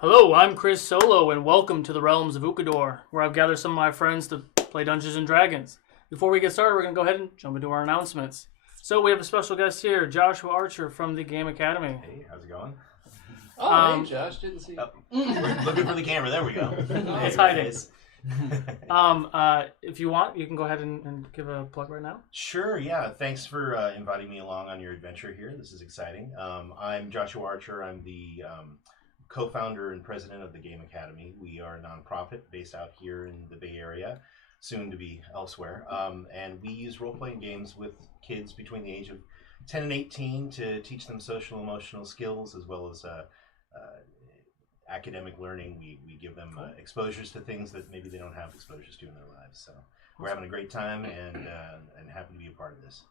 Hello, I'm Chris Solo, and welcome to the realms of Ukodor, where I've gathered some of my friends to play Dungeons & Dragons. Before we get started, we're going to go ahead and jump into our announcements. So we have a special guest here, Joshua Archer from the Game Academy. Hey, how's it going? Oh, hey, Josh, didn't see you. We're looking for the camera. There we go. It's hiding. If you want, you can go ahead and give a plug right now. Sure, yeah. Thanks for inviting me along on your adventure here. This is exciting. I'm Joshua Archer. I'm the co-founder and president of the Game Academy. We are a nonprofit based out here in the Bay Area, soon to be elsewhere. And we use role-playing games with kids between the age of 10 and 18 to teach them social emotional skills as well as academic learning. We give them exposures to things that maybe they don't have exposures to in their lives. So we're having a great time and happy to be a part of this.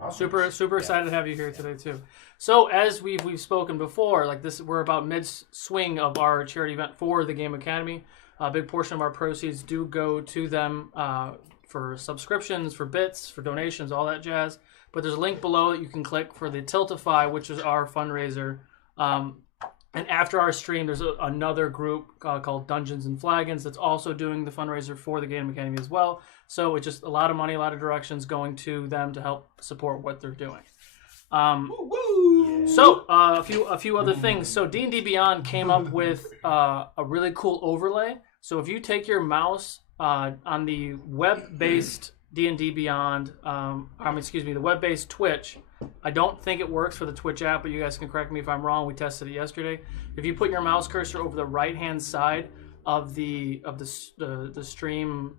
Awesome. Super excited to have you here today too. So as we've spoken before, like this, we're about mid-swing of our charity event for the Game Academy. A big portion of our proceeds do go to them for subscriptions, for bits, for donations, all that jazz. But there's a link below that you can click for the Tiltify, which is our fundraiser. And after our stream, there's another group called Dungeons and Flagons that's also doing the fundraiser for the Game Academy as well. So it's just a lot of money, a lot of directions going to them to help support what they're doing. So a few other things. So D&D Beyond came up with a really cool overlay. So if you take your mouse on the web-based D&D Beyond, the web-based Twitch. I don't think it works for the Twitch app, but you guys can correct me if I'm wrong. We tested it yesterday. If you put your mouse cursor over the right-hand side of the stream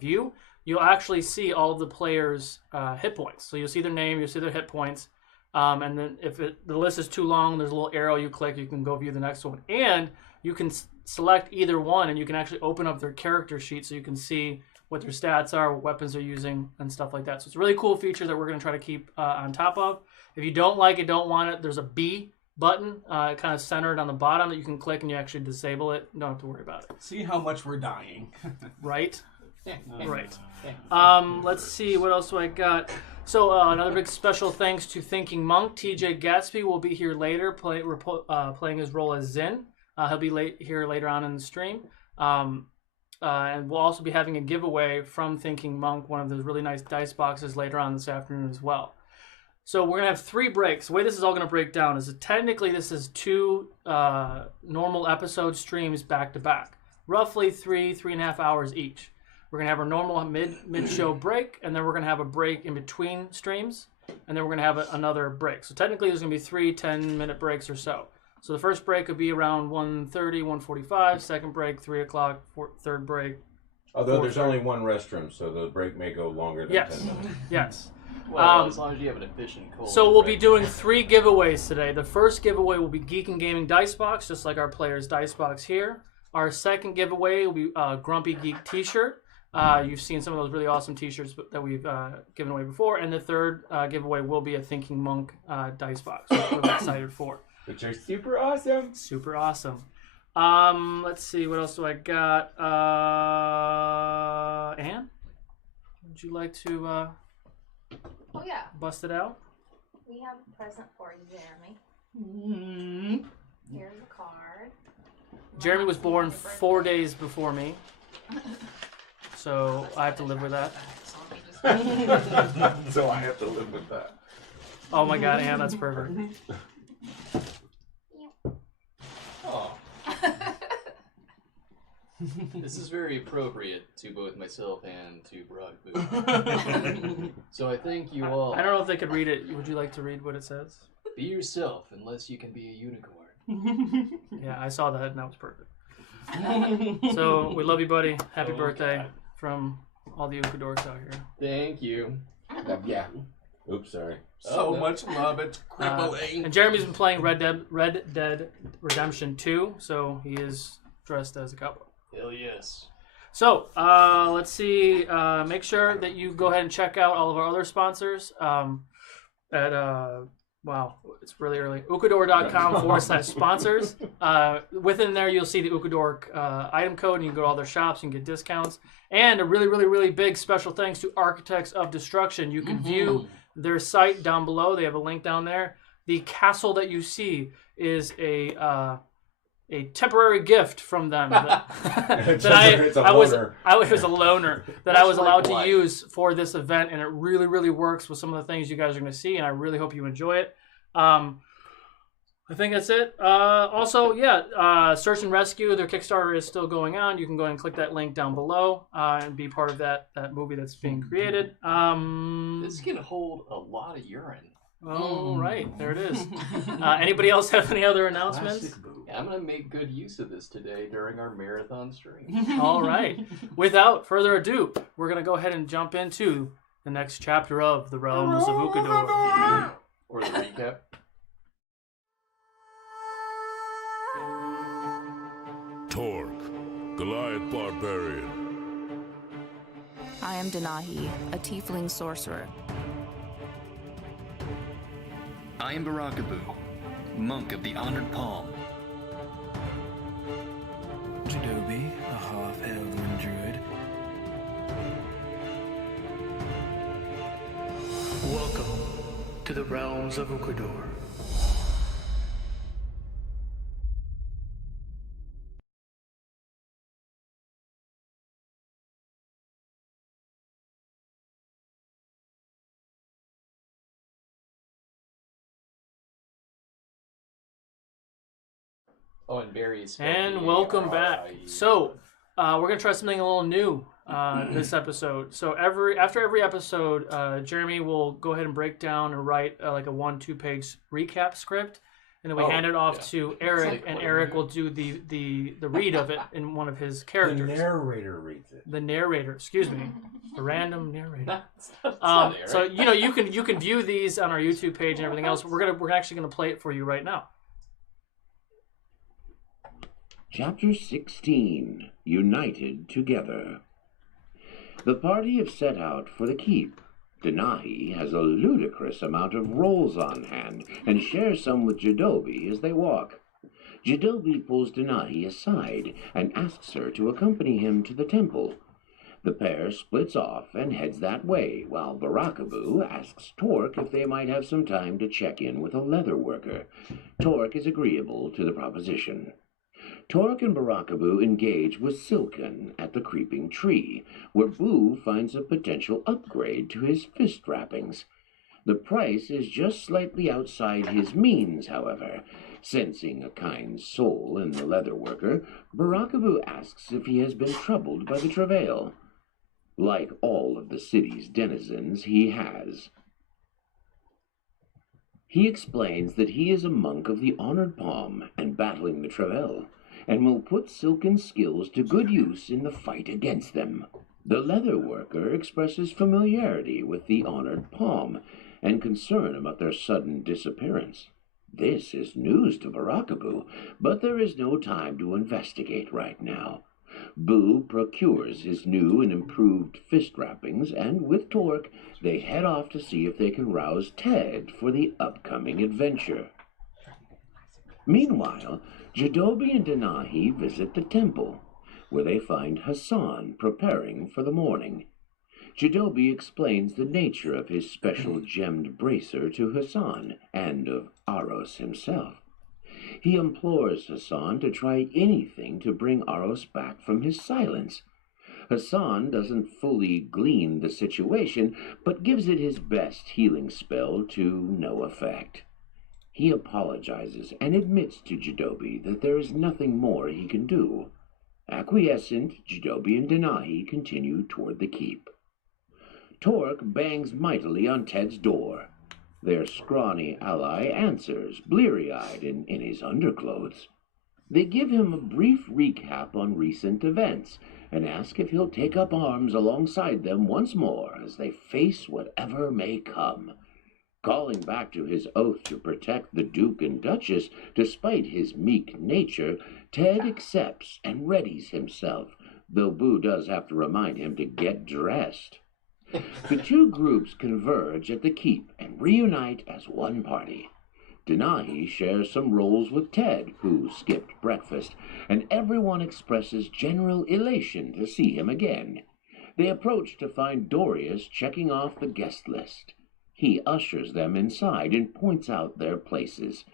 view, you'll actually see all of the players' hit points. So you'll see their name, you'll see their hit points, and then if the list is too long, there's a little arrow you click. You can go view the next one, and you can select either one, and you can actually open up their character sheet so you can see what their stats are, what weapons they're using, and stuff like that. So it's a really cool feature that we're going to try to keep on top of. If you don't like it, don't want it, there's a B button kind of centered on the bottom that you can click and you actually disable it. You don't have to worry about it. See how much we're dying. Right? Right. Let's see, what else do I got? So another big special thanks to Thinking Monk. TJ Gatsby will be here later playing his role as Zin. He'll be here later on in the stream. And we'll also be having a giveaway from Thinking Monk, one of those really nice dice boxes later on this afternoon as well. So we're going to have 3 breaks. The way this is all going to break down is that technically this is 2 normal episode streams back to back. Roughly 3.5 hours each. We're going to have our normal mid-show break, and then we're going to have a break in between streams, and then we're going to have another break. So technically there's going to be 3 10-minute breaks or so. So the first break would be around 1:30, 1:45. Second break, 3 o'clock. Third break. Although there's only one restroom, so the break may go longer than 10 minutes. Yes. Well, as long as you have an efficient cold. So we'll be doing 3 giveaways today. The first giveaway will be Geek and Gaming Dice Box, just like our player's Dice Box here. Our second giveaway will be Grumpy Geek T-shirt. You've seen some of those really awesome T-shirts that we've given away before. And the third giveaway will be a Thinking Monk Dice Box, which we're really excited for. Which are super awesome. Super awesome. Let's see, what else do I got? Anne, would you like to bust it out? We have a present for you, Jeremy. Mm-hmm. Here's a card. Jeremy was born 4 days before me, so I have to live with that. So I have to live with that. Oh my god, Anne, that's perfect. Oh. This is very appropriate to both myself and to Brockboo. So I thank you all. I don't know if they could read it. Would you like to read what it says? Be yourself unless you can be a unicorn. Yeah, I saw that and that was perfect. So we love you, buddy. Happy birthday God. From all the Ukodors out here. Thank you. Yeah. Oops, sorry. So much love, it's crippling. And Jeremy's been playing Red Dead Redemption 2, so he is dressed as a cowboy. Hell yes. So, let's see. Make sure that you go ahead and check out all of our other sponsors at, wow, it's really early, ukodor.com/sponsors. Within there, you'll see the Ukodor item code, and you can go to all their shops and get discounts. And a really, really, really big special thanks to Architects of Destruction. You can view their site down below. They have a link down there. The castle that you see is a temporary gift from them that, It's a I was loaner. a loaner that I was allowed to use for this event, and it really, really works with some of the things you guys are going to see, and I really hope you enjoy it. I think that's it. Also, Search and Rescue, their Kickstarter is still going on. You can go ahead and click that link down below and be part of that movie that's being created. This can hold a lot of urine. Oh, right. There it is. Anybody else have any other announcements? Yeah, I'm going to make good use of this today during our marathon stream. All right. Without further ado, we're going to go ahead and jump into the next chapter of The Realms of Ukodor. Or the recap. Torque, Goliath Barbarian. I am Denahi, a tiefling sorcerer. I am Barakabu, monk of the Honored Palm. Jadobi, a half-elven druid. Welcome to the realms of Ukodor. Oh, and Barry's. And welcome back. So, we're going to try something a little new this episode. So, after every episode, Jeremy will go ahead and break down and write like a 1-2 page recap script. And then we hand it off to Eric, and Eric will do the read of it in one of his characters. The narrator reads it. The narrator, excuse me. The random narrator. That's not Eric. So, you can view these on our YouTube page and everything else. We're actually going to play it for you right now. Chapter 16, United Together. The party have set out for the keep. Denahi has a ludicrous amount of rolls on hand and shares some with Jadobi as they walk. Jadobi pulls Denahi aside and asks her to accompany him to the temple. The pair splits off and heads that way, while Barakabu asks Torque if they might have some time to check in with a leather worker. Torque is agreeable to the proposition. Torque and Barakabu engage with Silken at the Creeping Tree, where Boo finds a potential upgrade to his fist wrappings. The price is just slightly outside his means, however. Sensing a kind soul in the leather worker, Barakabu asks if he has been troubled by the travail. Like all of the city's denizens, he has. He explains that he is a monk of the Honored Palm and battling the travail, and will put Silken's skills to good use in the fight against them. The leather worker expresses familiarity with the Honored Palm and concern about their sudden disappearance. This is news to Barakabu, but there is no time to investigate right now. Boo procures his new and improved fist wrappings, and with Torque, they head off to see if they can rouse Ted for the upcoming adventure. Meanwhile, Jadobi and Denahi visit the temple, where they find Hassan preparing for the morning. Jadobi explains the nature of his special gemmed bracer to Hassan and of Aros himself. He implores Hassan to try anything to bring Aros back from his silence. Hassan doesn't fully glean the situation, but gives it his best healing spell to no effect. He apologizes and admits to Jadobi that there is nothing more he can do. Acquiescent, Jadobi and Denahi continue toward the keep. Torque bangs mightily on Ted's door. Their scrawny ally answers, bleary-eyed and in his underclothes. They give him a brief recap on recent events and ask if he'll take up arms alongside them once more as they face whatever may come. Calling back to his oath to protect the Duke and Duchess despite his meek nature, Ted accepts and readies himself, though Boo does have to remind him to get dressed. The two groups converge at the keep and reunite as one party. Denahi shares some rolls with Ted, who skipped breakfast, and everyone expresses general elation to see him again. They approach to find Dorius checking off the guest list. He ushers them inside and points out their places.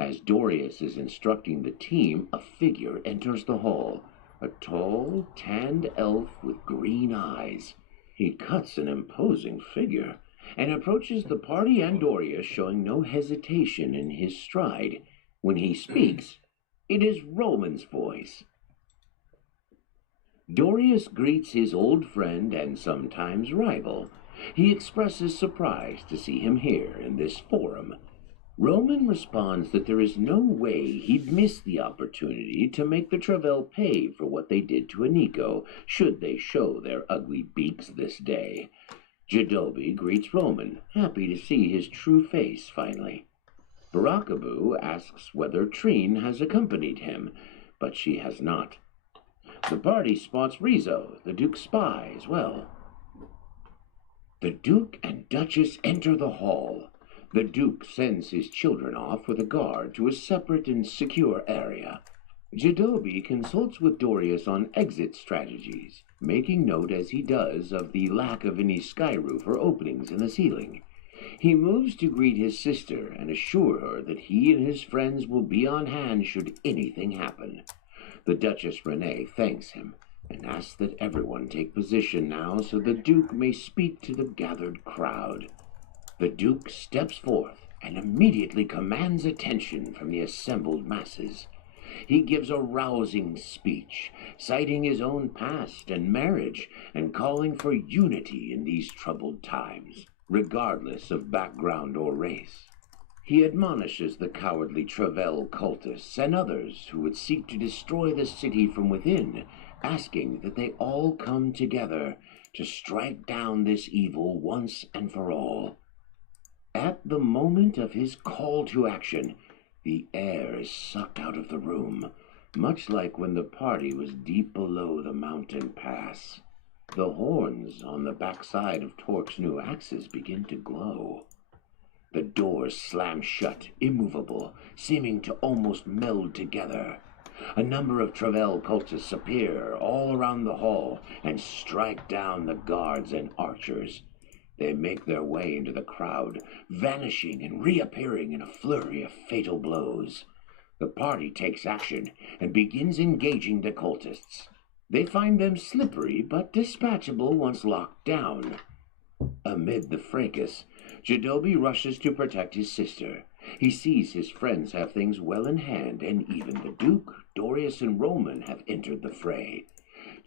As Dorius is instructing the team, a figure enters the hall. A tall, tanned elf with green eyes. He cuts an imposing figure and approaches the party and Dorius, showing no hesitation in his stride. When he speaks, it is Roman's voice. Dorius greets his old friend and sometimes rival. He expresses surprise to see him here in this forum. Roman responds that there is no way he'd miss the opportunity to make the Travell pay for what they did to Aniko, should they show their ugly beaks this day. Jadobi greets Roman, happy to see his true face finally. Barakaboo asks whether Trine has accompanied him, but she has not. The party spots Rizzo, the Duke's spy, as well. The Duke and Duchess enter the hall. The Duke sends his children off with a guard to a separate and secure area. Jadobi consults with Dorius on exit strategies, making note as he does of the lack of any sky roof or openings in the ceiling. He moves to greet his sister and assure her that he and his friends will be on hand should anything happen. The Duchess Renee thanks him and asks that everyone take position now so the Duke may speak to the gathered crowd. The Duke steps forth and immediately commands attention from the assembled masses. He gives a rousing speech, citing his own past and marriage and calling for unity in these troubled times, regardless of background or race. He admonishes the cowardly Travell cultists and others who would seek to destroy the city from within, asking that they all come together to strike down this evil once and for all. At the moment of his call to action, the air is sucked out of the room, much like when the party was deep below the mountain pass. The horns on the backside of Torque's new axes begin to glow. The doors slam shut, immovable, seeming to almost meld together. A number of Travell cultists appear all around the hall and strike down the guards and archers. They make their way into the crowd, vanishing and reappearing in a flurry of fatal blows. The party takes action and begins engaging the cultists. They find them slippery but dispatchable once locked down. Amid the fracas, Jadobi rushes to protect his sister. He sees his friends have things well in hand, and even the Duke, Dorius, and Roman have entered the fray.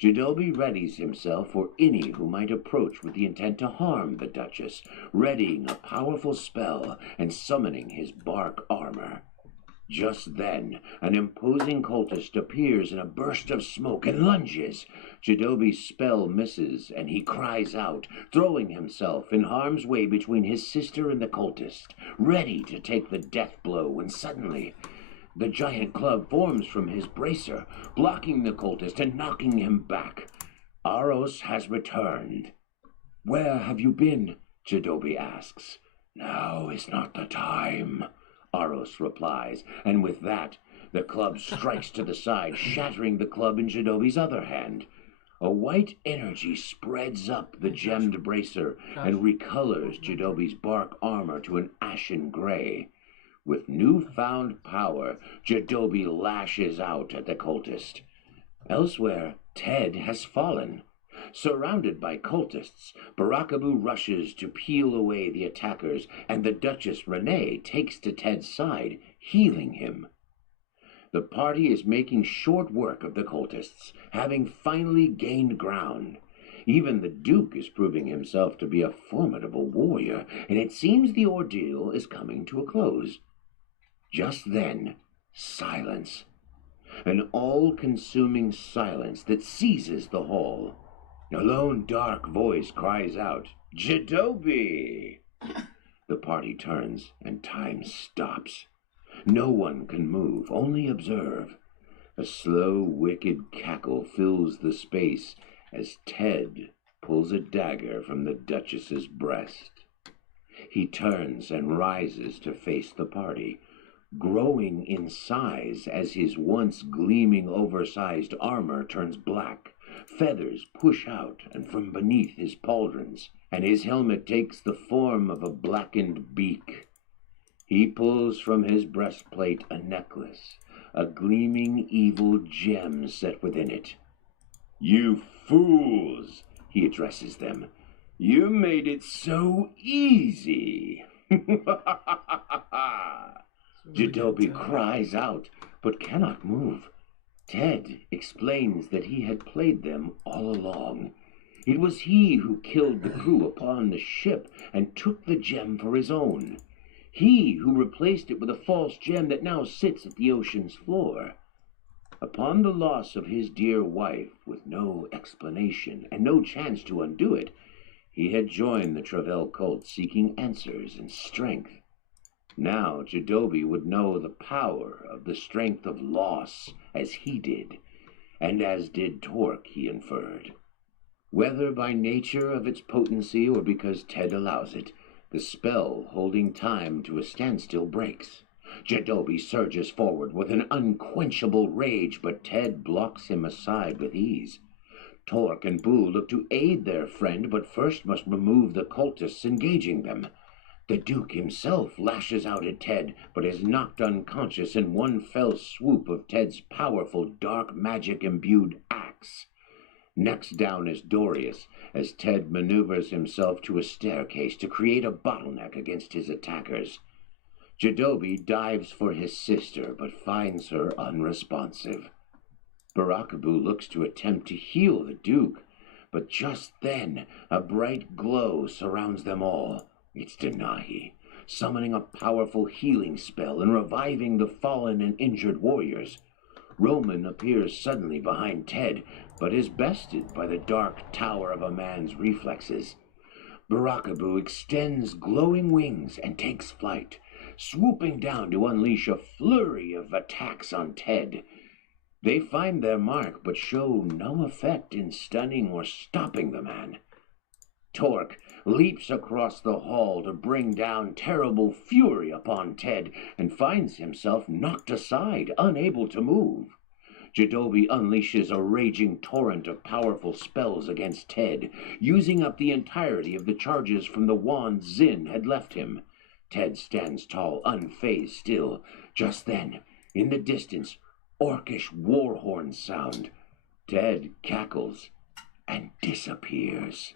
Jadobi readies himself for any who might approach with the intent to harm the Duchess, readying a powerful spell and summoning his bark armor. Just then, an imposing cultist appears in a burst of smoke and lunges. Jadobi's spell misses, and he cries out, throwing himself in harm's way between his sister and the cultist, ready to take the death blow when suddenly the giant club forms from his bracer, blocking the cultist and knocking him back. Aros has returned. "Where have you been?" Jadobi asks. "Now is not the time," Aros replies, and with that, the club strikes to the side, shattering the club in Jadobi's other hand. A white energy spreads up the gemmed bracer and recolors Jadobi's bark armor to an ashen gray. With newfound power, Jadobi lashes out at the cultist. Elsewhere, Ted has fallen. Surrounded by cultists, Barakaboo rushes to peel away the attackers, and the Duchess Renee takes to Ted's side, healing him. The party is making short work of the cultists, having finally gained ground. Even the Duke is proving himself to be a formidable warrior, and it seems the ordeal is coming to a close. Just then, silence. An all-consuming silence that seizes the hall. A lone dark voice cries out, "Jadobi!" The party turns, and time stops. No one can move, only observe. A slow, wicked cackle fills the space as Ted pulls a dagger from the Duchess's breast. He turns and rises to face the party, growing in size as his once gleaming oversized armor turns black. Feathers push out and from beneath his pauldrons, and his helmet takes the form of a blackened beak. He pulls from his breastplate a necklace, a gleaming evil gem set within it. "You fools," he addresses them. "You made it so easy." Jadobi cries out, but cannot move. Ted explains that he had played them all along. It was he who killed the crew upon the ship and took the gem for his own. He who replaced it with a false gem that now sits at the ocean's floor. Upon the loss of his dear wife, with no explanation and no chance to undo it, he had joined the Travell cult seeking answers and strength. Now Jadobi would know the power of the strength of loss as he did, and as did Torque, he inferred. Whether by nature of its potency or because Ted allows it, the spell holding time to a standstill breaks. Jadobi surges forward with an unquenchable rage, but Ted blocks him aside with ease. Torque and Boo look to aid their friend, but first must remove the cultists engaging them. The Duke himself lashes out at Ted, but is knocked unconscious in one fell swoop of Ted's powerful dark magic-imbued axe. Next down is Dorius, as Ted maneuvers himself to a staircase to create a bottleneck against his attackers. Jadobi dives for his sister, but finds her unresponsive. Barakabu looks to attempt to heal the Duke, but just then a bright glow surrounds them all. It's Denahi, summoning a powerful healing spell and reviving the fallen and injured warriors. Roman appears suddenly behind Ted, but is bested by the dark tower of a man's reflexes. Barakabu extends glowing wings and takes flight, swooping down to unleash a flurry of attacks on Ted. They find their mark, but show no effect in stunning or stopping the man. Torque leaps across the hall to bring down terrible fury upon Ted, and finds himself knocked aside, unable to move. Jadobi unleashes a raging torrent of powerful spells against Ted, using up the entirety of the charges from the wand Zin had left him. Ted stands tall, unfazed still. Just then, in the distance, orcish war horns sound. Ted cackles and disappears.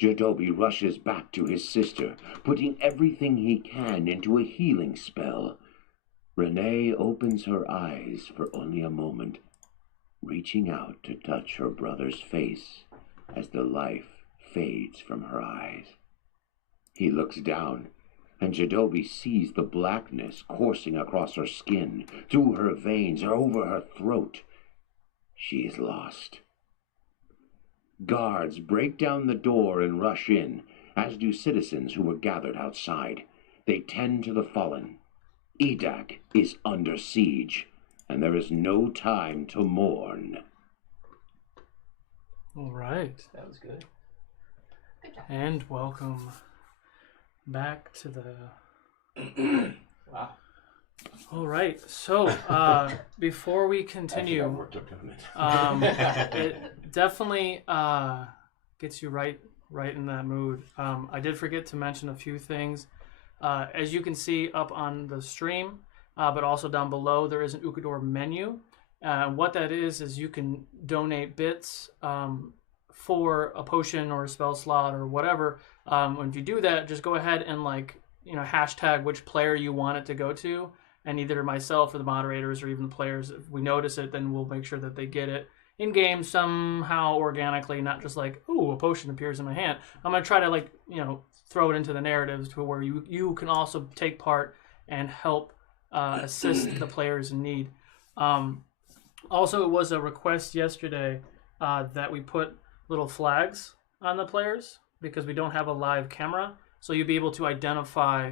Jadobi rushes back to his sister, putting everything he can into a healing spell. Renee opens her eyes for only a moment, reaching out to touch her brother's face as the life fades from her eyes. He looks down, and Jadobi sees the blackness coursing across her skin, through her veins, or over her throat. She is lost. Guards break down the door and rush in, as do citizens who were gathered outside. They tend to the fallen. Edayk is under siege, and there is no time to mourn. All right. That was good. And welcome back to the... Wow. All right. So, before we continue, it definitely gets you right in that mood. I did forget to mention a few things. As you can see up on the stream, but also down below, there is an Ukodor menu. What that is you can donate bits for a potion or a spell slot or whatever. If you do that, just go ahead and hashtag which player you want it to go to, and either myself or the moderators or even the players, if we notice it, then we'll make sure that they get it in game somehow organically, not just like, ooh, a potion appears in my hand. I'm gonna try to throw it into the narratives to where you can also take part and help assist the players in need. Also, it was a request yesterday that we put little flags on the players because we don't have a live camera, so you'll be able to identify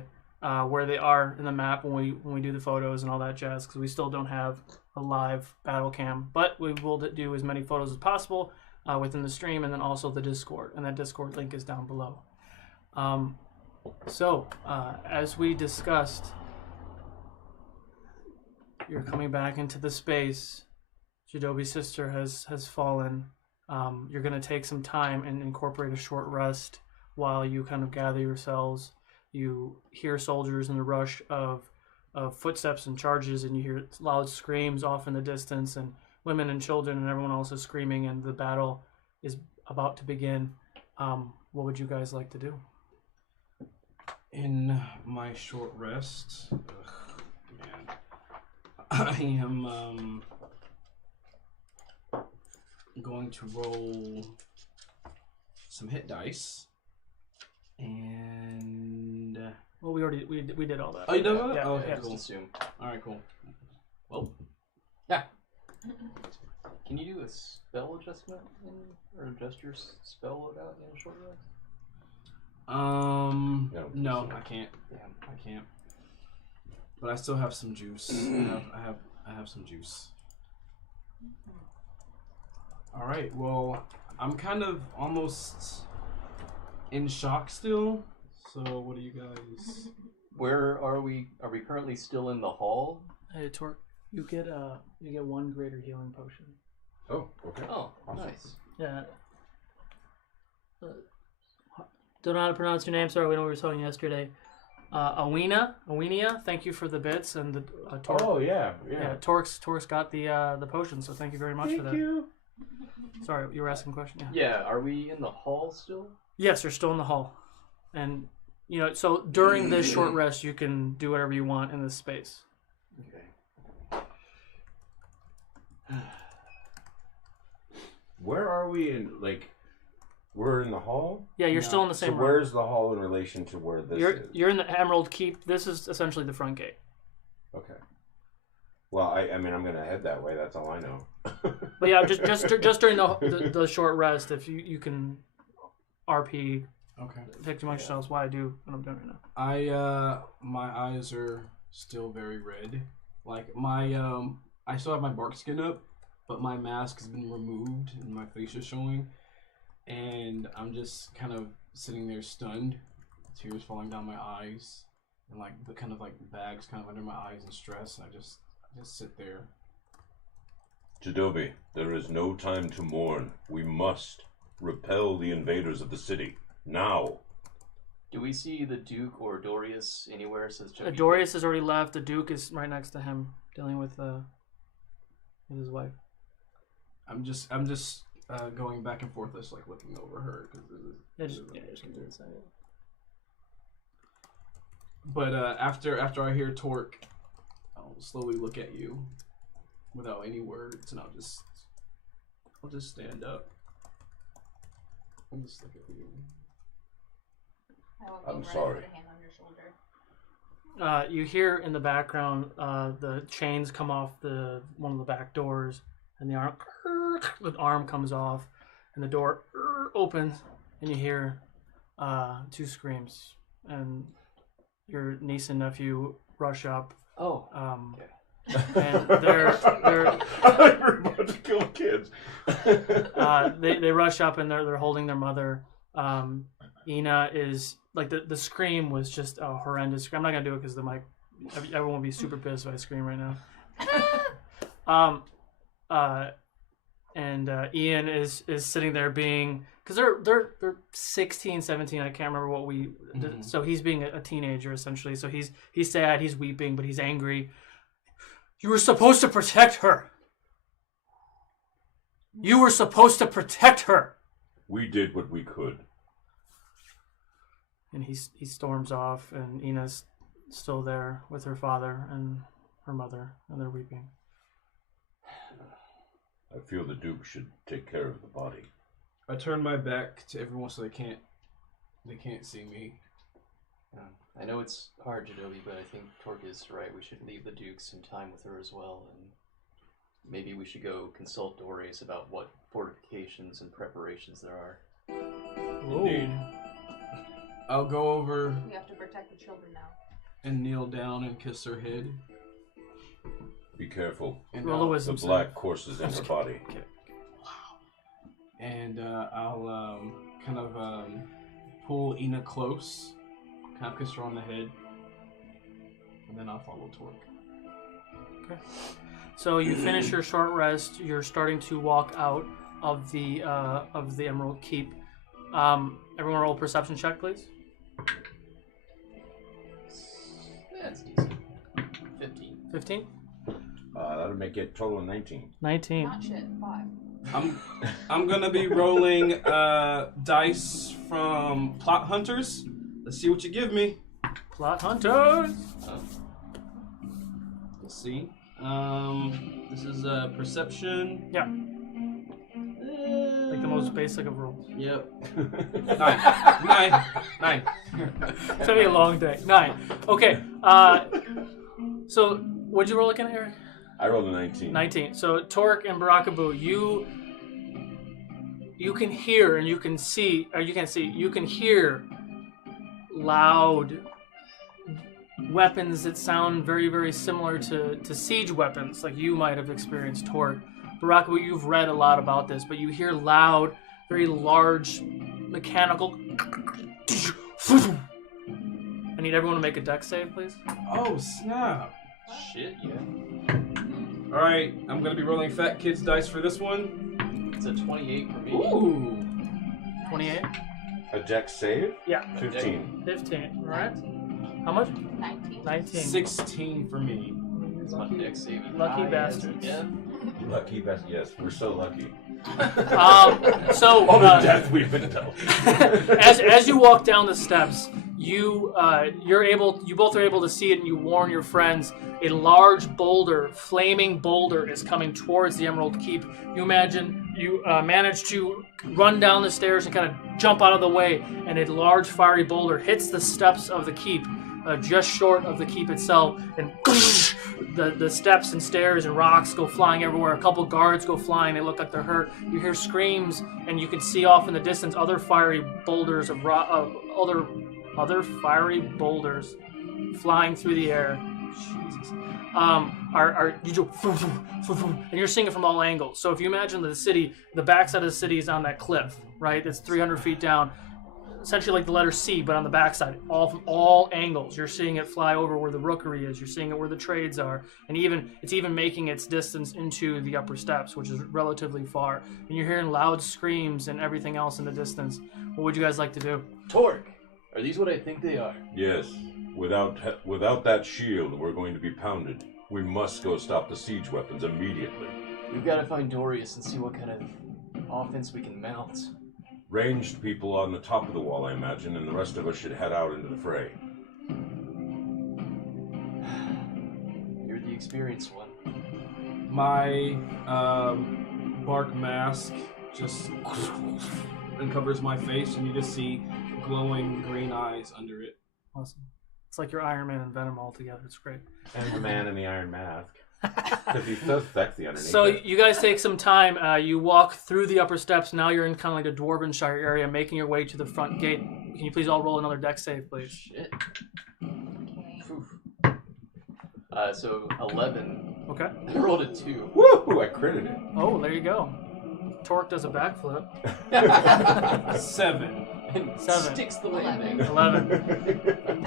where they are in the map when we do the photos and all that jazz, because we still don't have a live battle cam, but we will do as many photos as possible within the stream, and then also the Discord, and that Discord link is down below. As we discussed, you're coming back into the space. Jadobi's sister has fallen. You're going to take some time and incorporate a short rest while you kind of gather yourselves. you hear soldiers in the rush of footsteps and charges, and you hear loud screams off in the distance, and women and children and everyone else is screaming, and the battle is about to begin. What would you guys like to do? In my short rest, I am going to roll some hit dice, and well, we did all that. Oh, you did that? Yeah, Oh, okay, yeah. cool. Assume. All right, cool. Well, Yeah. Can you do a spell adjustment or adjust your spell loadout in a short rest? no, I can't. Damn. I can't. But I still have some juice. I have some juice. All right. Well, I'm kind of almost in shock still. So, what do you guys? Where are we? Are we currently still in the hall? Hey, Torque, you get one greater healing potion. Oh, okay. Oh, nice. Yeah. Don't know how to pronounce your name. Sorry, we know we were talking yesterday. Awenia, thank you for the bits and the Torque. Oh yeah. Torque's got the potion, so thank you very much for that. Thank you. Sorry, you were asking a question. Yeah, are we in the hall still? Yes, you're still in the hall, and so during this short rest, you can do whatever you want in this space. Okay. Where are we in, we're in the hall? Yeah, you're still in the same So room. where's the hall in relation to where this is? You're in the Emerald Keep. This is essentially the front gate. Okay. Well, I mean, I'm going to head that way. That's all I know. But yeah, just during the short rest, if you can RP, Okay. take too much else. Why I do what I'm doing right now. My eyes are still very red. Like I still have my bark skin up, but my mask has been removed and my face is showing, and I'm just kind of sitting there stunned, tears falling down my eyes, and the kind of bags kind of under my eyes in stress. And I just sit there. Jadobi, there is no time to mourn. We must repel the invaders of the city. Now. Do we see the Duke or Dorius anywhere? Says Chubby. Dorius has already left. The Duke is right next to him, dealing with his wife. I'm just going back and forth, just looking over her because Just can do it. But after I hear Torque, I'll slowly look at you without any words, and I'll just stand up and just look at you. I'm sorry. Put a hand on your shoulder. You hear in the background the chains come off one of the back doors, and the arm comes off, and the door opens, and you hear two screams, and your niece and nephew rush up. Oh. Okay. And they're We're about to kill kids. they rush up, and they're holding their mother. Ina is the scream was just a horrendous scream. I'm not gonna do it because the mic. Everyone will be super pissed if I scream right now. And Ian is sitting there being, because they're 16, 17. I can't remember what we. Mm-hmm. So he's being a teenager essentially. So he's sad, he's weeping, but he's angry. You were supposed to protect her. You were supposed to protect her. We did what we could. And he storms off, and Ina's still there with her father and her mother, and they're weeping. I feel the Duke should take care of the body. I turn my back to everyone so they can't see me. I know it's hard, Jadobi, but I think Torque is right. We should leave the Duke some time with her as well, and maybe we should go consult Dorius about what fortifications and preparations there are. Indeed. I'll go over We have to protect the children now. and kneel down and kiss her head. Be careful. And Roll a I'll, wisdom The black courses in her body. Okay. and I'll kind of pull Ina close, kind of kiss her on the head, and then I'll follow Torque. Okay. So you finish your short rest. You're starting to walk out of the Emerald Keep. Everyone roll a perception check, please. 15? That'll make it total of 19. 19. Not shit. 5. I'm gonna be rolling dice from Plot Hunters. Let's see what you give me. Plot Hunters! Let's see. This is Perception. Yeah. Like the most basic of rolls. Yep. 9. 9. It's gonna be a long day. 9. Okay. So, what'd you roll again, Eric? I rolled a 19. 19. So, Torque and Barakaboo, you can hear and you can see, or you can't see, you can hear loud weapons that sound very, very similar to siege weapons, like you might have experienced, Torque. Barakaboo, you've read a lot about this, but you hear loud, very large, mechanical. I need everyone to make a dex save, please. Oh, snap. Shit, yeah. Alright, I'm gonna be rolling Fat Kid's dice for this one. It's a 28 for me. Ooh. 28? A dex save? Yeah. 15. 15, alright. How much? 19. 19. 16 for me. It's my dex save. Lucky bastards. Yeah. Lucky best. Yes, we're so lucky. So All the death we've been dealt. as you walk down the steps, you both are able to see it, and you warn your friends. A large boulder, flaming boulder, is coming towards the Emerald Keep. You imagine you manage to run down the stairs and kind of jump out of the way, and a large fiery boulder hits the steps of the keep, just short of the keep itself, and the steps and stairs and rocks go flying everywhere. A couple guards go flying. They look like they're hurt. You hear screams, and you can see off in the distance other fiery boulders of other fiery boulders flying through the air. Jesus. And you're seeing it from all angles. So if you imagine the city, the backside of the city is on that cliff, right? It's 300 feet down, essentially like the letter C, but on the backside, from all angles. You're seeing it fly over where the rookery is. You're seeing it where the trades are, and it's even making its distance into the upper steps, which is relatively far. And you're hearing loud screams and everything else in the distance. What would you guys like to do? Torque, are these what I think they are? Yes. Without that shield, we're going to be pounded. We must go stop the siege weapons immediately. We've got to find Dorius and see what kind of offense we can mount. Ranged people on the top of the wall, I imagine, and the rest of us should head out into the fray. You're the experienced one. My bark mask just uncovers my face, and you just see glowing green eyes under it. Awesome. It's like your Iron Man and Venom all together. It's great. And the man in the iron mask. Because he's so sexy underneath. So it. you guys take some time. You walk through the upper steps. Now you're in kind of like a Dwarvenshire area, making your way to the front gate. Can you please all roll another dex save, please? Shit. So 11. Okay. I rolled a 2. Woo! I critted it. Oh, there you go. Torque does a backflip. 7. 7. Sticks the landing. 11.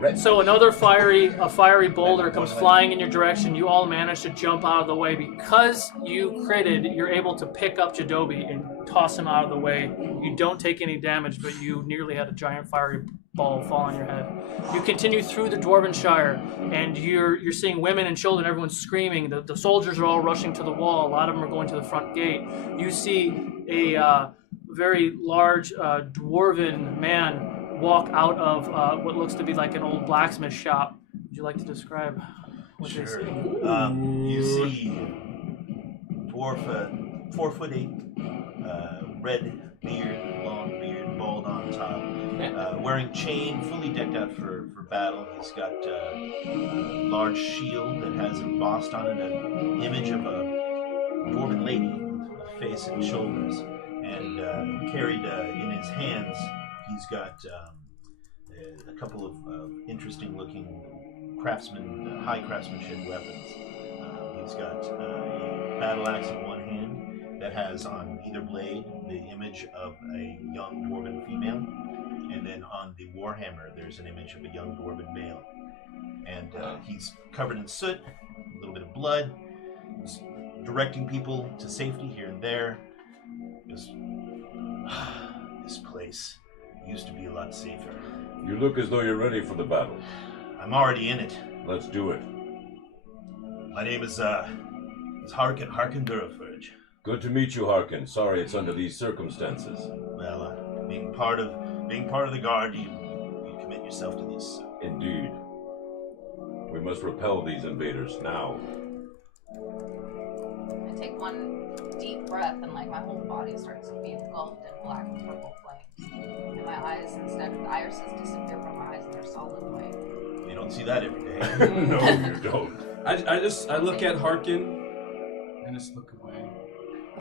Red. So another fiery boulder comes flying in your direction. You all manage to jump out of the way. Because you critted, you're able to pick up Jadobi and toss him out of the way. You don't take any damage, but you nearly had a giant fiery ball fall on your head. You continue through the Dwarvenshire, and you're seeing women and children. Everyone's screaming. The soldiers are all rushing to the wall. A lot of them are going to the front gate. You see a very large dwarven man walk out of what looks to be like an old blacksmith shop. Would you like to describe what they see? You see dwarf, 4'8", red beard, long beard, bald on top, wearing chain, fully decked out for battle. He's got a large shield that has embossed on it an image of a dwarven lady, a face and shoulders, and carried in his hands. He's got a couple of interesting-looking high craftsmanship weapons. He's got a battle axe in one hand that has on either blade the image of a young dwarven female, and then on the warhammer there's an image of a young dwarven male. And he's covered in soot, a little bit of blood. He's directing people to safety here and there. This place used to be a lot safer. You look as though you're ready for the battle. I'm already in it. Let's do it. My name is Harkin Durafurge. Good to meet you, Harkin. Sorry it's under these circumstances. Well, being part of the guard, you commit yourself to this. Indeed. We must repel these invaders now. I take one deep breath and like my whole body starts to be engulfed in black and purple flames. And my eyes, instead of the irises disappear from my eyes and they're solid white. You don't see that every day. No, you don't. I look at Harkin and just look away.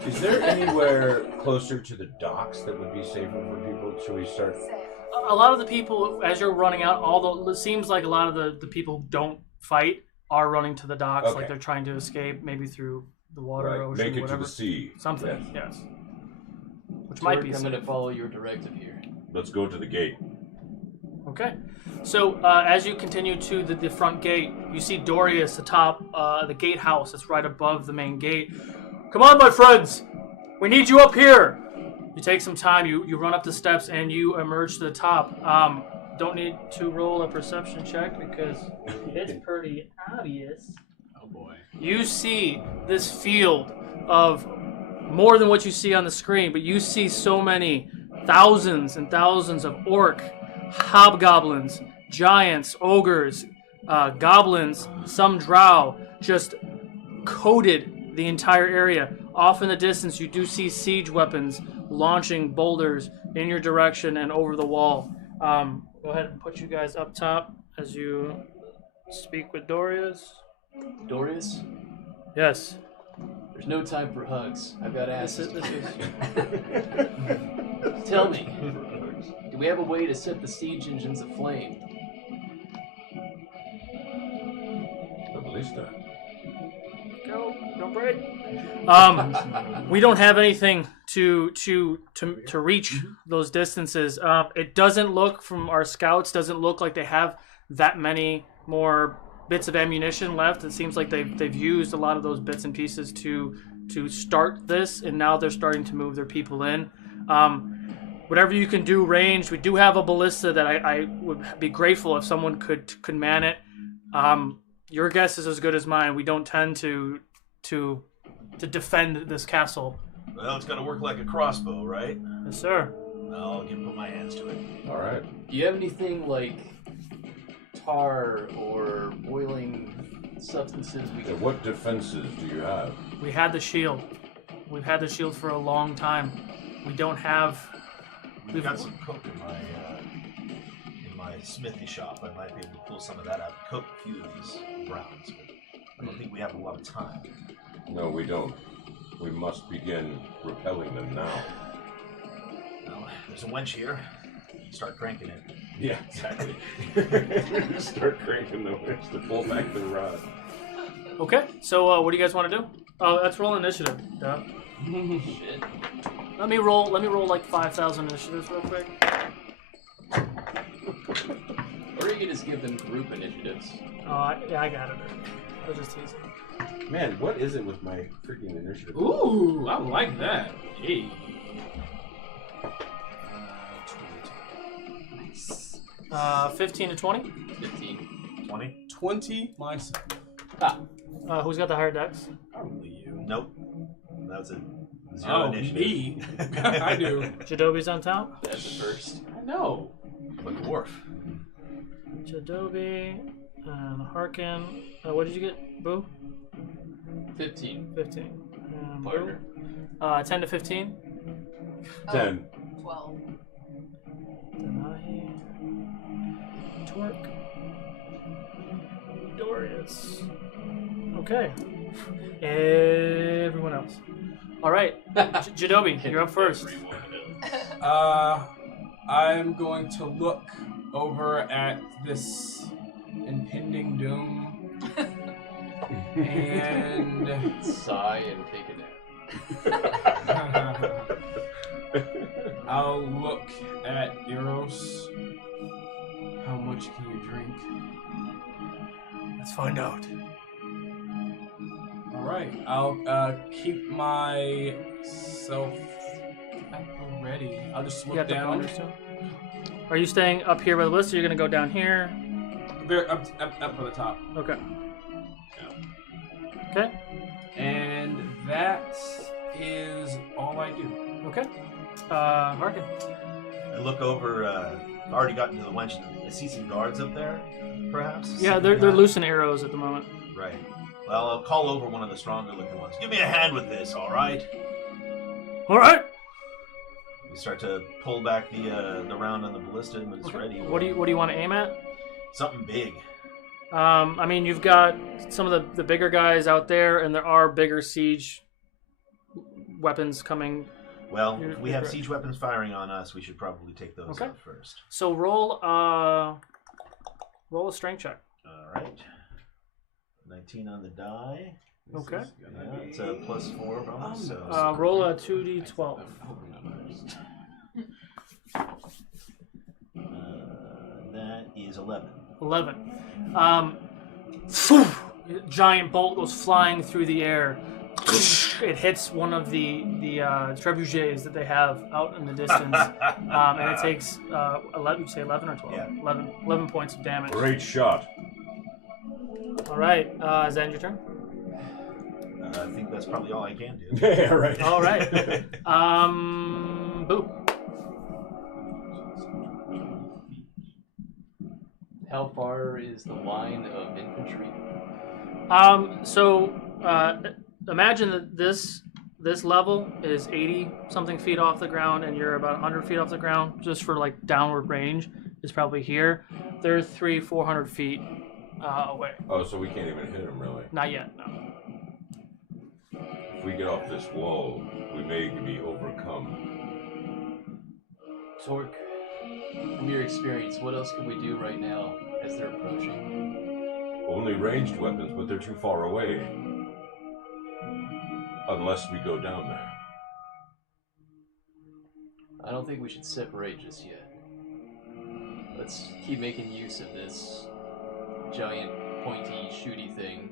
Is there anywhere closer to the docks that would be safer for people? Should we start? A lot of the people, as you're running out, although it seems like a lot of the people who don't fight are running to the docks, Okay. like they're trying to escape, maybe through the water, Right. ocean, Make it whatever. to the sea. Something, yes. Which might be I'm safe. going to follow your directive here. Let's go to the gate. Okay. So as you continue to the front gate, you see Dorius atop the gatehouse that's right above the main gate. Come on, my friends! We need you up here! You take some time, you run up the steps, and you emerge to the top. Don't need to roll a perception check because it's pretty obvious. Oh boy. You see this field of more than what you see on the screen, but you see so many thousands and thousands of orc, hobgoblins, giants, ogres, goblins, some drow, just coated the entire area. Off in the distance, you do see siege weapons launching boulders in your direction and over the wall. Go ahead and put you guys up top as you speak with Dorius. Dorius, Yes. there's no time for hugs. I've got to ask. This is Tell me, do we have a way to set the siege engines aflame? The ballista. Go. Don't break. We don't have anything to reach those distances. It doesn't look from our scouts. Doesn't look like they have that many more bits of ammunition left. It seems like they've used a lot of those bits and pieces to start this, and now they're starting to move their people in. Whatever you can do, range. We do have a ballista that I would be grateful if someone could man it. Your guess is as good as mine. We don't tend to defend this castle. Well, it's got to work like a crossbow, right? Yes, sir. I'll put my hands to it. All right. Do you have anything like tar or boiling substances we can... What defenses do you have? We had the shield. We've had the shield for a long time. We don't have. We've got some coke in my smithy shop. I might be able to pull some of that out. Coat a few of these rounds, but I don't think we have a lot of time. No, we don't. We must begin repelling them now. Well, there's a winch here. Start cranking it. Yeah, exactly. Start cranking the winch to pull back the rod. Okay. So what do you guys want to do? Let's roll initiative. Duh. Shit. Let me roll like 5,000 initiatives real quick. Or you could just give them group initiatives. Yeah, I got it. I was just teasing. Man, what is it with my freaking initiative? Ooh, I like that. Hey. 15 to 20. 15. 20? 20 myself. Who's got the higher dex? Probably you. Nope. That's a zero initiative. Me. I do. Jadobi's on top. That's the first. I know. Like a dwarf. Jadobi and Harkin. What did you get, Boo? 15. 15. Partner. 10 to 15. 10. 12. Denahi. Torque. Dorius. Okay. Everyone else. All right. Jadobi, you're up first. I'm going to look over at this impending doom and sigh and take a nap. I'll look at Eros. How much can you drink? Let's find out. All right, I'll keep myself ready. I'll just You look got the down. pointers too? Are you staying up here by the list, or you're gonna go down here? up at the top. Okay. Okay. And that is all I do. Okay. Harkin. I look over. Already gotten to the wench. I see some guards up there, perhaps. Yeah, they're loosing arrows at the moment. Right. Well, I'll call over one of the stronger looking ones. Give me a hand with this, all right? All right. We start to pull back the round on the ballista when it's ready. What do you want to aim at? Something big. I mean, you've got some of the bigger guys out there, and there are bigger siege weapons coming. Well, if we have siege weapons firing on us, we should probably take those out first. So roll a strength check. All right. 19 on the die. Okay. Yeah, it's a +4 bonus. So roll a 2d12. That is 11. 11. Giant bolt goes flying through the air. It hits one of the trebuchets that they have out in the distance, and it takes 11. You say 11 or 12? Yeah. 11 points of damage. Great shot. All right, is that your turn? I think that's probably all I can do. Yeah, right. All right. Boo. How far is the line of infantry? Imagine that this level is 80 something feet off the ground, and you're about 100 feet off the ground. Just for like downward range is probably here. They're 300-400 feet away. Oh, so we can't even hit him, really? Not yet, no. If we get off this wall, we may be overcome. Torque, from your experience, what else can we do right now as they're approaching? Only ranged weapons, but they're too far away. Unless we go down there. I don't think we should separate just yet. Let's keep making use of this giant, pointy, shooty thing.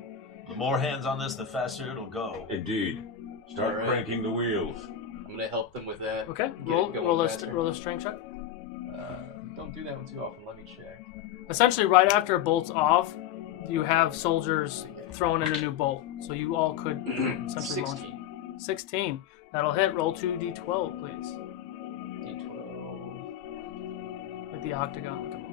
The more hands on this, the faster it'll go. Indeed. Start Alright. cranking the wheels. I'm gonna help them with that. Okay, Get it going roll a faster. strength check. Don't do that one too often. Let me check. Essentially, right after it bolts off, you have soldiers throwing in a new bolt. So you all could essentially 16. launch. 16. That'll hit. Roll 2d12, please. D12. Like the octagon. Look at them.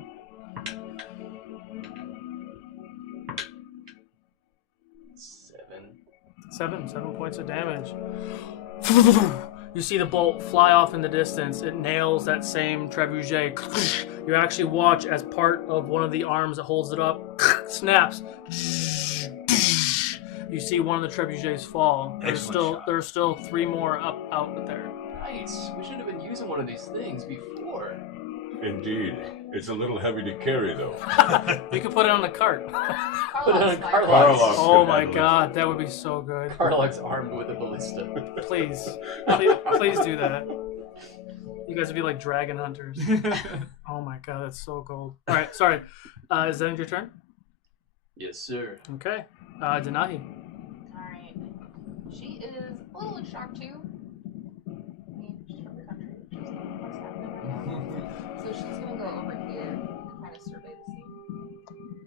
7 points of damage. You see the bolt fly off in the distance. It nails that same trebuchet. You actually watch as part of one of the arms that holds it up snaps. You see one of the trebuchets fall. There's still 3 more out there. Nice. We should have been using one of these things before. Indeed. It's a little heavy to carry, though. You could put it on the cart. Put it on Carlox. Oh my god, that would be so good. Carlock's armed with a ballista. Please do that. You guys would be like dragon hunters. Oh my god, that's so cool. All right, sorry. Is that your turn? Yes, sir. Okay. Denahi. Alright. She is a little in shock too. I mean, she's from the country. She doesn't know what's happening right now. So she's gonna go over here and kind of survey the scene.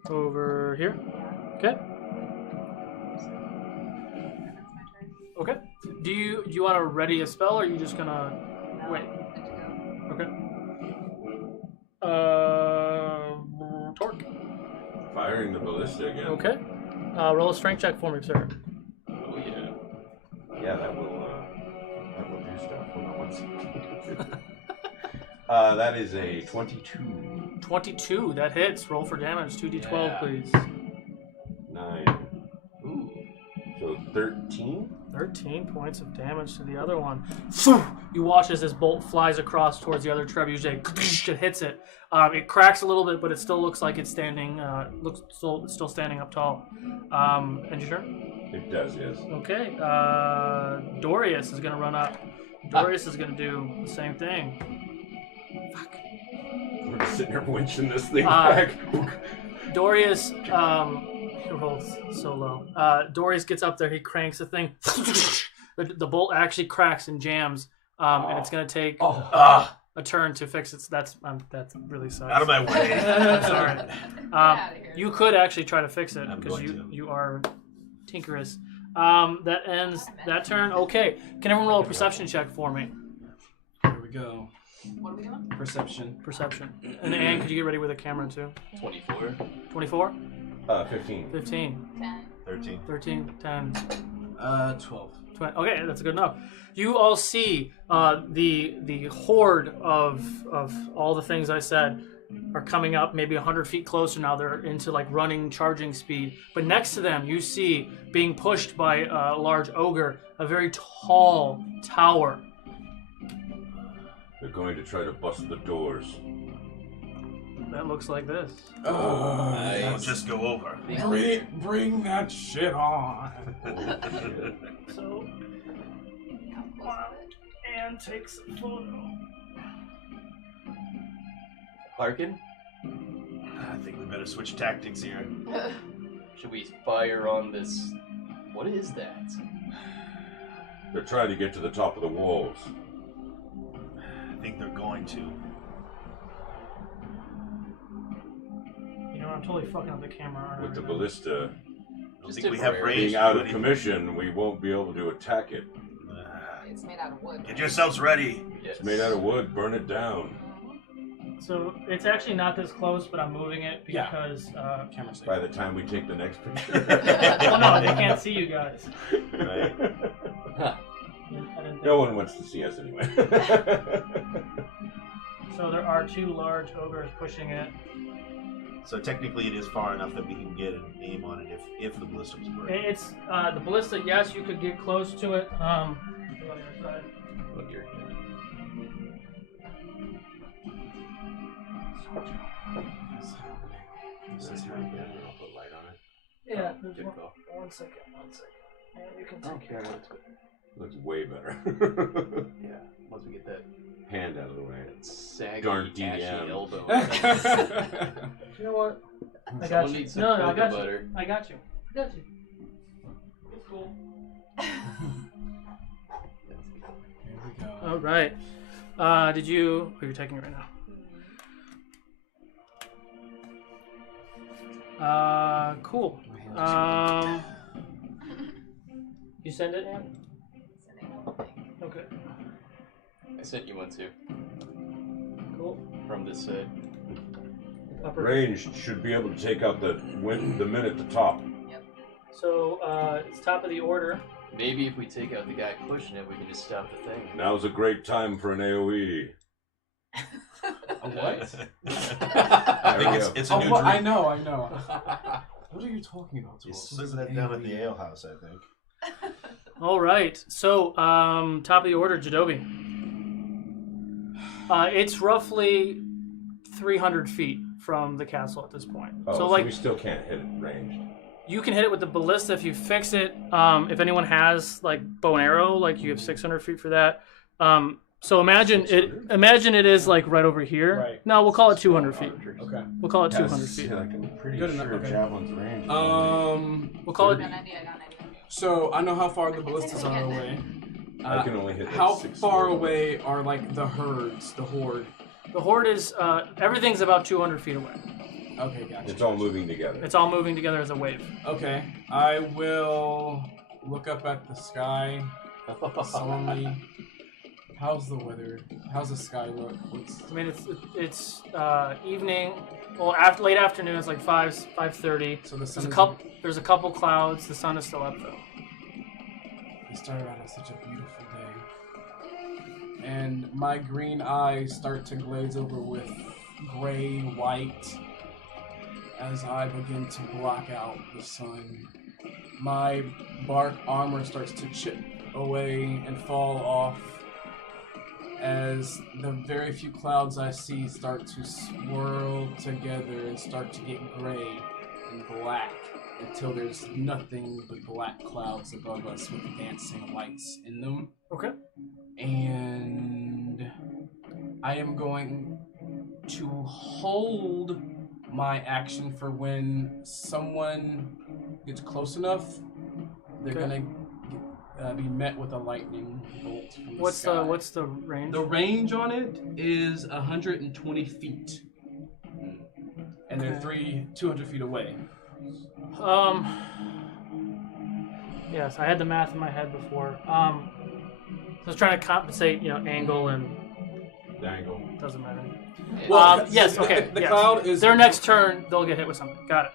Over here. Okay. And that's my turn. Okay. Do you want to ready a spell, or are you just gonna wait? Good to go. Okay. Torque. Firing the ballista again. Okay. Roll a strength check for me, sir. Oh, yeah. Yeah, that will do stuff. Hold on 1 second. That is a 22. 22. That hits. Roll for damage. 2d12, please. 9. Ooh. So 13? 13 points of damage to the other one. You watch as this bolt flies across towards the other trebuchet. It hits it. It cracks a little bit, but it still looks like it's standing. Still standing up tall. And your turn? It does, yes. Okay. Dorius is gonna run up. Dorius is gonna do the same thing. Fuck. We're just sitting here winching this thing back. Dorius, he rolls so low. Dorius gets up there, he cranks the thing. The bolt actually cracks and jams, and it's going to take a turn to fix it. That's really sucks. Out of my way. I'm sorry. outta here. You could actually try to fix it I'm because going to. you are tinkerous. That ends that turn. Okay, can everyone roll a perception check for me? Here we go. What are we doing? Perception. Perception. And Anne, could you get ready with a camera too? 24. 24? 15. 15. 10. 13. 13. 10. 12. 20. Okay, that's good enough. You all see the horde of all the things I said are coming up maybe 100 feet closer now. They're into like running, charging speed. But next to them, you see being pushed by a large ogre, a very tall tower. They're going to try to bust the doors. That looks like this. I'll just go over. Bring that shit on. So, Anne takes a photo. Harkin, I think we better switch tactics here. should we fire on this? What is that? They're trying to get to the top of the walls. I think they're going to. You know, I'm totally fucking up the camera. Aren't I? With the ballista I don't think we have range. being out of commission, we won't be able to attack it. It's made out of wood. Get yourselves ready. Yes. It's made out of wood. Burn it down. So it's actually not this close, but I'm moving it because. Camera safe. By the time we take the next picture. Well, no, they can't see you guys. Right. Huh. I didn't think No one wants to see us anyway. So there are two large ogres pushing it. So technically, it is far enough that we can get an aim on it if the ballista was working. It's the ballista. Yes, you could get close to it. On your side. Look here. This is I'll put light on it. Yeah. Good There's call. one second. And you can I don't take care it. what it's with. Looks way better. Yeah, once we get that Hand out of the way. saggy, Darn ashy DM. elbow. You know what? I got Someone you. needs some No, I cocoa got butter. you. I got you. I got you. It's cool. Here we go. All right. Did you? Oh, you're taking it right now. Cool. You send it, Ann? Okay. I sent you one too. Cool. From this side. Upper. Ranged should be able to take out the men at the top. So it's top of the order. Maybe if we take out the guy pushing it, we can just stop the thing. Now's a great time for an AoE. A what? I think it's a new drink. I know. What are you talking about? You serve that down at the ale house, I think. All right. So top of the order, Jadobi. It's roughly 300 feet from the castle at this point. Oh, so we still can't hit it ranged. You can hit it with the ballista if you fix it. If anyone has like bow and arrow, like you have 600 feet for that. So imagine it is like right over here. Right. No, we'll call it 200 feet. Okay. We'll call it 200 feet. I'm pretty Good sure enough, okay. javelin's range. We'll call it. Got an idea, I got an idea. So I know how far the ballistas are away. I can only hit like How 6 far squares. away are like the herds, the horde? The horde is everything's about 200 feet away. Okay, gotcha. It's all moving together. It's all moving together as a wave. Okay, I will look up at the sky solemnly. How's the weather? How's the sky look? I mean, it's evening. Well, late afternoon. It's like 5:30. So the sun There's a couple clouds. The sun is still up though. It started out as such a beautiful day, and my green eyes start to glaze over with gray, white, as I begin to block out the sun. My bark armor starts to chip away and fall off as the very few clouds I see start to swirl together and start to get gray and black until there's nothing but black clouds above us with dancing lights in them. Okay. And I am going to hold my action for when someone gets close enough. They're Okay. gonna be met with a lightning bolt from the What's sky. what's the range? The range on it is 120 feet. And they're 200 feet away. Yes, I had the math in my head before. I was trying to compensate, angle and Angle. doesn't matter. Well, yes, okay. The yes. cloud is Their next turn, they'll get hit with something. Got it.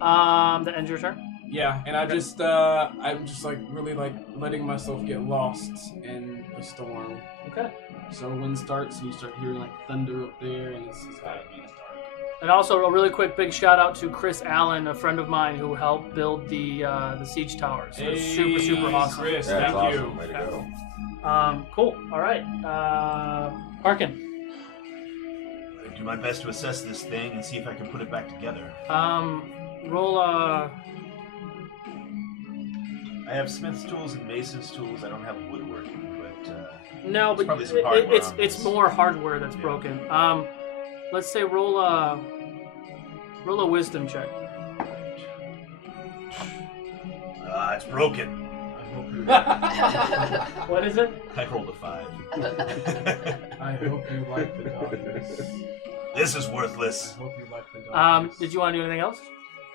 That ends your turn. Yeah, and I'm just like really like letting myself get lost in the storm. Okay. So wind starts and you start hearing like thunder up there, and it's gotta be dark. And also a really quick big shout out to Chris Allen, a friend of mine who helped build the siege towers. So Hey, super awesome. Chris, That's thank awesome. you. Way to go. Cool. All right. Harkin. I do my best to assess this thing and see if I can put it back together. Roll I have smith's tools and mason's tools. I don't have woodworking, but no, there's but probably some hardware it's on it's this. more hardware that's broken. Let's say roll a wisdom check. It's broken. What is it? I rolled a 5. I hope you like the darkness. This is worthless. I hope you like the darkness. Did you want to do anything else?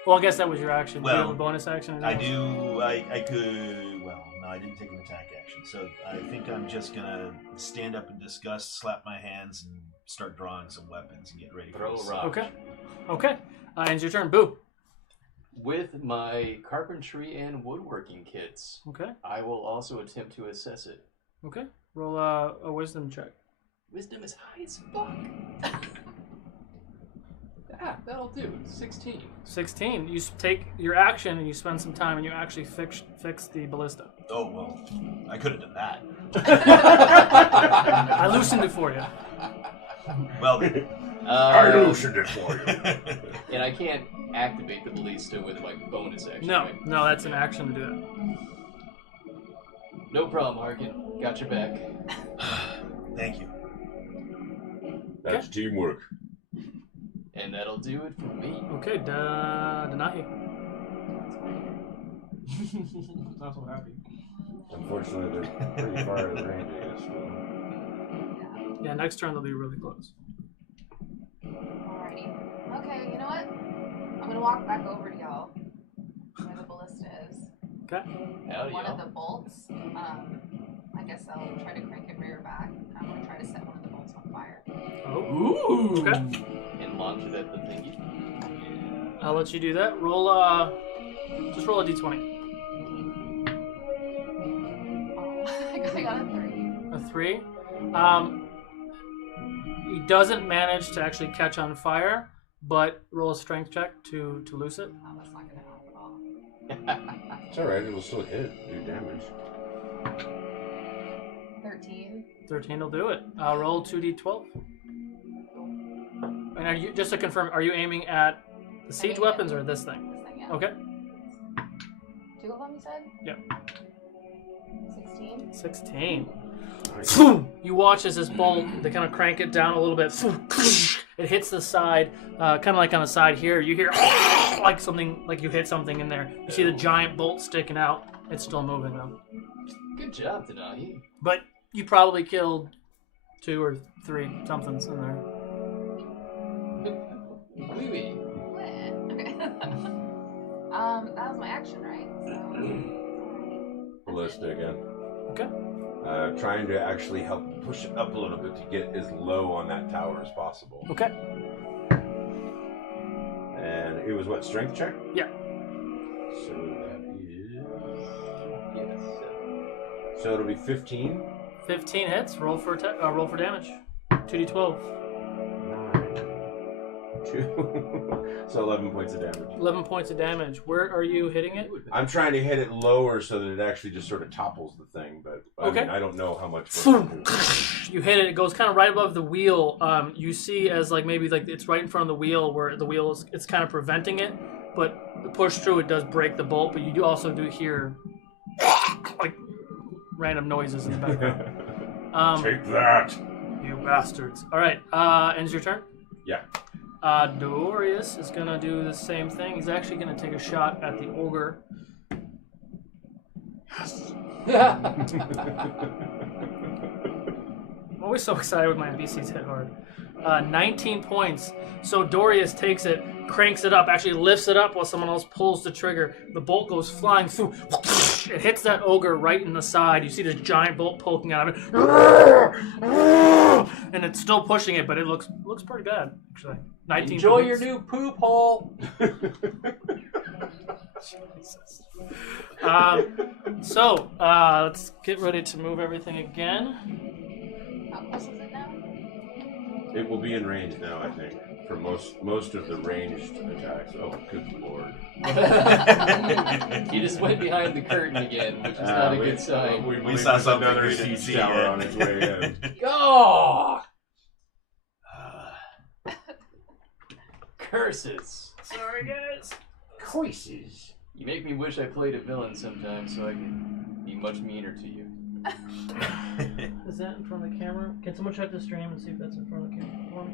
Well, I guess that was your action. Do you have a Well, bonus action? I do. I could. Well, no, I didn't take an attack action, so I think I'm just gonna stand up in disgust, slap my hands, and start drawing some weapons and get ready Throw for a this. rock. Okay. Ends your turn. Boo. With my carpentry and woodworking kits, Okay. I will also attempt to assess it. Okay. Roll a wisdom check. Wisdom is high as fuck. That'll do. 16. 16. You take your action and you spend some time and you actually fix the ballista. Oh well, I could have done that. I loosened it for you. Well, I loosened it for you. And I can't activate the ballista with my bonus action. No, right? no, that's an action to do that. No problem, Harkin. Got your back. Thank you. That's teamwork. And that'll do it for me. Okay, Denahi. Not so happy. Unfortunately, they're pretty far out of range, I guess. Yeah, next turn they'll be really close. Alrighty. Okay, you know what? I'm gonna walk back over to y'all where the ballista is. Okay. Howdy, One y'all. of the bolts. I guess I'll try to crank it rear back. I'm gonna try to set one of the bolts on fire. Oh. Ooh. Okay. And launch it at the thingy. I'll let you do that. Roll just roll a d20. Oh, I got a 3. A 3. He doesn't manage to actually catch on fire, but roll a strength check to loose it. Oh, that's not gonna help at all. It's alright, it'll still hit, do damage. 13. 13 will do it. Roll 2d12. And are you, just to confirm, are you aiming at the siege Aiming weapons at or this thing? This thing, yeah. Okay. 2 of them, you said? Yep. 16. 16. You watch as this bolt, they kind of crank it down a little bit. It hits the side, kind of like on the side here. You hear like something, like you hit something in there. You see the giant bolt sticking out. It's still moving though. Good job, Denahi. But you probably killed 2 or 3 somethings in there. Wee wee. Okay. That was my action, right? So, Ballista again. Okay. Trying to actually help push it up a little bit to get as low on that tower as possible. Okay. And it was what, strength check? Yeah. So that is... Yes. So it'll be 15. 15 hits. Roll for damage. 2d12. 9. 2. So 11 points of damage. 11 points of damage. Where are you hitting it? I'm trying to hit it lower so that it actually just sort of topples the thing, but Okay. I mean, I don't know how much more to do. You hit it. It goes kind of right above the wheel. You see as like maybe like it's right in front of the wheel where the wheel is. It's kind of preventing it, but the push through it does break the bolt. But you do also hear like random noises in the background. Take that! You bastards! All right. Ends your turn. Yeah. Dorius is gonna do the same thing. He's actually gonna take a shot at the ogre. Yes. I'm always so excited when my NPCs hit hard. 19 points. So Dorius takes it, cranks it up, actually lifts it up while someone else pulls the trigger. The bolt goes flying through. It hits that ogre right in the side. You see this giant bolt poking out of it. And it's still pushing it, but it looks pretty bad, actually. 19 Enjoy points. your new poop hole. Let's get ready to move everything again. How close is it now? It will be in range now, I think, for most of the ranged attacks. Oh, good lord! He just went behind the curtain again, which is not a good sign. We saw something another we didn't siege see tower yet. on its way in. Oh! Curses! Sorry, guys. Curses. You make me wish I played a villain sometimes so I could be much meaner to you. Is that in front of the camera? Can someone check the stream and see if that's in front of the camera for me?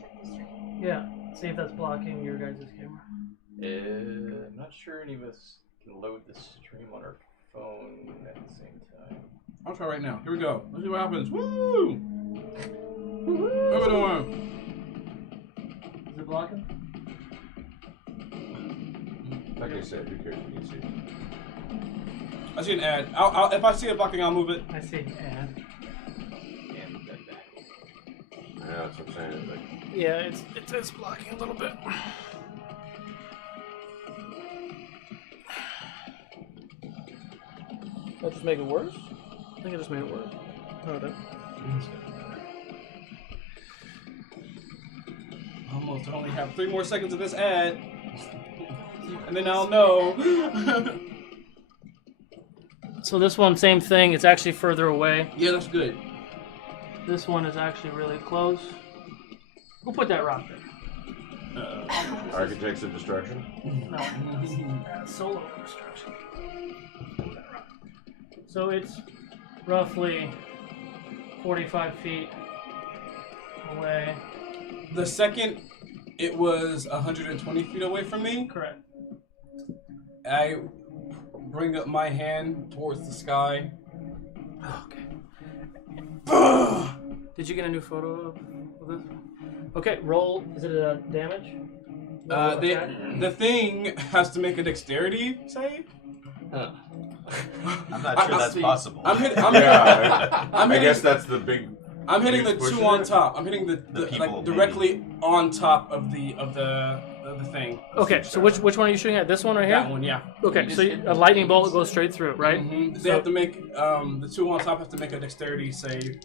Check the stream. Yeah, see if that's blocking your guys' camera. I'm not sure any of us can load the stream on our phone at the same time. I'll try right now. Here we go. Let's see what happens. Woo! Open door. Is it blocking? Like I said, who cares what you see? I see an ad. I'll, if I see it blocking, I'll move it. I see an ad. And then back. Yeah, that's what I'm saying. It's like, Yeah, it's blocking a little bit. That just make it worse? I think it just made it worse. Oh, that. Almost. I only have 3 more seconds of this ad. And then I'll know. So this one, same thing. It's actually further away. Yeah, that's good. This one is actually really close. Who put that rock there? Architects of Destruction? No, that's solo construction. So it's roughly 45 feet away. The second it was 120 feet away from me, Correct. I bring up my hand towards the sky. Okay. Did you get a new photo of this? Okay, roll. Is it a damage? The thing has to make a dexterity save. Huh. I'm not sure that's possible. I guess that's the big. I'm hitting the pushing 2 on it? top. I'm hitting the people, like directly on top of the thing. Okay, so which one are you shooting at? This one right here? That one, yeah. Okay, so a lightning bolt goes straight through, right? Mm-hmm. They have to make the 2 on top have to make a dexterity save.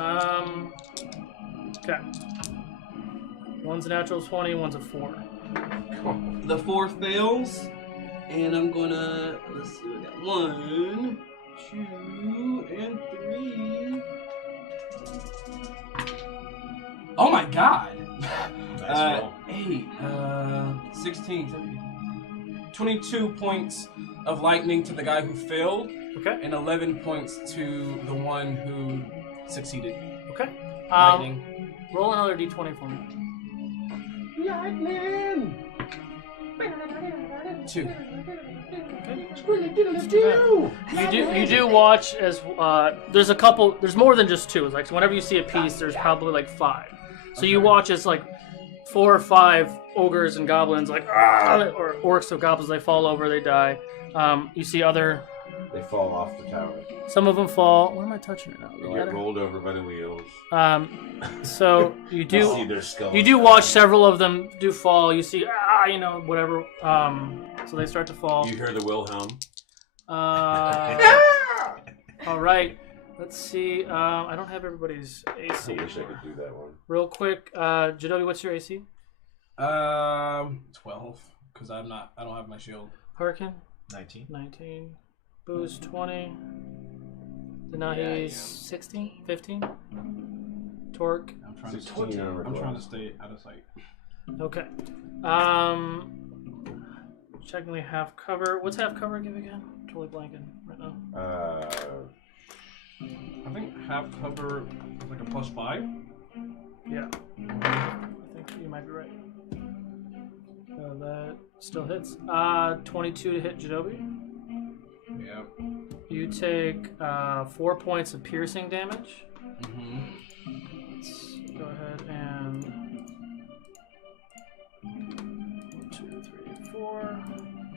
Okay. One's a natural 20, one's a 4. The 4 fails, and I'm gonna let's see. We got 1, 2, and 3. Oh my god! Nice roll. 8, 16, 17, 22 points of lightning to the guy who failed, Okay. and 11 points to the one who succeeded. Okay. Lightning. Roll another d20 for me. Lightning! 2. You do watch as there's a couple. There's more than just 2. It's like whenever you see a piece, there's probably like 5. So you watch as like 4 or 5 ogres and goblins, like or orcs or goblins, they fall over, they die. You see other. They fall off the tower. Some of them fall. What am I touching it now? They get rolled over by the wheels. So you do. See their skulls. You do watch several of them do fall. You see, whatever. So they start to fall. You hear the Wilhelm. All right. Let's see. I don't have everybody's AC. I wish I could do that one. Real quick, Jadobi, what's your AC? 12, because I don't have my shield. Hurricane? 19. 19. Booze, 20. Denahi, 16? 15? Torque? I'm trying 16 I'm trying to stay out of sight. Okay. Checking we half cover. What's half cover give again? Totally blanking right now. I think half cover is like a +5. Yeah. I think you might be right. That still hits. 22 to hit Jadobi. Yep. You take 4 points of piercing damage. Mm-hmm. Let's go ahead and 1, 2, 3, 4.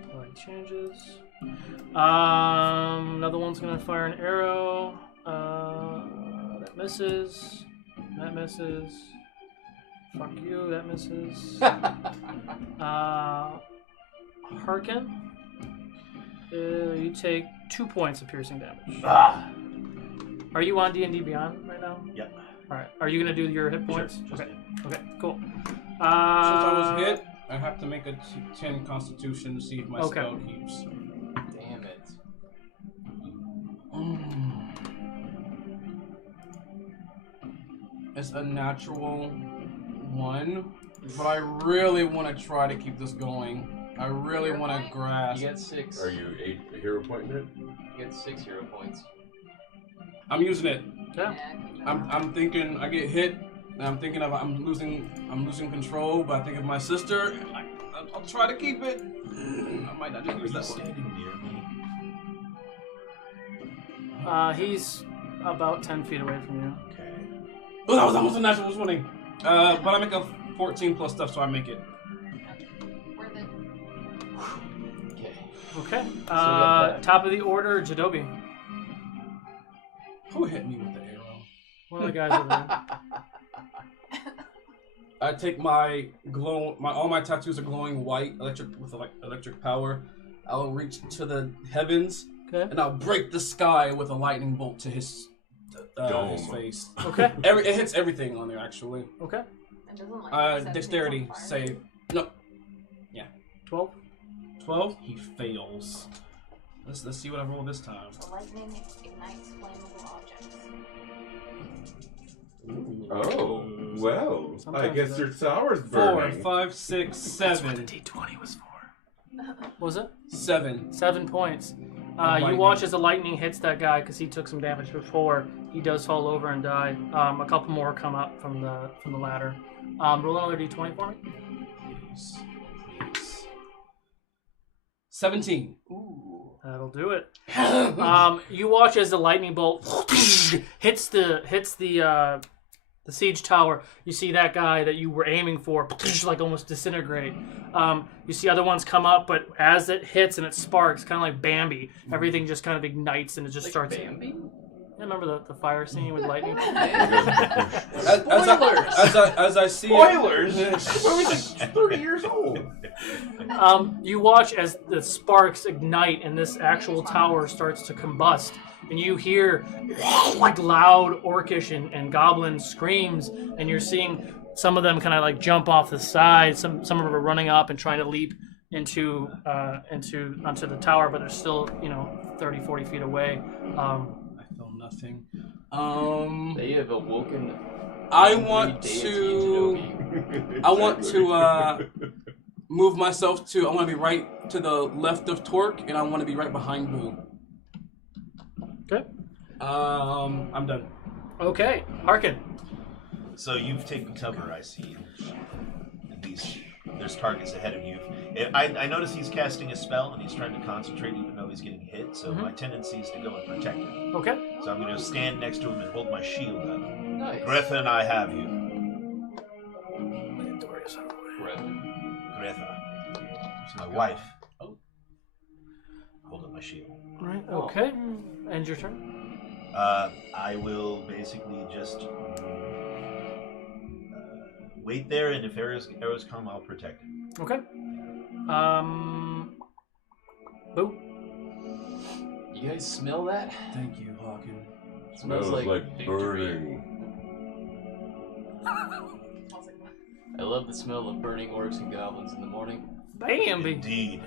Apply changes. Another one's gonna fire an arrow. That misses. That misses. Fuck you. That misses. Hearken. You take 2 points of piercing damage. Ah. Are you on D&D Beyond right now? Yep. All right. Are you gonna do your hit points? Sure, Okay. Okay. Cool. Since I was hit, I have to make a 10 Constitution to see if my spell keeps. Damn it. It's a natural 1, but I really want to try to keep this going. I really want to grasp. You get 6. Are you 8 hero point in it? You get 6 hero points. I'm using it. Yeah. I'm thinking I get hit, and I'm thinking of I'm losing control. But I think of my sister. I'll try to keep it. I might not just use that one. Standing near me. He's about 10 feet away from you. Okay. Oh, that was almost a natural 20. But I make a 14 plus stuff, so I make it. Worth it. Okay. Top of the order, Jadobi. Who hit me with the arrow? One of the guys over there. I take my all my tattoos are glowing white, electric power. I'll reach to the heavens, and I'll break the sky with a lightning bolt to his face. Okay. It hits everything on there actually. Okay. It doesn't like Dexterity save. No. Yeah. 12. 12. He fails. Let's see what I roll this time. The lightning ignites flammable objects. Oh, well. Sometimes I guess it your tower's 4, burning. 5, 6, 7. D20 was for. What was it? 7. 7 points. You lightning. watch as the lightning hits that guy because he took some damage before. He does fall over and die. A couple more come up from the ladder. Roll another D20 for me. Please. 17. Ooh. That'll do it. You watch as the lightning bolt hits the siege tower. You see that guy that you were aiming for like almost disintegrate. You see other ones come up, but as it hits and it sparks, kind of like Bambi, everything just kind of ignites and it just Like starts. Bambi? Yeah, remember the fire scene with lightning? As I see Spoilers! That movie's like 30 years old. You watch as the sparks ignite and this actual tower starts to combust. And you hear like loud orcish and goblin screams, and you're seeing some of them kind of like jump off the side. Some of them are running up and trying to leap onto the tower, but they're still 30, 40 feet away. I feel nothing. They have awoken. I want to move myself to. I want to be right to the left of Torque, and I want to be right behind Boo. Okay. I'm done. Okay, Harkin. So you've taken cover, I see. There's targets ahead of you. I notice he's casting a spell and he's trying to concentrate even though he's getting hit, so my tendency is to go and protect him. Okay. So I'm going to stand next to him and hold my shield up. Nice. Gretha, I have you. Gretha. My wife. Oh. Hold up my shield. Right. Okay. End your turn. I will basically just wait there, and if arrows come, I'll protect him. Okay. Boo. You guys smell that? Thank you, Hawken. It smells like burning. I love the smell of burning orcs and goblins in the morning. Bambi. Indeed.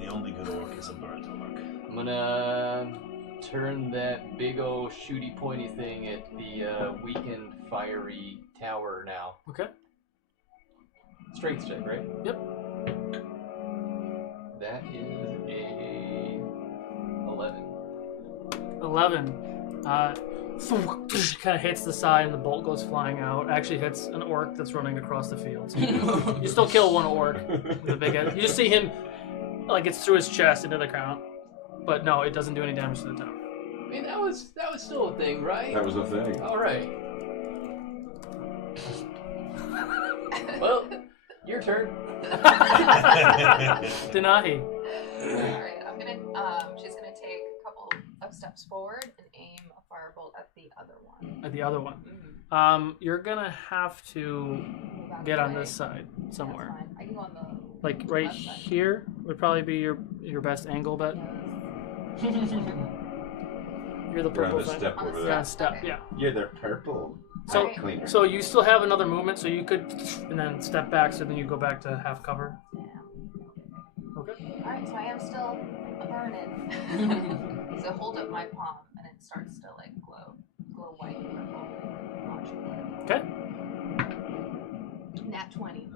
The only good orc is a burnt orc. I'm gonna turn that big old shooty pointy thing at the weakened fiery tower now. Okay. Strength check, right? Yep. That is a 11. 11. Kind of hits the side and the bolt goes flying out. Actually hits an orc that's running across the field. So you still kill one orc with a big head. You just see him, like it's through his chest into the ground. but no, it doesn't do any damage to the tower. I mean, that was still a thing, right? That was a thing. All right. Well, your turn. Denahi. Alright, she's gonna take a couple of steps forward and aim a firebolt at the other one. At the other one. You're gonna have to get on this side somewhere. That's fine. I can go on the Like right left side. here would probably be your best angle bet. You're the You're on purple the thing. step On the over Yeah, there. step, Okay. yeah. Yeah, they're purple. So, Alright. Cleaner. so you still have another movement, so you could, and then step back, so then you go back to half cover. Okay. Alright, so I am still burning. So hold up my palm and it starts to like glow white and purple. Okay. Nat 20.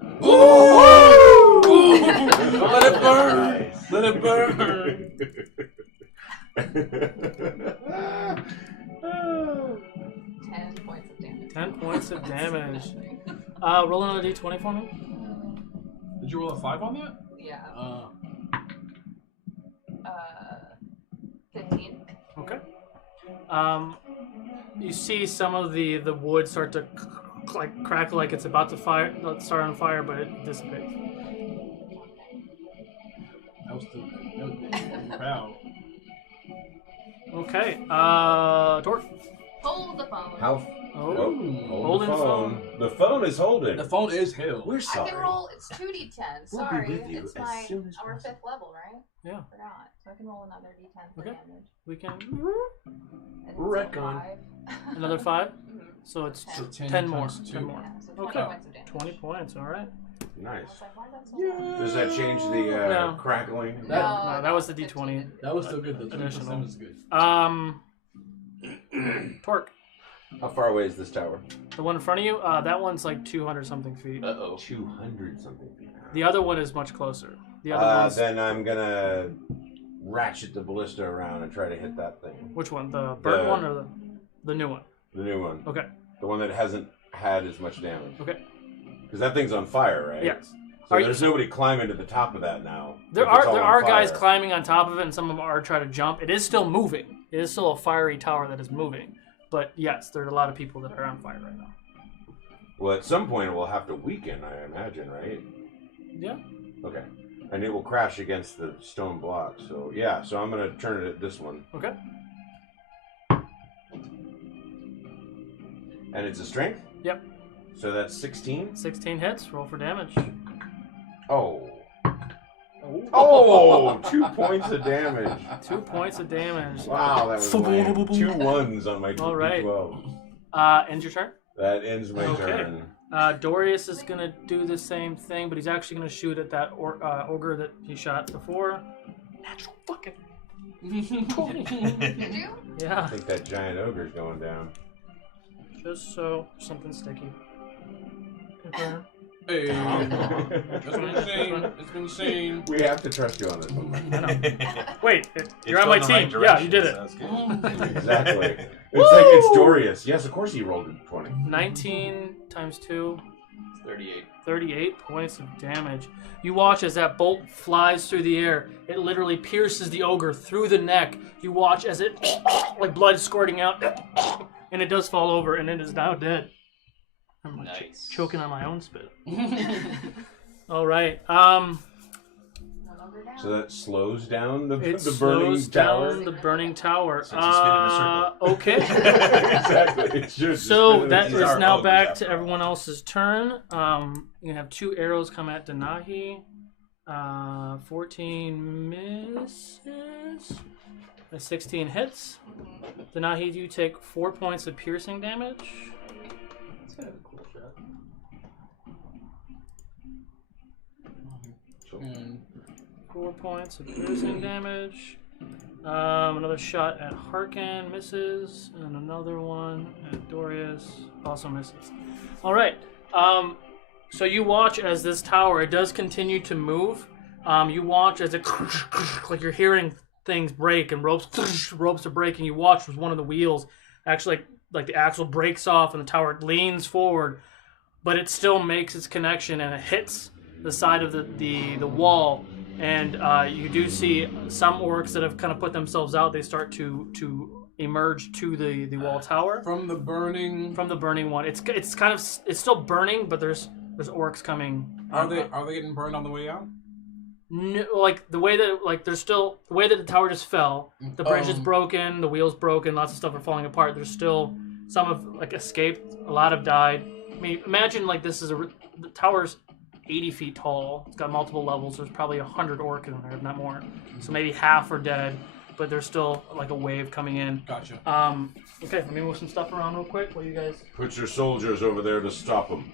Let it burn. Nice. Let it burn. 10 points of damage. 10 points of damage. Roll another d20 for me. Did you roll a 5 on that? Yeah. 15. Okay. You see some of the wood start to like crackle like it's about to start on fire, but it dissipates. That was proud. Okay. Torque. Hold the phone. How? Oh, Hold holding the phone. The phone is holding. The phone is held. We're I sorry. can roll. It's 2d10. We'll be Sorry, with you it's as my soon as our possible. 5th level, right? Yeah. Forgot. So I can roll another d10 for Okay. damage. We can And it's Retcon. 5. another 5. Mhm. So it's So 10 more. times 2. 10 more. Yeah, so 20 Okay. points of damage. 20 points. All right. I Nice. was like, why is that so low? Does that change the No. crackling? No, that was the 15. d20. That was still good. The 20% Additional. was good. Torque. How far away is this tower? The one in front of you, that one's like 200 something feet. 200 something feet. The other one is much closer. The other one's Then I'm gonna ratchet the ballista around and try to hit that thing. which one? The burnt one or the new one? The new one. Okay. The one that hasn't had as much damage. Okay. Because that thing's on fire, right? Yes. So there's nobody climbing to the top of that now. There if it's all are on guys fire. climbing on top of it, and some of them are trying to jump. It is still moving. It is still a fiery tower that is moving. But yes, there are a lot of people that are on fire right now. Well, at some point it will have to weaken, I imagine, right? Yeah. Okay. And it will crash against the stone block. So yeah, so I'm gonna turn it at this one. Okay. And it's a strength? Yep. So that's 16? 16 hits. Roll for damage. Oh. Oh, 2 points of damage. 2 points of damage. Wow, that was lame. 2 1s on my All right. D12. End your turn. That ends my Okay. turn. Dorius is going to do the same thing, but he's actually going to shoot at that ogre that he shot before. Natural fucking 20. Did you? Yeah. I think that giant ogre's going down. Just so something sticky. Confirm. Hey, that's been insane. It's been insane. We have to trust you on this one. I know. Wait, you're It's on my going the right team. Yeah, you direction, did it. so that's good. Exactly. It's like it's Dorius. Yes, of course he rolled a 20. 19 times 2. 38. 38 points of damage. You watch as that bolt flies through the air. It literally pierces the ogre through the neck. You watch as it, like blood squirting out, and it does fall over, and it is now dead. I'm like Nice. choking on my own spit. All right. So that slows down the It the burning slows tower. down the burning tower. So it's a spin in a circle. Okay. Exactly. It's just So that These is are now ogres back after to all. everyone else's turn. You have 2 arrows come at Denahi. 14 misses. A 16 hits. Denahi, you take 4 points of piercing damage. It's kind of a cool shot. And 4 points of piercing damage. Another shot at Harkin misses, and another one at Dorius also misses. All right. So you watch as this tower, it does continue to move. You watch as it, like you're hearing things break and ropes are breaking. You watch as one of the wheels actually, like the axle breaks off and the tower leans forward, but it still makes its connection and it hits the side of the wall, and you do see some orcs that have kind of put themselves out. They start to emerge to the wall tower From the burning one. It's still burning, but there's orcs coming. Are they getting burned on the way out? No, like the way that the tower just fell. The bridge is broken, the wheel's broken, lots of stuff are falling apart. There's still some have like escaped. A lot have died. I mean, imagine like the tower's 80 feet tall. It's got multiple levels. There's probably 100 orcs in there, if not more. So maybe half are dead, but there's still like a wave coming in. Gotcha. Okay, let me move some stuff around real quick. What do you guys? Put your soldiers over there to stop them.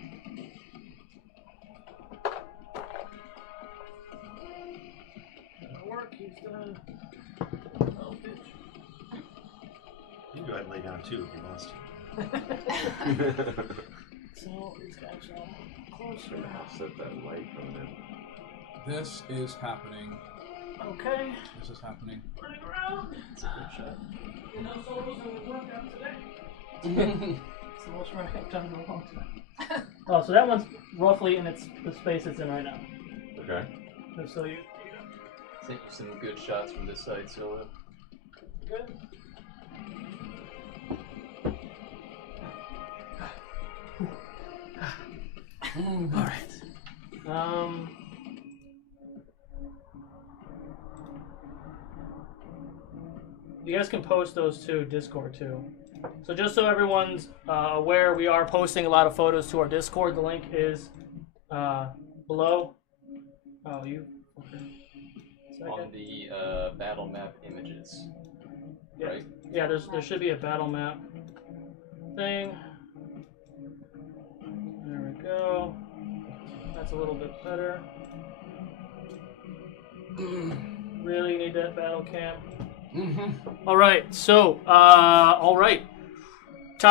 You can go ahead and lay down too if you want to. So these guys are closer. I'll set that light on them. This is happening. Okay. This is happening. Turning around. It's a good shot. You know, solos have worked out today. It's the most run I've done in a long time. Oh, so that one's roughly in the space it's in right now. Okay. Just so you. Take you some good shots from this side, Solo. Good. All right. You guys can post those to Discord too. So just so everyone's aware, we are posting a lot of photos to our Discord. The link is below. Oh, you. Okay. On the battle map images, Yeah. right? Yeah, there should be a battle map thing. There we go. That's a little bit better. Really need that battle camp. All right, so top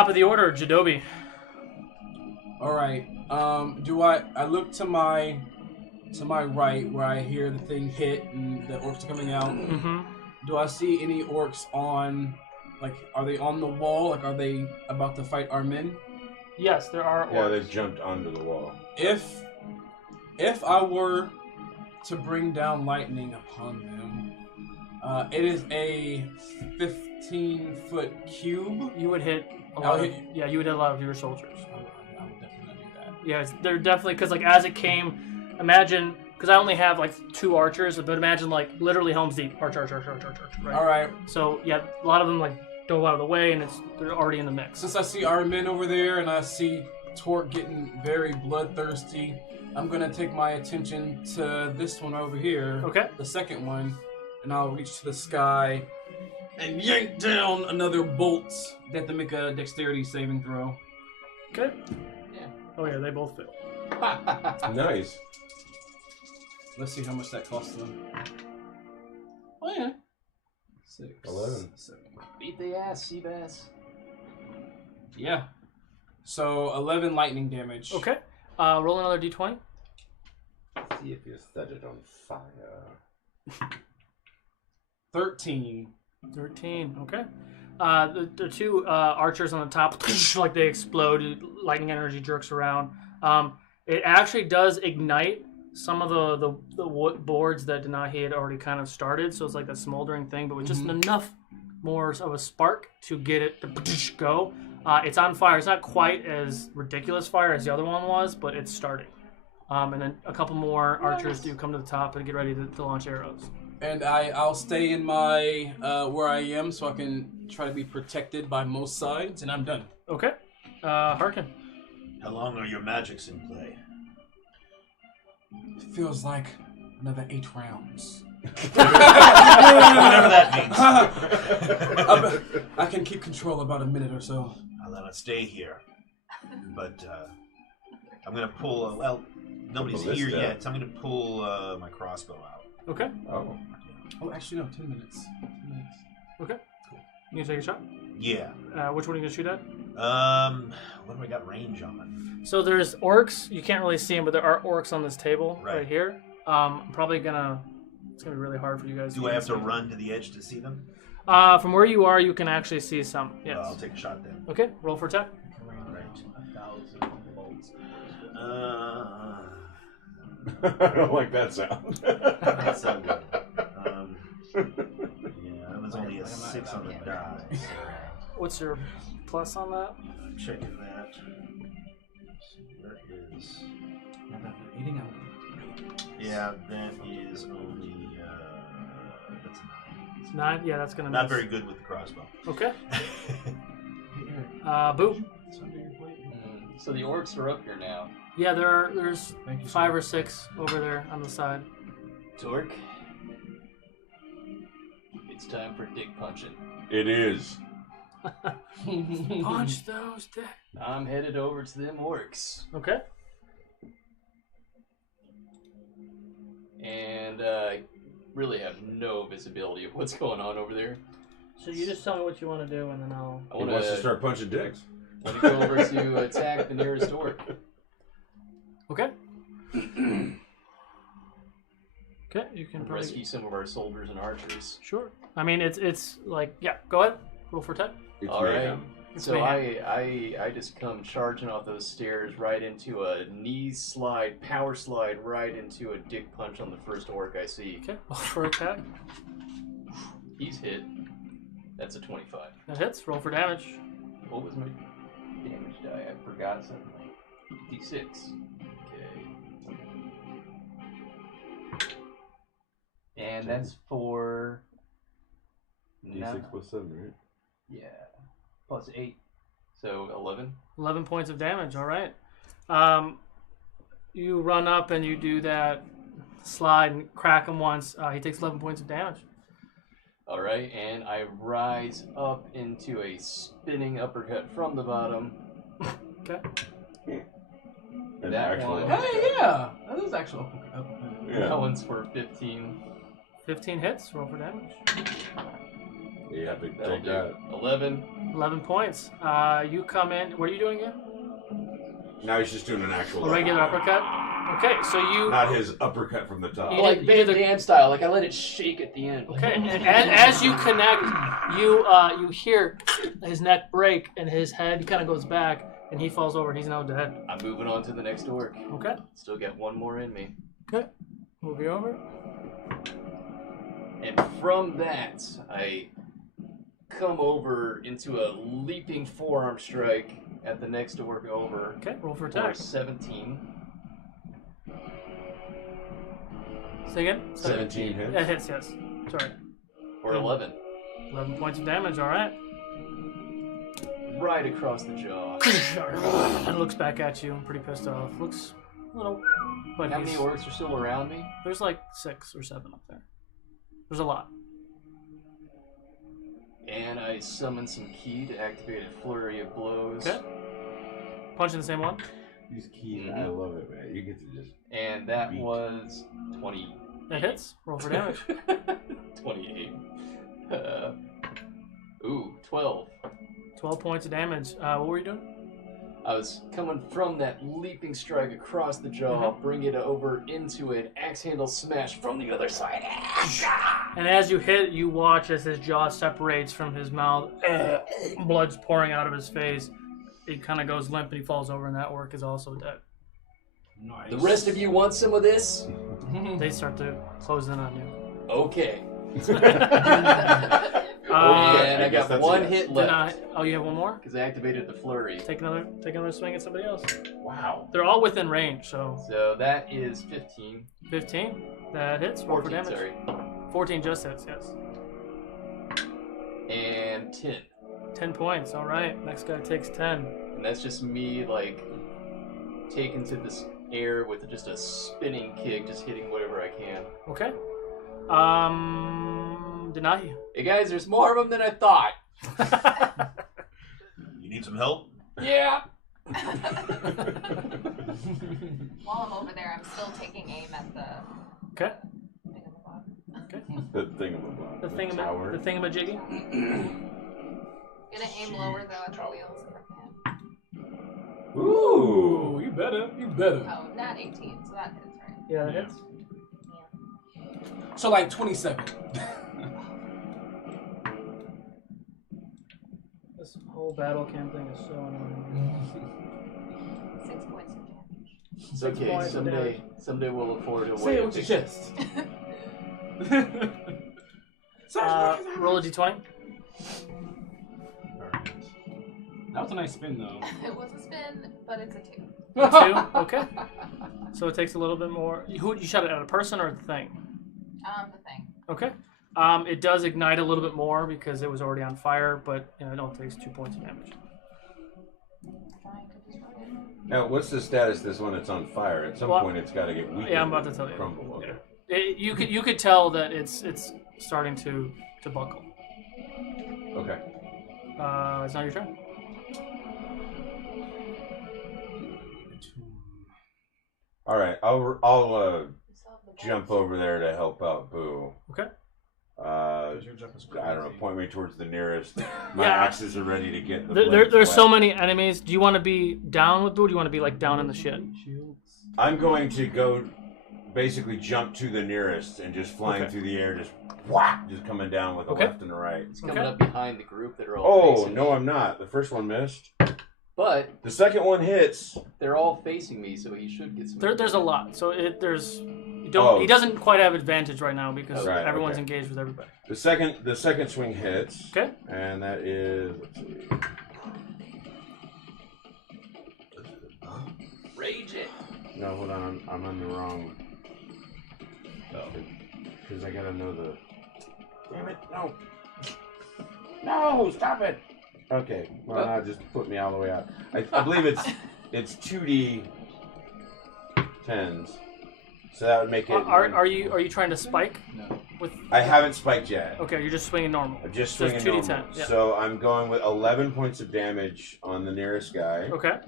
of the order, Jadobi. All right. Do I look to my right where I hear the thing hit and the orcs are coming out? Mm-hmm. Do I see any orcs on? Like, are they on the wall? Like, are they about to fight our men? Yes, there are orcs. Yeah, they've jumped onto the wall. If I were to bring down lightning upon them, it is a 15-foot cube. You would hit a lot of your soldiers. I would definitely not do that. Yeah, they're definitely, because like as it came, imagine, because I only have like 2 archers, but imagine like literally Helm's Deep, arch, right? All right. So yeah, a lot of them like dove out of the way, and they're already in the mix. Since I see our men over there and I see Torque getting very bloodthirsty, I'm gonna take my attention to this one over here. Okay. The second one, and I'll reach to the sky and yank down another bolt. They have to make a dexterity saving throw. Okay. Yeah. Oh yeah, they both fail. Nice. Let's see how much that costs them. Oh yeah. 6, 11. 7. Beat the ass, Seabass. Yeah. So 11 lightning damage. Okay. Roll another d20. See if you set it on fire. 13. 13. Okay. The 2 archers on the top, like they explode. Lightning energy jerks around. It actually does ignite some of the wood boards that Denahi had already kind of started. So it's like a smoldering thing, but with just enough more of a spark to get it to go. It's on fire. It's not quite as ridiculous fire as the other one was, but it's starting. And then a couple more archers do come to the top and get ready to launch arrows. And I'll stay in my where I am so I can try to be protected by most sides, and I'm done. Okay. Harkin. How long are your magics in play? It feels like another 8 rounds. Whatever that means. I can keep control about a minute or so. I'll let it stay here. But I'm going to pull, nobody's here yet, so I'm going to pull my crossbow out. Okay. Oh, actually, no, 10 minutes. 10 minutes. Okay. Cool. You gonna take a shot? Yeah. Which one are you gonna shoot at? What do I got range on? So there's orcs. You can't really see them, but there are orcs on this table right here. I'm probably gonna. It's gonna be really hard for you guys. Do I have to run to the edge to see them? From where you are, you can actually see some. Yes. I'll take a shot then. Okay. Roll for attack. Right. 1,000 volts. I don't like that sound. That's so good. Yeah, that was only a 6 on the die. So What's your plus on that? checking that. Where is? Eating out. Yeah, that is only that's a 9. 9? Yeah, that's gonna Not miss. very good with the crossbow. Okay. Boo. So the orcs are up here now. Yeah, there's 5 or 6 over there on the side. Torque. It's time for dick punching. It is. Punch those dicks. I'm headed over to them orcs. Okay. And I really have no visibility of what's going on over there. So you just tell me what you want to do, and then I'll. He wants to start punching dicks. I want to go over to attack the nearest orc. Okay. Okay, you can probably rescue some of our soldiers and archers. Sure. I mean, it's like, yeah. Go ahead. Roll for attack. All right. It's So mayhem. I just come charging off those stairs right into a knee slide, power slide, right into a dick punch on the first orc I see. Okay. Roll for attack. He's hit. That's a 25. That hits. Roll for damage. What was my damage die? I forgot something. D6. Okay. And that's for... D6 plus 7, right? Yeah. Plus 8. So 11. 11 points of damage. All right. You run up and you do that slide and crack him once. He takes 11 points of damage. All right, and I rise up into a spinning uppercut from the bottom. Okay. That one. Hey, yeah, that is actually. Yeah. That one's for 15. 15 hits. Roll for damage. You have to That'll take do. that. 11. 11 points. You come in. What are you doing again? Now he's just doing an actual A regular uppercut. Okay, so you. Not his uppercut from the top. You Like did- Van you did the- Damme style, like I let it shake at the end. Okay, and as you connect, you hear his neck break and his head kind of goes back, and he falls over and he's now dead. I'm moving on to the next orc. Okay. Still got one more in me. Okay. Move you over. And from that, I come over into a leaping forearm strike at the next orc over. Okay, roll for For attack. 17. Say again? 17 hits. That hits, yes. Sorry. Or 11. 11 points of damage, alright. Right across the jaw. And looks back at you, pretty pissed off. Looks a little. But How many he's- orcs are still around me? There's like 6 or 7 up there. There's a lot. And I summon some ki to activate a flurry of blows. Okay. Punching the same one. These keys, I love it, man. You get to just. And that was 20. That hits. Roll for damage. 28. Ooh, 12. 12 points of damage. What were you doing? I was coming from that leaping strike across the jaw, bring it over into an axe handle smash from the other side. And as you hit, you watch as his jaw separates from his mouth. Blood's pouring out of his face. He kind of goes limp and he falls over, and that orc is also dead. Nice. The rest of you want some of this? They start to close in on you. Okay. And I got one hit left. Oh, you have one more? Because I activated the flurry. Take another swing at somebody else. Wow. They're all within range, so. So that is 15. 15. That hits. Roll for 14, damage. sorry. 14 just hits, yes. And 10. 10 points. All right. Next guy takes 10. And that's just me, like, taken to this air with just a spinning kick, just hitting whatever I can. Okay. Denahi. Hey guys, there's more of them than I thought. You need some help? Yeah. While I'm over there, I'm still taking aim at the Okay. thing on the bottom. The thingamabobber. The thingamajiggy. Gonna aim lower though at the wheels if I can. Ooh, you better. Oh, not 18, so that hits, right? Yeah, that hits. So like 27. This whole battle cam thing is so annoying. 6 points of damage. It's okay. Someday we'll afford a way. Say it with your chest. Roll a d20. That was a nice spin, though. It was a spin, but it's a 2. 2. Okay. So it takes a little bit more. You shot it at a person or the thing? The thing. Okay. It does ignite a little bit more because it was already on fire, but it only takes 2 points of damage. Trying to destroy it. Now, what's the status of this one that's on fire? At some point, it's got to get weaker. Yeah, I'm about to tell you. Crumble. Okay. You could tell that it's starting to buckle. Okay. It's not your turn. All right. I'll jump over there to help out Boo. Okay. I don't know. Point me towards the nearest. My Yeah. axes are ready to get the. There's so many enemies. Do you want to be down with Boo? Or do you want to be like down in the shit? I'm going to go, basically jump to the nearest and just flying through the air, just whack, just coming down with a left and a right. It's coming up behind the group that are all. Oh facing no, me. I'm not. The first one missed. But the second one hits. They're all facing me, so he should get some. There's a lot. So he doesn't quite have advantage right now because everyone's engaged with everybody. The second swing hits. Okay. And that is, let's see. Rage it. No, hold on. I'm on the wrong. Because I gotta know the. Damn it! No. No! Stop it! Okay. Well, now just put me all the way out. I believe it's 2d 10s. So that would make it. Are you trying to spike? No. I haven't spiked yet. Okay, you're just swinging normal. I'm just So swinging it's 2d10. normal. Yeah. So I'm going with 11 points of damage on the nearest guy. Okay.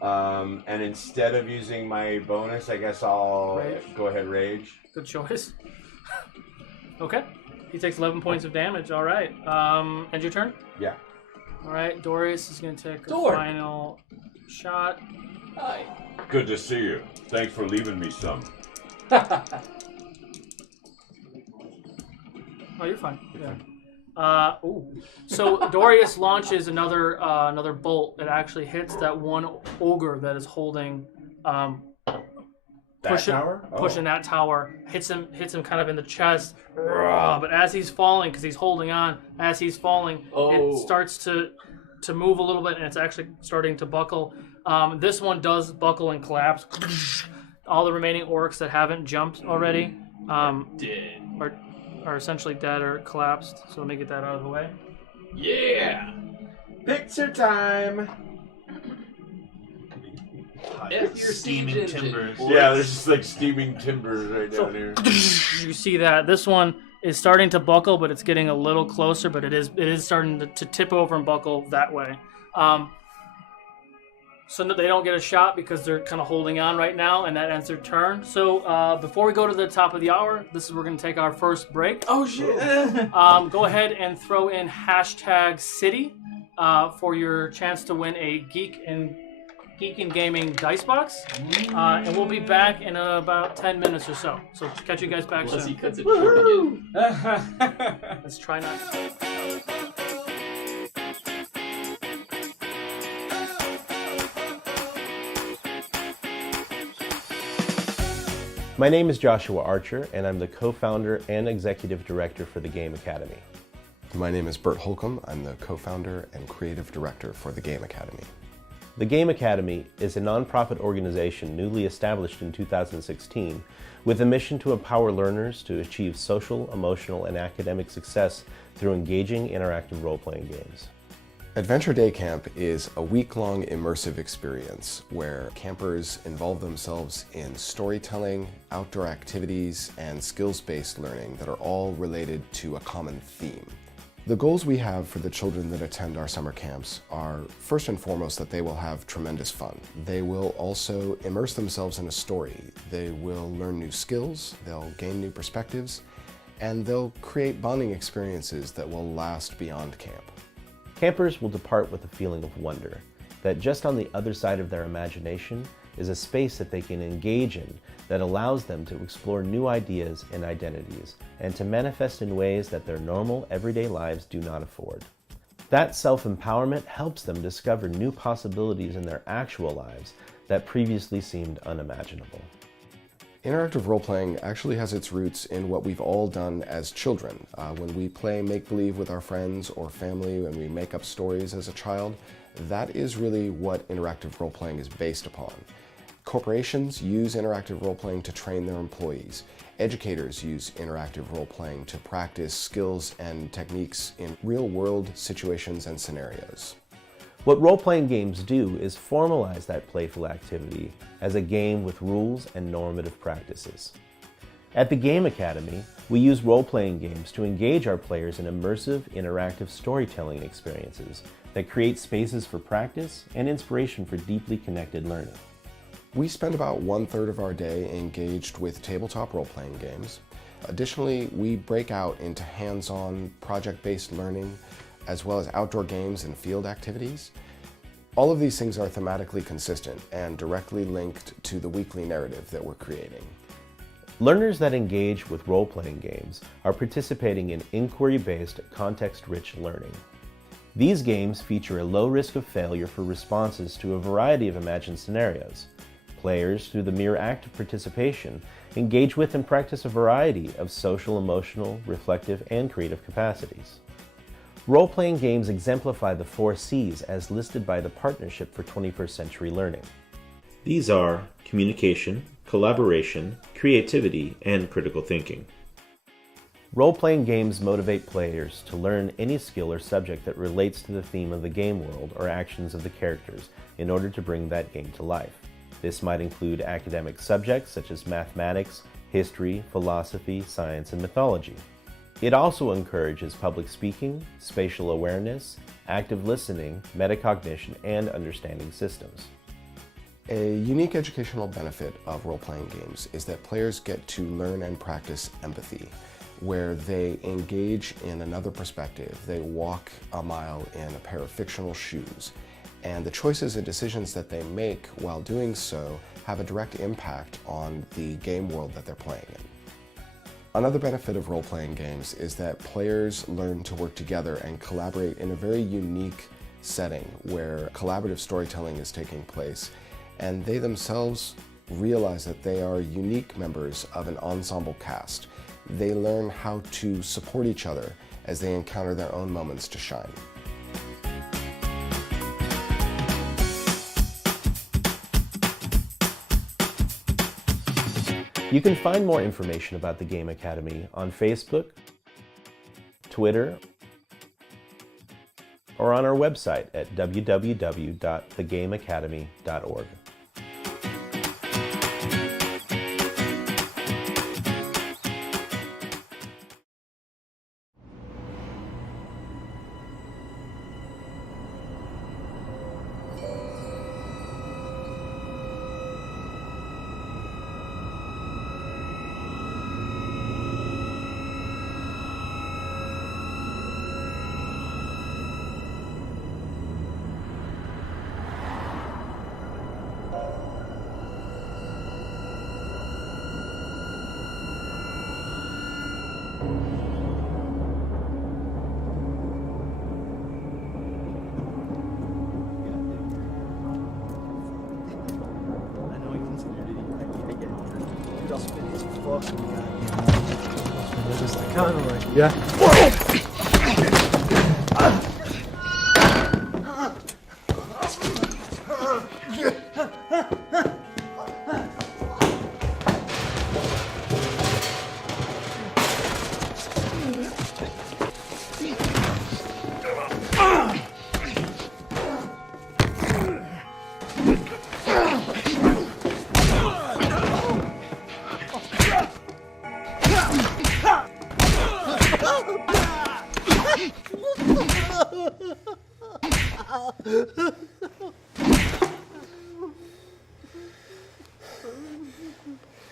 And instead of using my bonus, I guess I'll go ahead rage. Good choice. Okay. He takes 11 points of damage. All right. End your turn? Yeah. All right. Dorius is going to take a final shot. Hi. Good to see you. Thanks for leaving me some. Oh, you're fine. Yeah. So Dorius launches another bolt that actually hits that one ogre that is holding pushing that tower. Hits him kind of in the chest. But as he's falling, because he's holding on, it starts to move a little bit, and it's actually starting to buckle. This one does buckle and collapse. All the remaining orcs that haven't jumped already dead. Are essentially dead or collapsed. So let me get that out of the way. Yeah! Picture time! Steaming timbers. Yeah, there's just like steaming timbers right down here. You see that this one is starting to buckle, but it's getting a little closer. But it is starting to tip over and buckle that way. So they don't get a shot because they're kind of holding on right now, and that ends their turn. So before we go to the top of the hour, we're going to take our first break. Oh shit! Go ahead and throw in #city for your chance to win a Geek and Gaming dice box, and we'll be back in about 10 minutes or so. So catch you guys back Unless soon. he cuts it short again. Let's try not. My name is Joshua Archer, and I'm the co-founder and executive director for the Game Academy. My name is Bert Holcomb. I'm the co-founder and creative director for the Game Academy. The Game Academy is a nonprofit organization newly established in 2016 with a mission to empower learners to achieve social, emotional, and academic success through engaging interactive role-playing games. Adventure Day Camp is a week-long immersive experience where campers involve themselves in storytelling, outdoor activities, and skills-based learning that are all related to a common theme. The goals we have for the children that attend our summer camps are first and foremost that they will have tremendous fun. They will also immerse themselves in a story. They will learn new skills, they'll gain new perspectives, and they'll create bonding experiences that will last beyond camp. Campers will depart with a feeling of wonder, that just on the other side of their imagination is a space that they can engage in that allows them to explore new ideas and identities, and to manifest in ways that their normal, everyday lives do not afford. That self-empowerment helps them discover new possibilities in their actual lives that previously seemed unimaginable. Interactive role-playing actually has its roots in what we've all done as children. When we play make-believe with our friends or family, when we make up stories as a child, that is really what interactive role-playing is based upon. Corporations use interactive role-playing to train their employees. Educators use interactive role-playing to practice skills and techniques in real-world situations and scenarios. What role-playing games do is formalize that playful activity as a game with rules and normative practices. At the Game Academy, we use role-playing games to engage our players in immersive, interactive storytelling experiences that create spaces for practice and inspiration for deeply connected learning. We spend about 1/3 of our day engaged with tabletop role-playing games. Additionally, we break out into hands-on, project-based learning, as well as outdoor games and field activities. All of these things are thematically consistent and directly linked to the weekly narrative that we're creating. Learners that engage with role-playing games are participating in inquiry-based, context-rich learning. These games feature a low risk of failure for responses to a variety of imagined scenarios. Players, through the mere act of participation, engage with and practice a variety of social, emotional, reflective, and creative capacities. Role-playing games exemplify the 4 C's as listed by the Partnership for 21st Century Learning. These are communication, collaboration, creativity, and critical thinking. Role-playing games motivate players to learn any skill or subject that relates to the theme of the game world or actions of the characters in order to bring that game to life. This might include academic subjects such as mathematics, history, philosophy, science, and mythology. It also encourages public speaking, spatial awareness, active listening, metacognition, and understanding systems. A unique educational benefit of role-playing games is that players get to learn and practice empathy, where they engage in another perspective. They walk a mile in a pair of fictional shoes, and the choices and decisions that they make while doing so have a direct impact on the game world that they're playing in. Another benefit of role-playing games is that players learn to work together and collaborate in a very unique setting where collaborative storytelling is taking place, and they themselves realize that they are unique members of an ensemble cast. They learn how to support each other as they encounter their own moments to shine. You can find more information about the Game Academy on Facebook, Twitter, or on our website at www.thegameacademy.org.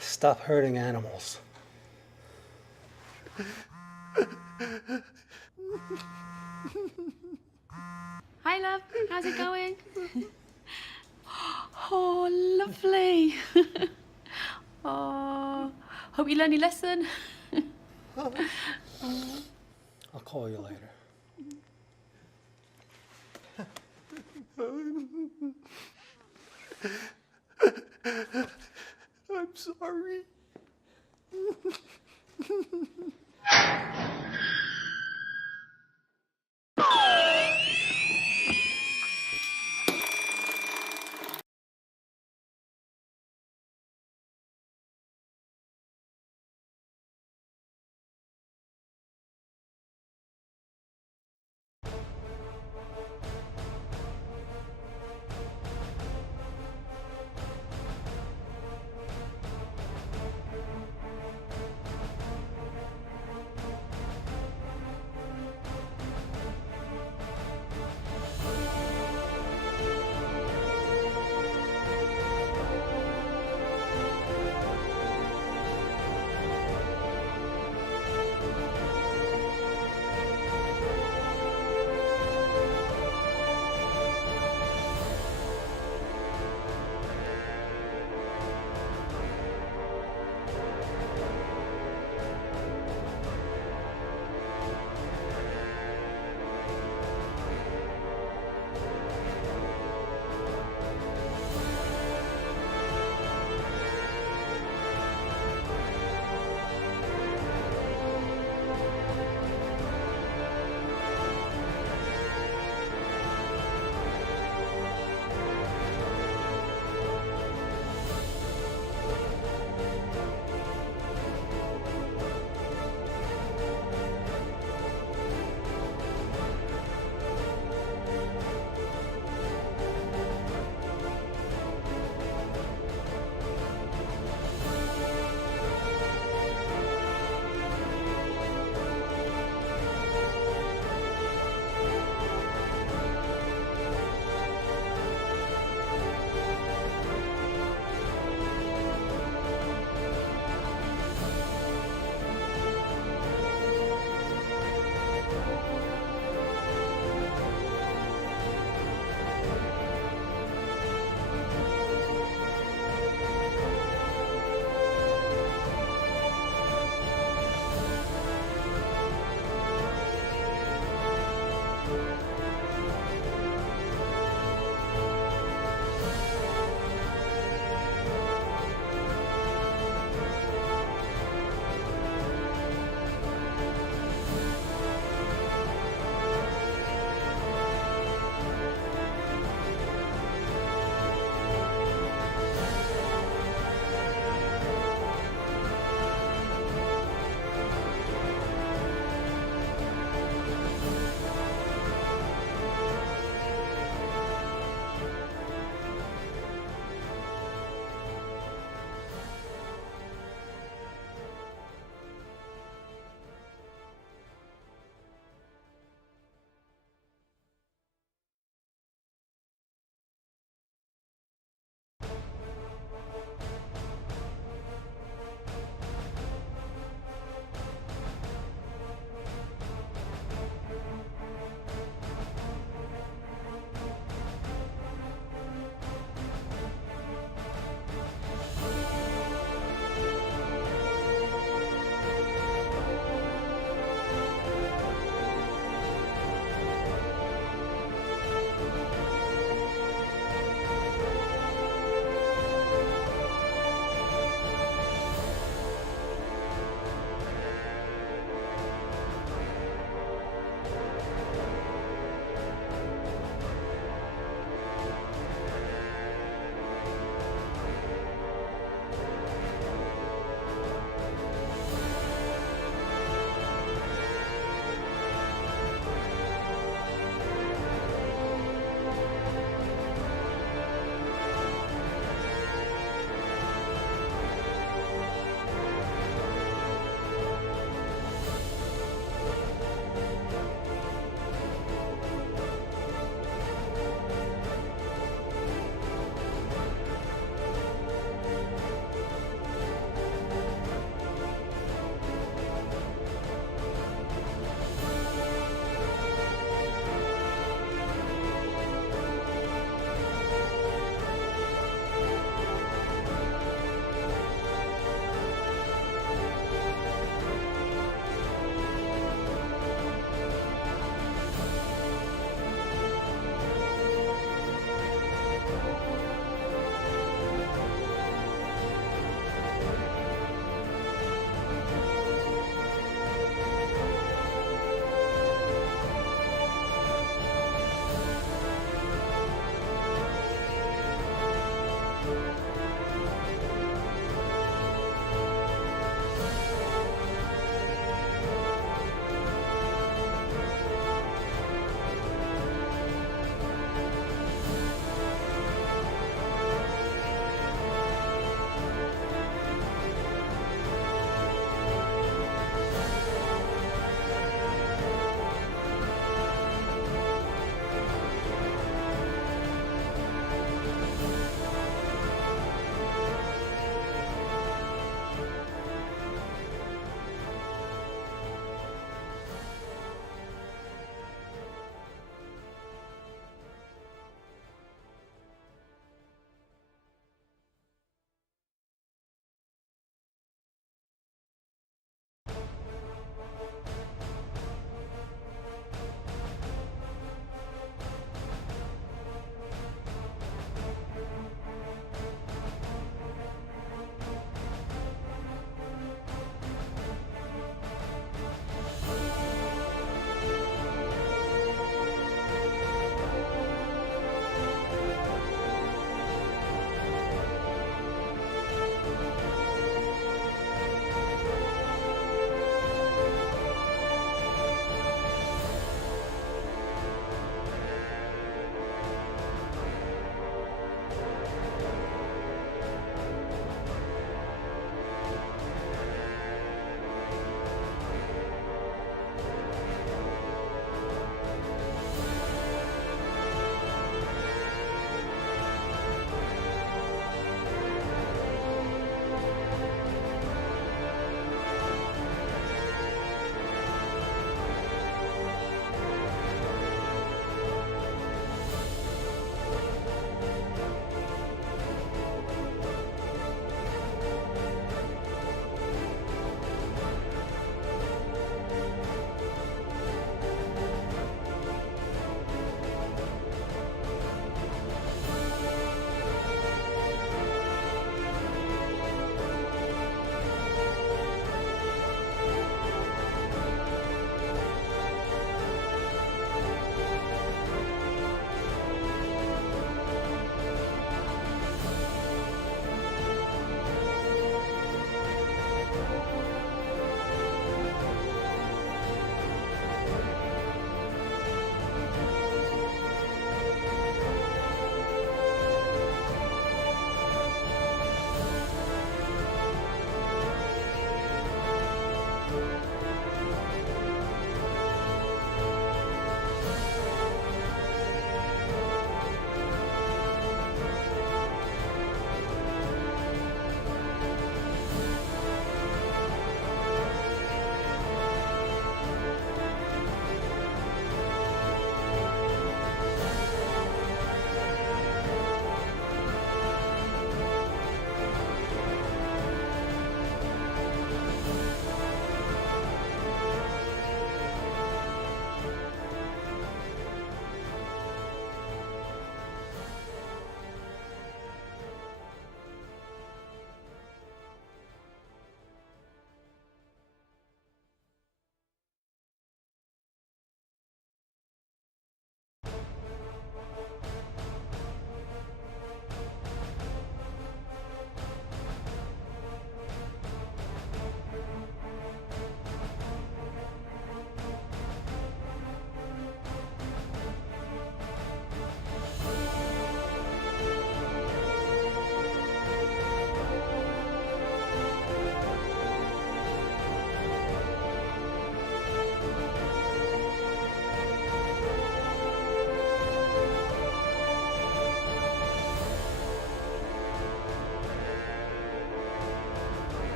Stop hurting animals. Hi, love. How's it going? Oh, lovely. Oh, hope you learned your lesson. I'll call you later. I'm sorry.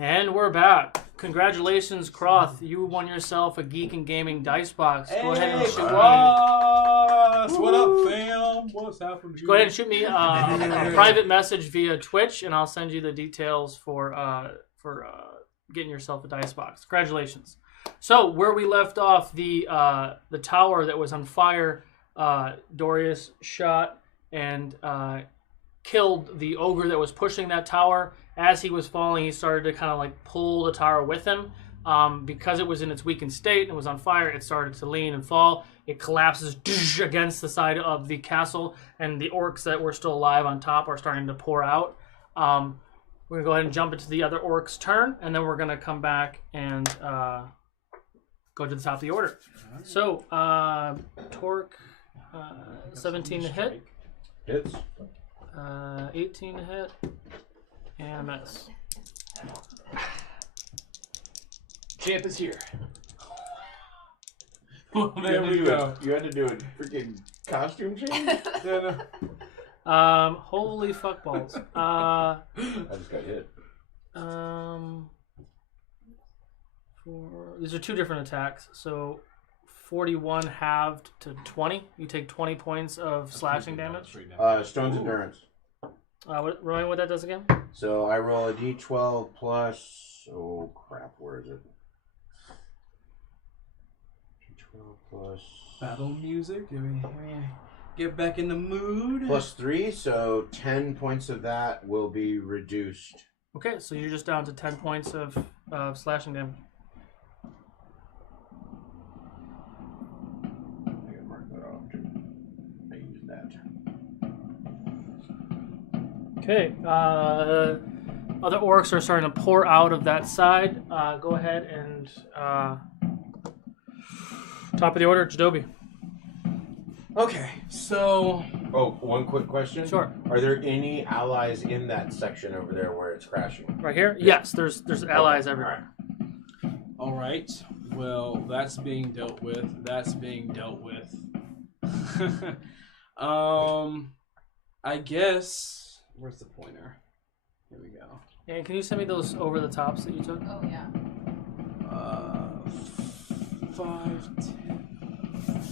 And we're back. Congratulations, Croth. You won yourself a Geek and Gaming dice box. Go ahead and shoot me. What up, fam? What's happening? Go ahead and shoot me a private message via Twitch, and I'll send you the details for getting yourself a dice box. Congratulations. So where we left off, the tower that was on fire, Dorius shot and killed the ogre that was pushing that tower. As he was falling, he started to kind of like pull the tower with him. Because it was in its weakened state and was on fire, it started to lean and fall. It collapses against the side of the castle, and the orcs that were still alive on top are starting to pour out. We're going to go ahead and jump into the other orc's turn, and then we're going to come back and go to the top of the order. So, Torque, 17 to hit. Hits. 18 to hit. And a miss. Champ is here. Well, there we go. You had to do a freaking costume change? Holy fuck balls. I just got hit. These are two different attacks. So 41 halved to 20. You take 20 points of slashing damage. Stone's Endurance. Remind me what that does again? So I roll a d12 plus... Oh, crap. Where is it? d12 plus... Battle music. Get back in the mood. Plus 3, so 10 points of that will be reduced. Okay, so you're just down to 10 points of slashing damage. I gotta mark that off, too. I use that. Okay, other orcs are starting to pour out of that side. Go ahead and top of the order, Jadobi. Okay, so... Oh, one quick question. Sure. Are there any allies in that section over there where it's crashing? Right here? Yes, there's allies everywhere. All right. Well, that's being dealt with. That's being dealt with. I guess... Where's the pointer? Here we go. And can you send me those over the tops that you took? Oh, yeah.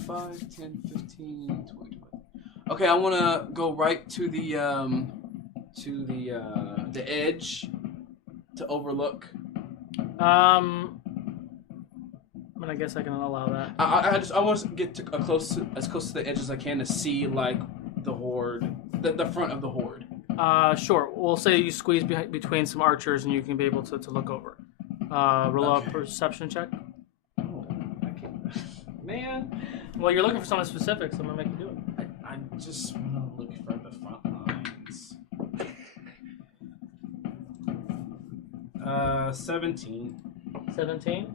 5, 10, 15, 20. Okay, I want to go right to the edge to overlook. I mean, I guess I can allow that. I want to get as close to the edge as I can to see like the horde, the front of the horde. Sure. We'll say you squeeze between some archers and you can be able to look over. Roll a perception check. Oh, I can't. Man. Well, you're looking for something specific, so I'm going to make you do it. I just want to look for the front lines. 17. 17?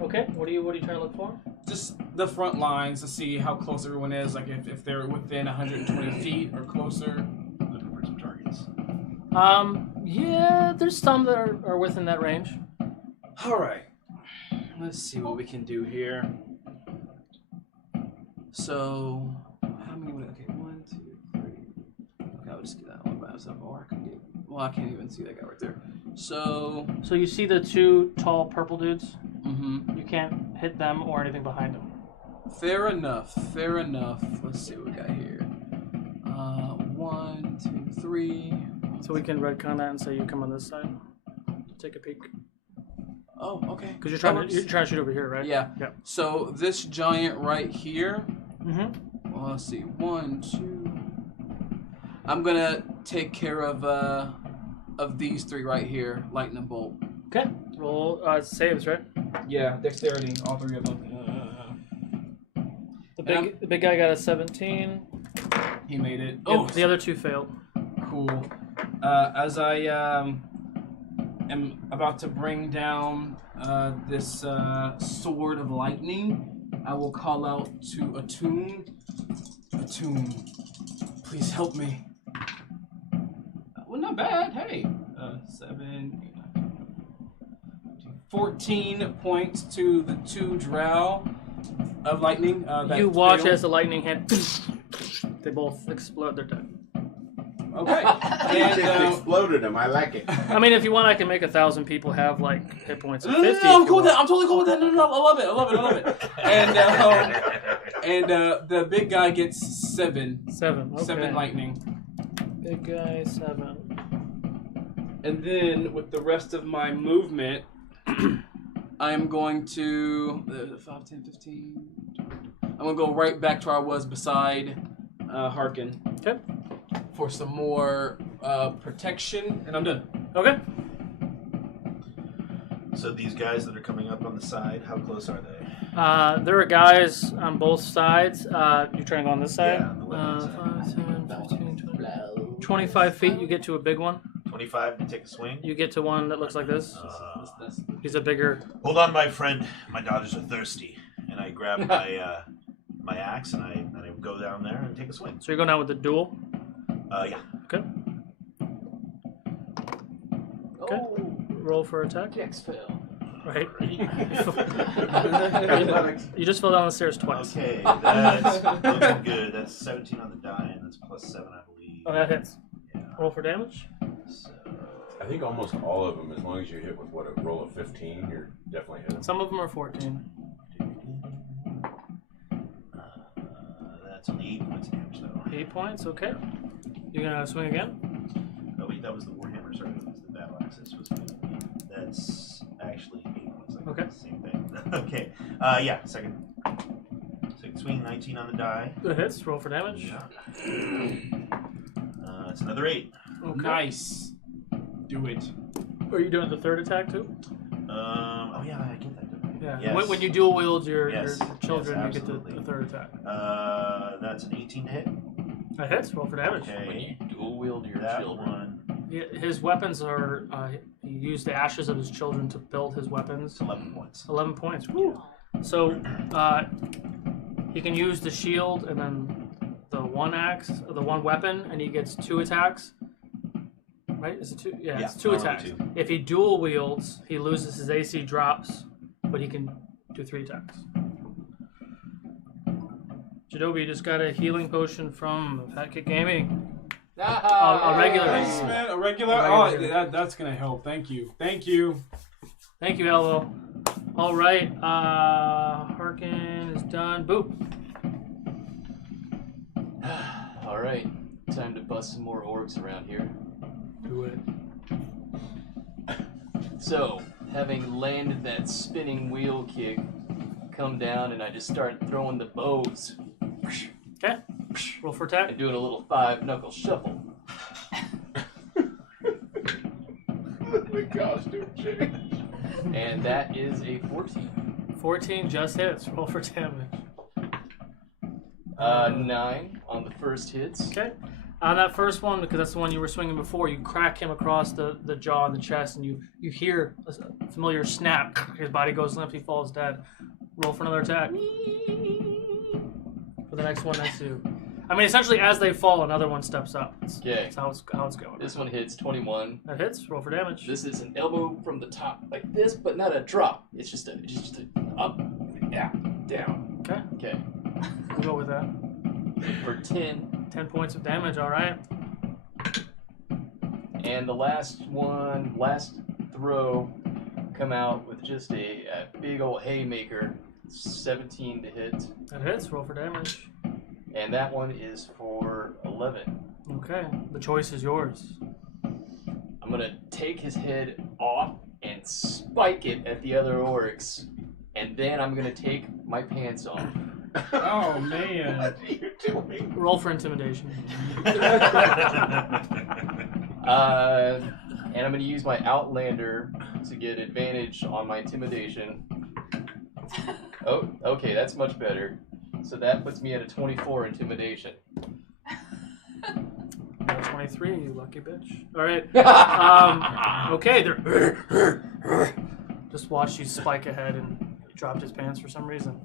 Okay. What are you trying to look for? Just the front lines to see how close everyone is. Like if they're within 120 feet or closer. Looking for some targets. Yeah, there's some that are within that range. All right. Let's see what we can do here. So, how many? Okay, 1, 2, 3. Okay, I'll just get that one by myself. Or I can get. Well, I can't even see that guy right there. So you see the two tall purple dudes? Mm-hmm. You can't hit them or anything behind them. Fair enough. Fair enough. Let's see what we got here. 1, 2, 3. So we can retcon that and say you come on this side. Take a peek. Oh, okay. Because you're trying to shoot over here, right? Yeah. Yep. So this giant right here. Mm-hmm. Well, let's see. 1, 2. I'm gonna take care of these three right here. Lightning bolt. Okay. Roll saves, right? Yeah, dexterity. All three of them. The big guy got a 17. He made it. Oh, the other two failed. Cool. As I am about to bring down this sword of lightning, I will call out to Attune. Attune, please help me. Well, not bad. Hey, 7, 14 points to the two drow of lightning. You watch as the lightning hit. They both explode. They're dead. Okay. You just exploded him. I like it. I mean, if you want, I can make 1,000 people have like hit points of No, 50. I'm cool with that. I'm totally cool with that. No, I love it. And the big guy gets 7. 7. Okay. 7 lightning. Big guy 7. And then with the rest of my movement, I'm going to 5, 10, 15. I'm gonna go right back to where I was beside Harkin. Okay. For some more protection, and I'm done. Okay. So these guys that are coming up on the side, how close are they? There are guys on both sides. You trying to go on this side? Yeah, on the left side. 5, 10, 15, 20. 25 feet, you get to a big one. 25 to take a swing? You get to one that looks like this. He's a bigger... Hold on, my friend. My daughters are thirsty. And I grab my my axe and I go down there and take a swing. So you're going down with the duel? Yeah. Okay. Okay. Roll for attack. X fail. Right. You just fell down the stairs twice. Okay, that's looking good. That's 17 on the die, and that's plus 7, I believe. Oh, that hits. Yeah. Roll for damage. So, I think almost all of them, as long as you hit with a roll of 15, you're definitely hitting. Some of them are 14. that's only 8 points of damage, though. 8 points, okay. You gonna swing again? Oh wait, that was the Warhammer. Sorry, that was the battle axis. That's actually 8 points. Like okay. Same thing. Okay. Yeah. Second swing. 19 on the die. Good hits. Roll for damage. Yeah. It's another 8. Okay. Nice. Do it. Are you doing the third attack too? Oh yeah, I get that. Yeah. Yes. When you dual wield your children, yes, you get the third attack. That's an 18 to hit. That hits. Roll for damage. Okay. When you dual wield your children. Yeah, his weapons are. He used the ashes of his children to build his weapons. 11 points. 11 points. Woo. So he can use the shield and then the one axe, or the one weapon, and he gets 2 attacks. Right? Is it 2? Yeah, it's 2 attacks. 2. If he dual wields, he loses his AC drops, but he can do 3 attacks. Jadobi just got a healing potion from Fat Kick Gaming. A regular. Thanks, man. A regular? Oh, that's going to help. Thank you. Thank you. Thank you, Elvo. All right. Harkin is done. Boop. All right. Time to bust some more orcs around here. Do it. So, having landed that spinning wheel kick, come down and I just start throwing the bows. Okay. Roll for attack. And doing a little 5-knuckle shuffle. The costume change. And that is a 14. 14 just hits. Roll for damage. 9 on the first hits. Okay. On that first one, because that's the one you were swinging before, you crack him across the jaw and the chest, and you hear a familiar snap. His body goes limp. He falls dead. Roll for another attack. For the next one next to you. I mean, essentially, as they fall, another one steps up. Okay. That's how it's going. This one hits 21. That hits. Roll for damage. This is an elbow from the top, like this, but not a drop. It's just a up, down, down. Okay. Okay. We'll go with that. For 10. 10 points of damage, all right. And the last throw, come out with just a big old haymaker, 17 to hit. That hits. Roll for damage. And that one is for 11. Okay. The choice is yours. I'm going to take his head off and spike it at the other orcs. And then I'm going to take my pants off. Oh, man. What are you doing? Roll for intimidation. And I'm going to use my Outlander to get advantage on my intimidation. Oh, okay, that's much better. So that puts me at a 24 intimidation. 23, you lucky bitch. All right. Okay, they're just watched you spike ahead and he dropped his pants for some reason.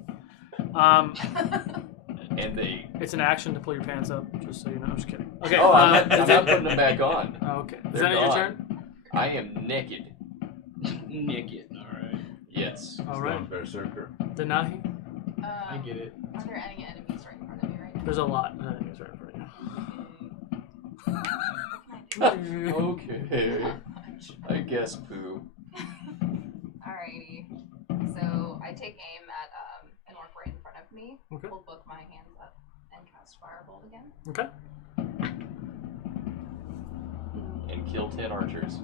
And it's an action to pull your pants up, just so you know. I'm just kidding. Okay. Oh, I'm not putting them back on. Okay. Is They're that your gone. turn? I am naked. Naked. All right. Yes. All right. Berserker. Denahi? I get it. Are there any enemies right in front of me right now? There's a lot of enemies right in front of you. Okay. I guess Boo. Alrighty. So I take aim at an orc right in front of me. Okay. Hold both my hands up and cast Firebolt again. Okay. And kill 10 archers.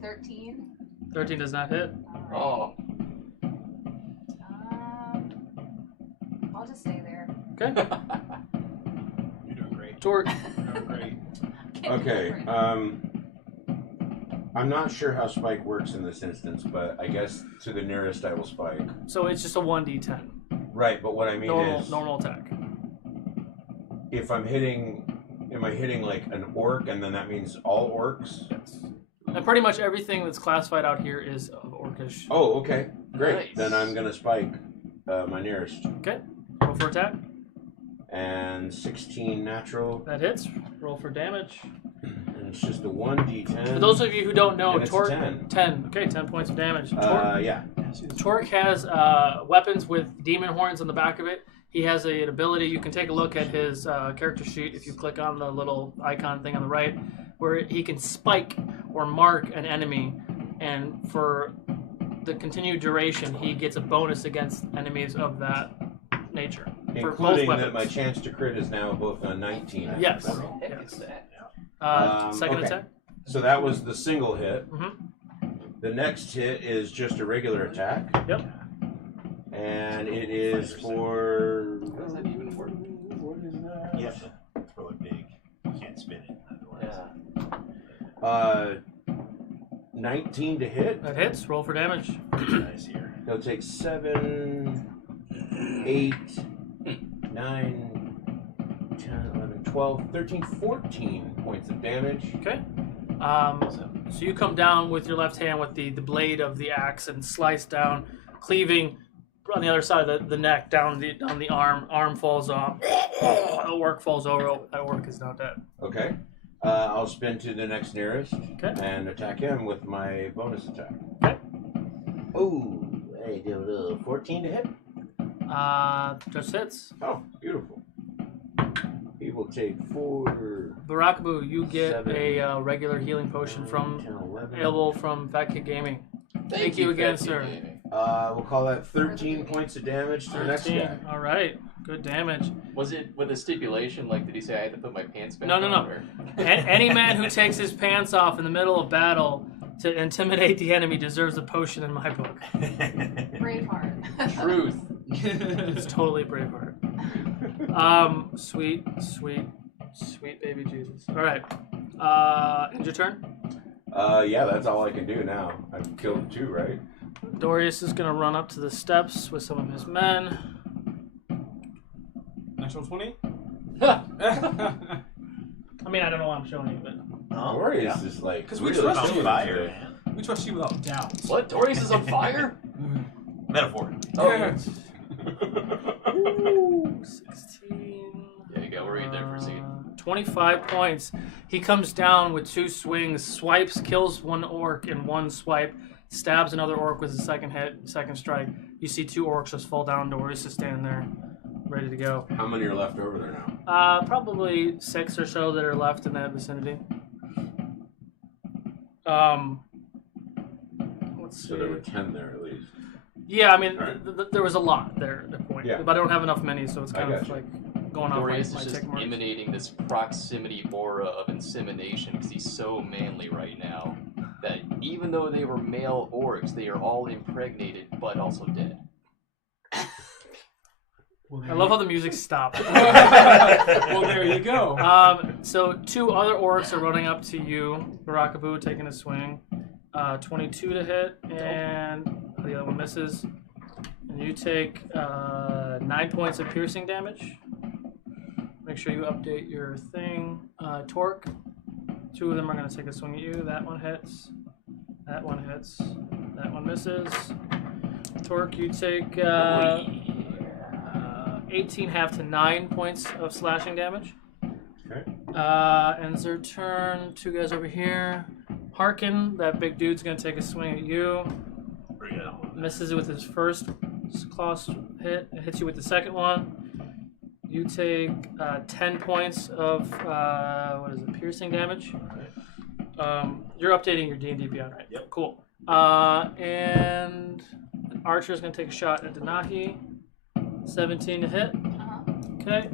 13. 13 does not hit. Oh. I'll just stay there. Okay. You're doing great. Torque. You're doing great. Okay. I'm not sure how spike works in this instance, but I guess to the nearest I will spike. So it's just a 1d10. Right, but what I mean is normal attack. if I'm hitting, am I hitting like an orc, and then that means all orcs? Yes. And pretty much everything that's classified out here is of orcish. Oh, okay, great. Nice. Then I'm gonna spike my nearest. Okay. Roll for attack. And 16 natural. That hits. Roll for damage. And it's just a 1d10. For those of you who don't know, And it's a Torque 10. 10. Okay, 10 points of damage. Torque, Yeah. Torque has weapons with demon horns on the back of it. He has an ability. You can take a look at his character sheet if you click on the little icon thing on the right, where he can spike or mark an enemy, and for the continued duration, he gets a bonus against enemies of that nature. For both Including weapons. that my chance to crit is now both on 19. Yes. Yes. Second okay. attack. So that was the single hit. Mm-hmm. The next hit is just a regular attack. Yep. And it is for. How does that even work? You have to throw it big. You can't spin it Yeah. otherwise. 19 to hit. That hits. Roll for damage. Nice here. He'll take 7, 8, 9, 10, 11, 12, 13, 14 points of damage. Okay. So you come down with your left hand with the blade of the axe and slice down, cleaving on the other side of the neck, down the arm. Arm falls off. The orc falls over. Oh, that orc is now dead. Okay. I'll spin to the next nearest and attack him with my bonus attack. Okay. Oh, I do a little 14 to hit. Just hits. Oh, beautiful. He will take 4. Barakabu, you get 7, a regular healing potion from 10, 11. available from Fat Kid Gaming. Thank you you, again, Fat Kid sir. Gaming. We'll call that 13 points of damage to the next 13. guy. All right. Good damage. Was it with a stipulation? Like, did he say I had to put my pants back No. on? Or? Any man who takes his pants off in the middle of battle to intimidate the enemy deserves a potion in my book. Braveheart. Truth. It's totally Braveheart. Sweet baby Jesus. All right. End your turn. Yeah, that's all I can do now. I've killed 2, right? Dorius is going to run up to the steps with some of his men. Natural 20? I mean, I don't know why I'm showing you, but... Dorius is like... Because we really trust killing you. today. We trust you without doubt. What? Dorius is on fire? Metaphor. Oh. Ooh, 16. Yeah, you got worried there for a second. 25 points. He comes down with 2 swings, swipes, kills one orc in one swipe, stabs another orc with a second hit, second strike. You see 2 orcs just fall down. Dorius is standing there, ready to go. How many are left over there now? Probably 6 or so that are left in that vicinity. Let's see. So there were 10 there at least. Yeah, I mean, Right. there was a lot there at the point. Yeah. But I don't have enough minis, so it's kind of gotcha. like going off Dorius my is just tick marks. emanating this proximity aura of insemination because he's so manly right now that even though they were male orcs, they are all impregnated but also dead. I love how the music stopped. Well, there you go. So 2 other orcs are running up to you. Barakabu taking a swing. 22 to hit, and the other one misses. And you take 9 points of piercing damage. Make sure you update your thing. Torque. 2 of them are going to take a swing at you. That one hits. That one hits. That one misses. Torque, you take 18 half to 9 points of slashing damage. Okay. Ends their turn. 2 guys over here. Harkin, that big dude's gonna take a swing at you. Misses it with his first claw hit. It hits you with the second one. You take 10 points of what is it? Piercing damage. You're updating your D&D Beyond, right? Yep. Cool. And Archer's gonna take a shot at Denahi. 17 to hit. Okay.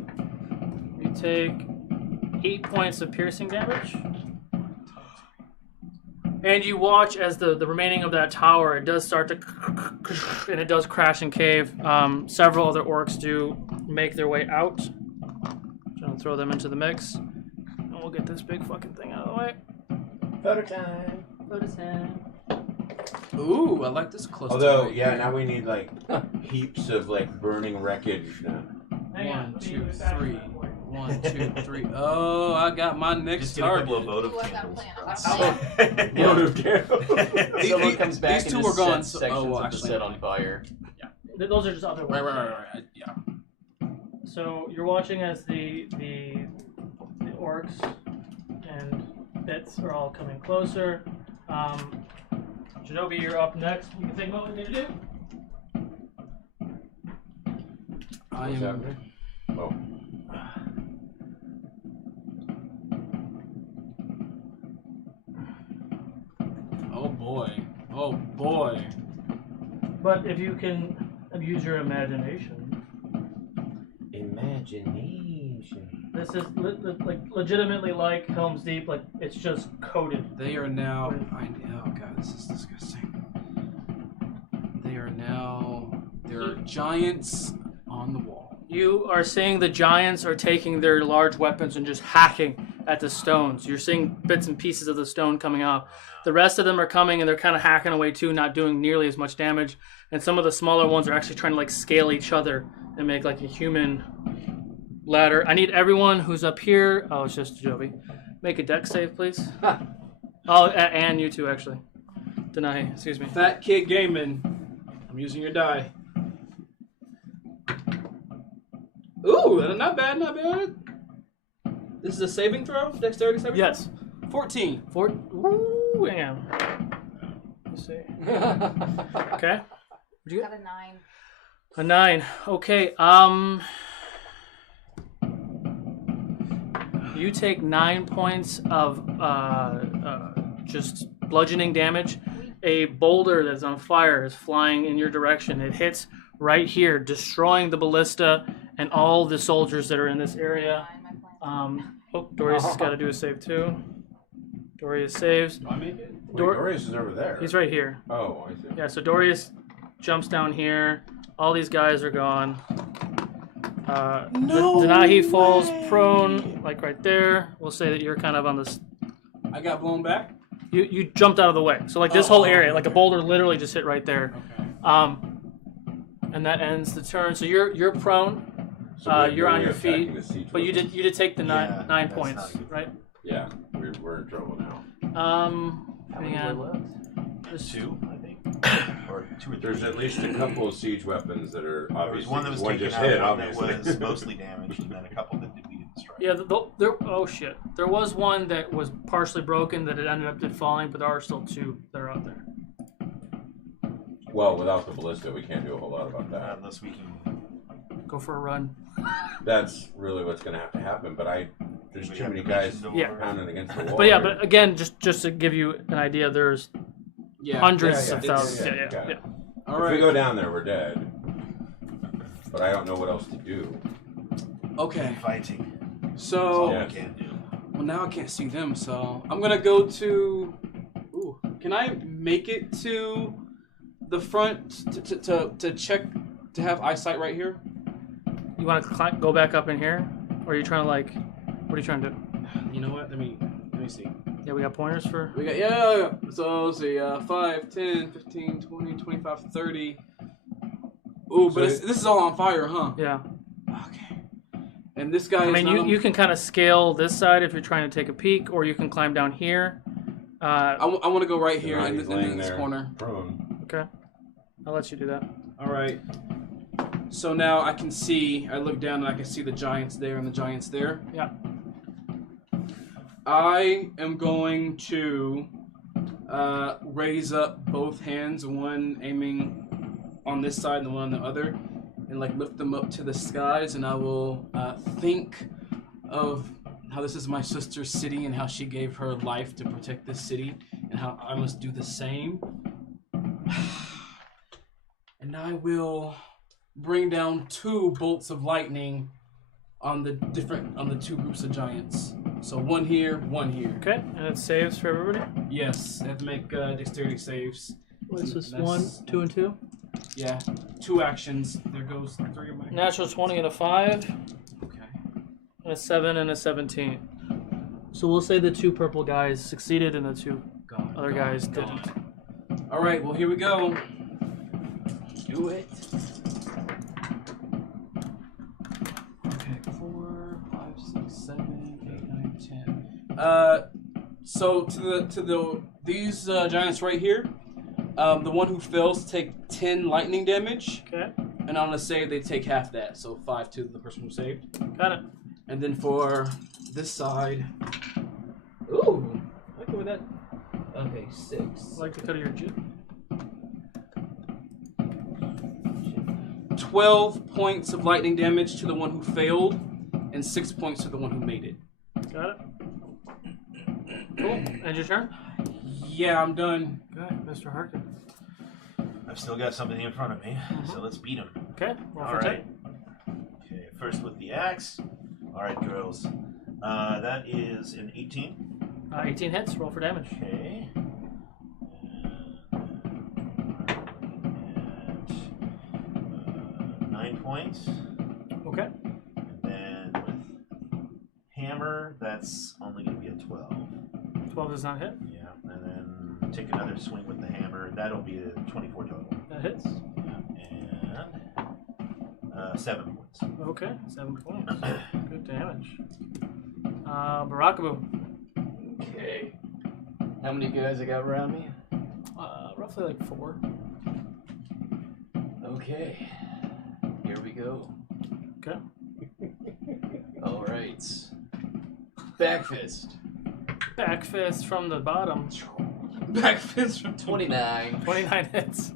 You take 8 points of piercing damage. And you watch as the remaining of that tower, it does start to, and it does crash and cave. Several other orcs do make their way out. I'll throw them into the mix. And we'll get this big fucking thing out of the way. Photo time. Photo time. Ooh, I like this cluster. Although, right yeah, here. now we need like heaps of like burning wreckage now. 1, 2, 3. 1, 2, 3. Oh, I got my next Just get a target. couple of votive candles. Votive candles. Someone comes back these and two just are gone. sets sections well, of the actually, set on fire. Yeah, those are just other ones. Right. Yeah. So you're watching as the orcs and bits are all coming closer. Shinobi, you're up next. You can think about what you need to do. What's happening? Oh. Oh boy. But if you can use your imagination. Imagination. This is legitimately like Helm's Deep. Like it's just coated. They are now. Oh god, this is disgusting. There are giants on the wall. You are seeing the giants are taking their large weapons and just hacking at the stones. You're seeing bits and pieces of the stone coming off. The rest of them are coming and they're kind of hacking away too, not doing nearly as much damage. And some of the smaller ones are actually trying to like scale each other and make like a human ladder. I need everyone who's up here. Oh, it's just Jovi. Make a dex save, please. Oh, and you too, actually. Denahi, excuse me. Fat Kid Gaming. I'm using your die. Ooh, not bad. This is a saving throw? Dexterity saving throw? Yes. 14. Ooh, hang on. Let's see. Okay. What'd you get? Got a 9. A 9. Okay. You take 9 points of just bludgeoning damage. A boulder that's on fire is flying in your direction. It hits right here, destroying the ballista and all the soldiers that are in this area. Dorius has got to do a save too. Dorius saves. Do I make it? Wait, Dorius is over there. He's right here. Oh, I see. Yeah, so Dorius jumps down here. All these guys are gone. Denahi falls prone, like right there. We'll say that you're kind of on this. I got blown back? You jumped out of the way. So like this whole area, like a boulder literally just hit right there. Okay. And that ends the turn. So you're prone. So you're on your feet. But you weapons. did take the nine that's points, not good. right? Yeah, we're in trouble now. How many Hang were on. left? There's 2, I think. Or 2 or 3. There's at least a couple of siege weapons that are There was obviously one that was one taken just out, hit, one obviously. that was mostly damaged, and then a couple that we didn't strike. Yeah, oh shit. There was one that was partially broken that it ended up falling, but there are still 2 that are out there. Well, without the ballista, we can't do a whole lot about that. Unless we can. Go for a run. That's really what's going to have to happen. But there's We too have many the guys missions Yeah. over. pounding against the wall. But yeah, here. but again, just to give you an idea, there's hundreds of thousands. yeah, Yeah. All if right. we go down there, we're dead. But I don't know what else to do. Okay. Fighting. So, Yeah. We can do. well, now I can't see them, so I'm going to go to... Ooh. Can I make it to the front to check, to have eyesight right here? You want to go back up in here? Or are you trying to what are you trying to do? You know what? Let me see. Yeah, we got pointers for... We got, yeah. So, let's see, 5, 10, 15, 20, 25, 30. Ooh, but So this is all on fire, huh? Yeah. Okay. And this guy I mean, is you can kind of scale this side if you're trying to take a peek, or you can climb down here. I want to go right here Denahi's in laying this there, corner. prone. Okay. I'll let you do that. All right. So now I can see, I look down and I can see the giants there and the giants there. Yeah. I am going to raise up both hands, one aiming on this side and the one on the other, and like lift them up to the skies, and I will think of how this is my sister's city and how she gave her life to protect this city, and how I must do the same. And I will bring down 2 bolts of lightning on the 2 groups of giants. So 1 here, 1 here. Okay, and it saves for everybody? Yes, I have to make dexterity saves. What's this, 1, 2, and 2? Yeah, 2 actions. There goes 3 of my... Natural 20 and a 5. Okay. And a 7 and a 17. So we'll say the 2 purple guys succeeded and the 2 other guys didn't. Alright, well here we go. Do it. Okay, 4, 5, 6, 7, 8, 9, 10. So to these giants right here, the one who fails take 10 lightning damage. Okay. And on a save they take half that, so 5 to the person who saved. Got it. And then for this side, ooh, I like the way that. Okay, 6. I like the cut of your jib. 12 points of lightning damage to the one who failed, and 6 points to the one who made it. Got it. Cool. And your turn? Yeah, I'm done. Okay, Mr. Harkin. I've still got something in front of me, so let's beat him. Okay, roll All for right. Okay, first with the axe. All right, girls. That is an 18. 18 hits, roll for damage. Okay. And 9 points. Okay. And then with hammer, that's only going to be a 12. 12 does not hit. Yeah, and then take another swing with the hammer. That'll be a 24 total. That hits. Yeah, and 7 points. Okay, 7 points. Good damage. Barakaboo. Okay. How many guys I got around me? Roughly like 4. Okay. Here we go. Okay. All right. Back fist. Back fist from the bottom. Back fist from 29. 29 hits.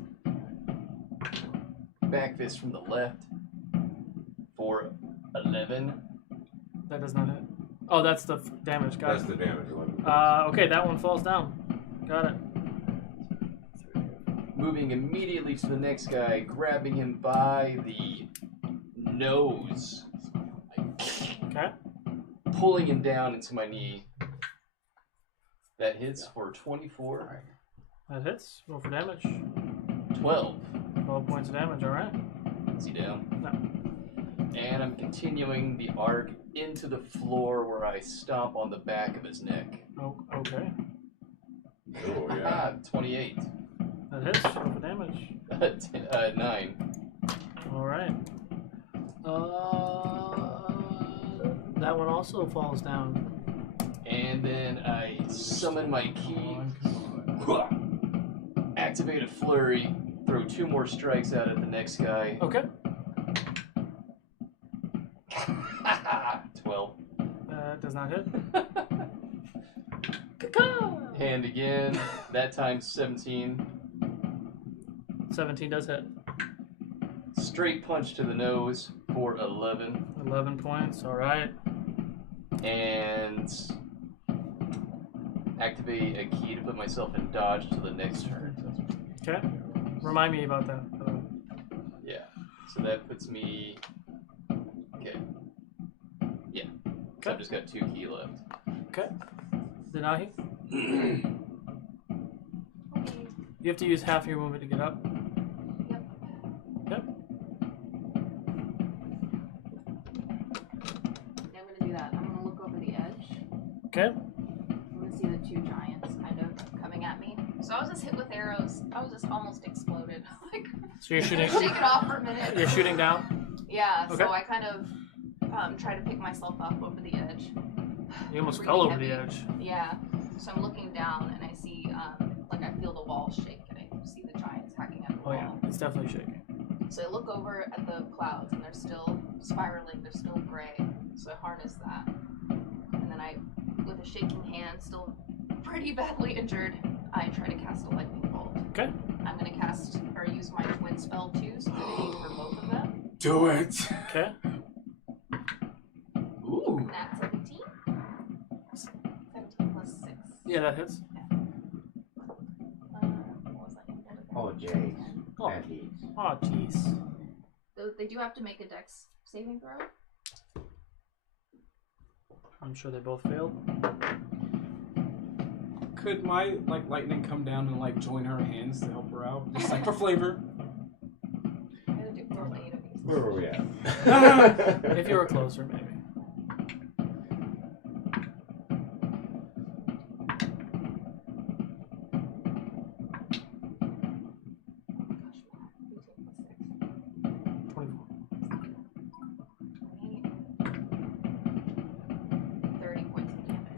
Back fist from the left for 11. That does not hit. Oh, that's the damage. Got That's it. the damage. 11. Okay, that one falls down. Got it. Moving immediately to the next guy, grabbing him by the nose. Okay. Pulling him down into my knee. That hits for 24. That hits. Roll for damage. 12. 12 points of damage, alright. Is he down? No. And I'm continuing the arc into the floor where I stomp on the back of his neck. Oh, okay. Oh, yeah. 28. That hits. Roll for damage. 9. Alright. That one also falls down. And then I summon my key. Activate a flurry. Throw 2 more strikes out at the next guy. Okay. 12. Does not hit. And again, that time 17. 17 does hit. Straight punch to the nose for 11. 11 points, alright. And activate a key to put myself in dodge to the next turn. Okay. Remind me about that. Yeah. So that puts me... Okay. Yeah. So I've just got 2 key left. Okay. Denahi? You have to use half your movement to get up. Yep. I'm gonna do that. I'm gonna look over the edge. Okay. I'm gonna see the 2 giants kind of coming at me. So I was just hit with arrows. I was just almost exploded. Like, So you're shooting. shake it off for a minute. You're shooting down? Yeah. Okay. So I kind of try to pick myself up over the edge. You almost Really fell over heavy. the edge. Yeah. So I'm looking down and I see, like I feel the wall shake and I see the giants hacking at the Oh wall. yeah, it's definitely shaking. So I look over at the clouds and they're still spiraling, they're still gray. So I harness that. And then I, with a shaking hand, still pretty badly injured, I try to cast a lightning bolt. Okay. I'm gonna cast, or use my twin spell too, so I'm gonna aim for both of them. do it. Okay. Ooh. Nat 17. 17 plus 6. Yeah, that hits. What was that? Oh, jeez. Oh. That hits. Oh, jeez. They do have to make a dex saving throw. I'm sure they both failed. Could my lightning come down and join her hands to help her out, just for flavor? I had to roll 8 of these. Where were we at? If you were closer, maybe.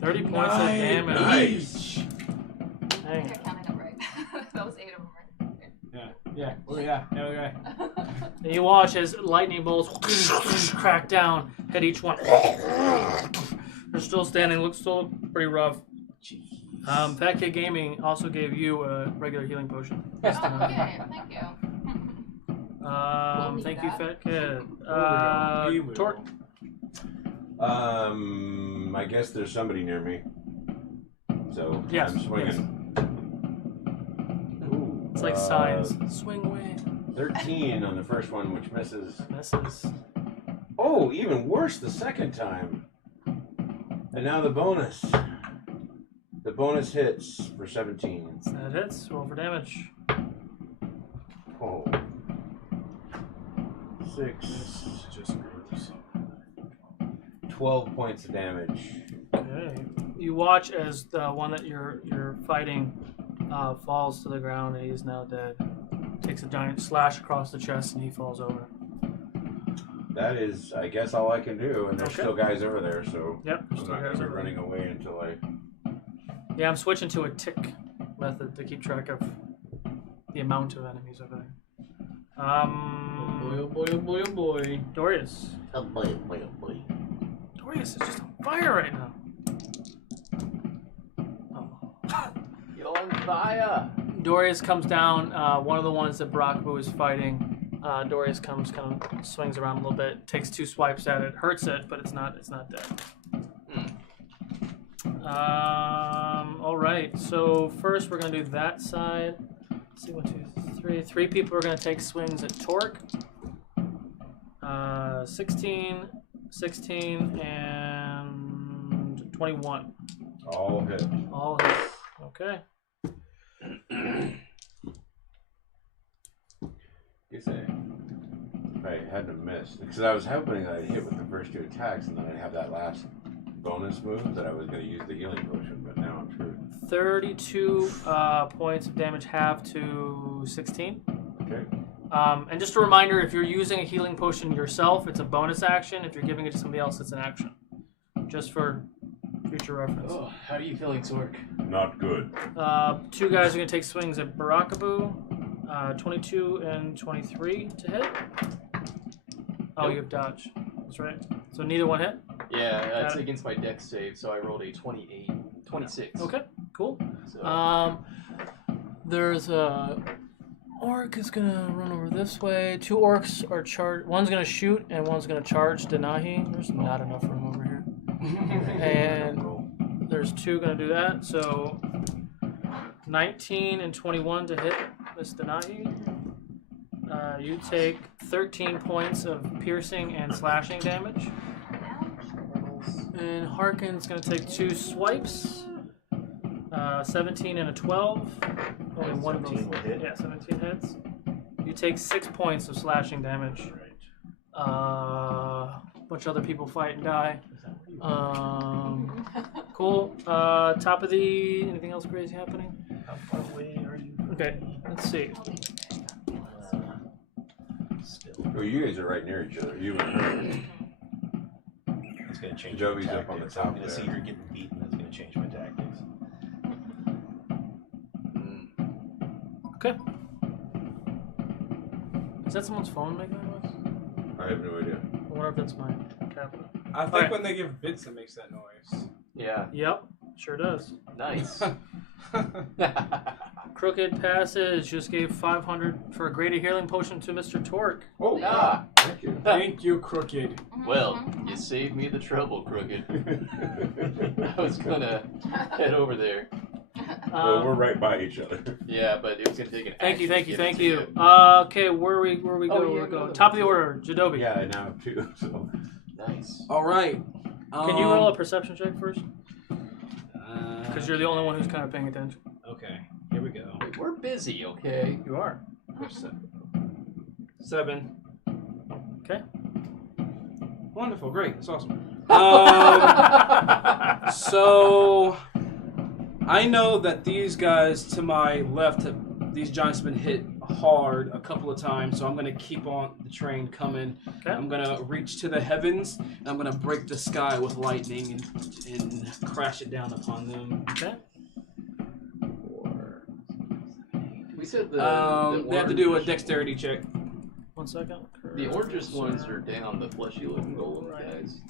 Thirty points of damage. Nice. Dang. I think I counted it right. That was 8 of them, right? Yeah. Oh yeah. Okay. And you watch as lightning bolts crack down, hit each one. They're still standing, looks still pretty rough. Fat Kid Gaming also gave you a regular healing potion. Oh, okay, thank you. Thank you, Fat Kid. We will. Torque. I guess there's somebody near me. So Yes, I'm swinging. Ooh, It's like signs. Swing away. 13 on the first one, which misses. Misses. Oh, even worse the second time. And now the bonus. The bonus hits for 17. That hits. Roll for damage. Oh. 6. Just gross. 12 points of damage. Okay. You watch as the one that you're fighting falls to the ground and he's now dead. Takes a giant slash across the chest and he falls over. That is, I guess, all I can do. And there's Okay. still guys over there, so Yep. I'm not going to be running away until I... Yeah, I'm switching to a tick method to keep track of the amount of enemies over there. Oh boy, oh boy, oh boy. Dorius. Oh boy, oh boy, oh boy. Dorius is just on fire right now. You're on fire. Dorius comes down. One of the ones that Barakubu is fighting. Dorius comes, kind of swings around a little bit, takes 2 swipes at it, hurts it, but it's not dead. All right. So first we're gonna do that side. Let's see, 1, 2, 3. 3 people are gonna take swings at Torque. 16, 16, and 21. All hit. All hit. Okay. Guess if I hadn't have missed, because I was hoping that I'd hit with the first 2 attacks and then I'd have that last bonus move that I was going to use the healing potion, but now I'm screwed. 32 points of damage half to 16. Okay. And just a reminder, if you're using a healing potion yourself, it's a bonus action. If you're giving it to somebody else, it's an action. Just for future reference. Oh, how are you feeling, Torque? Not good. 2 guys are going to take swings at Barakubu. 22 and 23 to hit. Oh, you have dodge. That's right. So neither one hit? Yeah, it's against my dex save, so I rolled a 26. Okay, cool. So. There's a orc is gonna run over this way. 2 orcs are charged. One's gonna shoot and one's gonna charge Denahi. There's not enough room over here. And there's 2 gonna do that. So 19 and 21 to hit Miss Denahi. You take 13 points of piercing and slashing damage. And Harkin's going to take 2 swipes. 17 and a 12. Only one of those. Will hit. Yeah, 17 hits. You take 6 points of slashing damage. Bunch of other people fight and die. Cool. Top of the... Anything else crazy happening? How far away are you? Okay, let's see. Oh, you guys are right near each other. You and her. It's going to change. Joey's my up on the tactics. top I'm going to there. see her getting beaten. That's going to change my tactics. Okay. Is that someone's phone making that noise? I have no idea. I wonder if that's my tablet. I think Alright. when they give bits, it makes that noise. Yeah. Yep, sure does. Nice. Crooked Passage just gave 500 for a greater healing potion to Mr. Torque. Oh, thank you. Thank you, Crooked. Well, you saved me the trouble, Crooked. I was gonna head over there. Well, we're right by each other. Yeah, but it was gonna take an Thank you, action thank to you, get thank it you. to you. Okay, where we go? Oh, yeah, we go. go. Top of the order, Jadobi. Yeah, I now have 2. So. Nice. All right. Can you roll a perception check first? Because you're the only one who's kind of paying attention. Okay, here we go. Wait, we're busy, okay? You are. 7. Okay. Wonderful, great, that's awesome. So I know that these guys to my left, these giants have been hit hard a couple of times, so I'm gonna keep on the train coming. Okay. I'm gonna reach to the heavens, and I'm gonna break the sky with lightning and crash it down upon them. Okay. We said They have to do a dexterity check. 1 second. The oranges ones are down, the fleshy looking golem guys.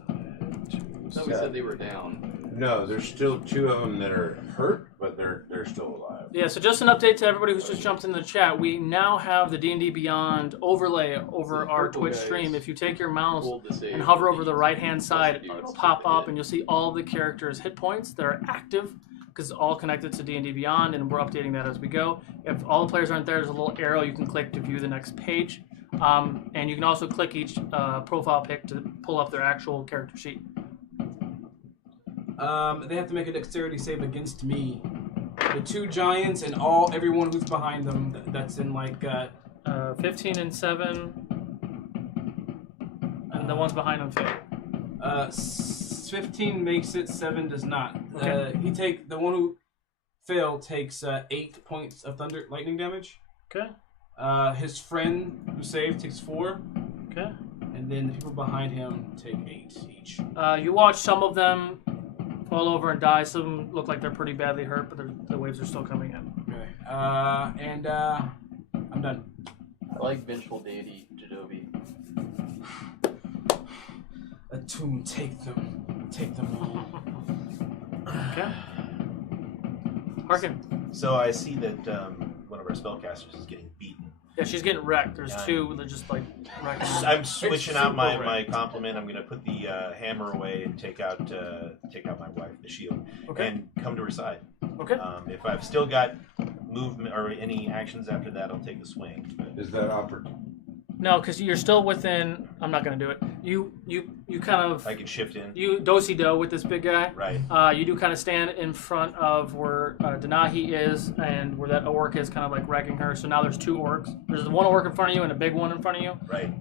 I thought we said they were down. No, there's still 2 of them that are hurt, but they're still alive. Yeah, so just an update to everybody who's just jumped in the chat. We now have the D&D Beyond overlay over our purple Twitch guys stream. If you take your mouse hold the save and hover for over the these right-hand side, dudes it'll to pop hit. up and you'll see all the characters' hit points that are active because it's all connected to D&D Beyond, and we're updating that as we go. If all the players aren't there, there's a little arrow you can click to view the next page. And you can also click each profile pic to pull up their actual character sheet. They have to make a dexterity save against me. The 2 giants and everyone who's behind them. That's in like 15 and 7, and the ones behind them fail. 15 makes it, 7 does not. Okay. The one who failed takes 8 points of lightning damage. Okay. His friend who saved takes 4. Okay. And then the people behind him take 8 each. You watch some of them fall over and die. Some of them look like they're pretty badly hurt, but the waves are still coming in. Okay. I'm done. I like vengeful deity, Jadobi. Attune, take them. Take them all. Okay. Harkin. So I see that one of our spellcasters is getting beaten. Yeah, she's getting wrecked. There's Yeah. 2 that just like wrecking. I'm switching out my wrecked. compliment. I'm going to put the hammer away and take out my wife, the shield, Okay. and come to her side. Okay. If I've still got movement or any actions after that, I'll take the swing. But Is that opportunity? No, because you're still within. I'm not gonna do it. You kind of. I can shift in. You do with this big guy. Right. You do kind of stand in front of where Denahi is and where that orc is, kind of like wrecking her. So now there's 2 orcs. There's the one orc in front of you and a big one in front of you. Right.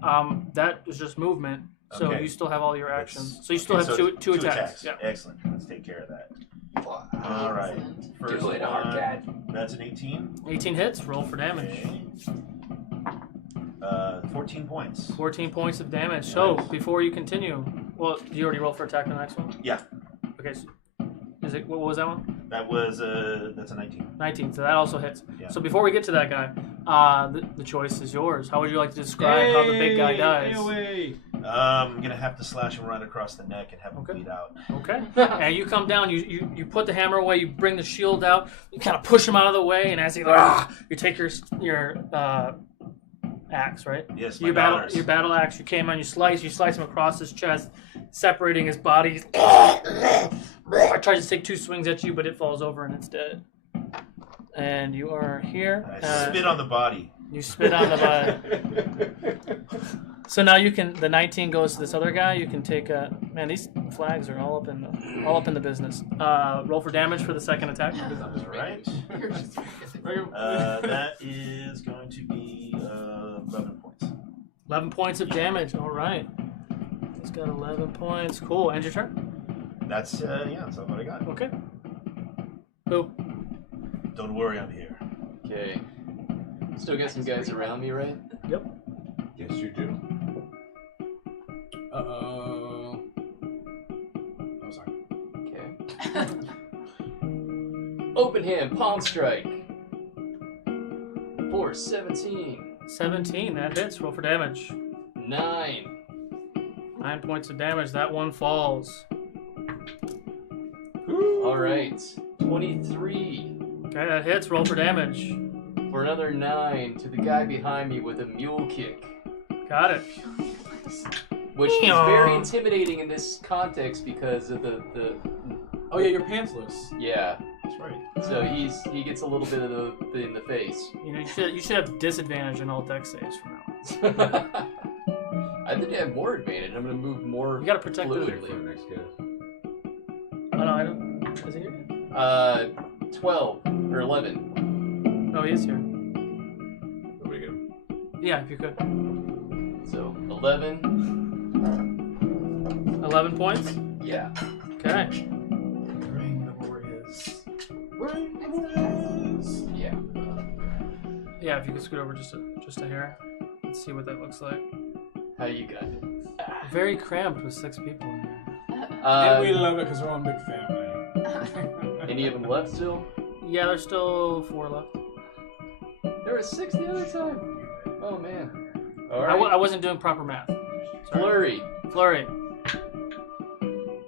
That is just movement. So Okay. you still have all your actions. So you still have two attacks. Yeah. Excellent. Let's take care of that. All right. First Give it a hard one, cat. that's an 18. 18 hits. Roll for damage. Okay. 14 points. 14 points of damage. So before you continue, well, you already rolled for attack on the next one. Yeah. Okay. So is it? What was that one? That was that's a 19. 19. So that also hits. Yeah. So before we get to that guy, the choice is yours. How would you like to describe how the big guy dies? I'm gonna have to slash him right across the neck and have him bleed out. Okay. And you come down, you put the hammer away, you bring the shield out, you kind of push him out of the way, and as he you take your axe, right? Yes, your my daughters. battle axe. You came on, you slice him across his chest, separating his body. I tried to take 2 swings at you, but it falls over and it's dead. And you are here. I spit on the body. You spit on the body. So now you can. The 19 goes to this other guy. You can take a. Man, these flags are all up in the business. Roll for damage for the second attack. All right. That is going to be 11 points. 11 points of damage. All right. He's got 11 points. Cool. End your turn. That's that's what I got. Okay. Who? Don't worry, I'm here. Okay. Still got some guys around me, right? Yep. Yes, you do. Oh, sorry. Okay. Open hand, palm strike. For 17. 17. That hits. Roll for damage. 9. 9 points of damage. That one falls. All right. 23. Okay, that hits. Roll for damage. For another 9 to the guy behind me with a mule kick. Got it. Which is very intimidating in this context because of the Oh yeah, you're pantsless. yeah. That's right. So he gets a little bit of the in the face. You know, you should have disadvantage on all dex saves from now on. I think I have more advantage. I'm gonna move more. You gotta protect the fluidly. Next guy. Oh no, I don't. Is he here? 12 or 11. Oh, he is here. Nobody get him. Yeah, if you could. So 11. 11 points. Yeah. Okay. Bring the warriors. Yeah. Yeah, if you could scoot over just a hair. Let's see what that looks like. How you got it? Very cramped with 6 people in here. And we love it because we're one big family. Any of them left still? Yeah, there's still 4 left. There were 6 the other time. Oh man. All I right. wasn't doing proper math. Flurry. Flurry.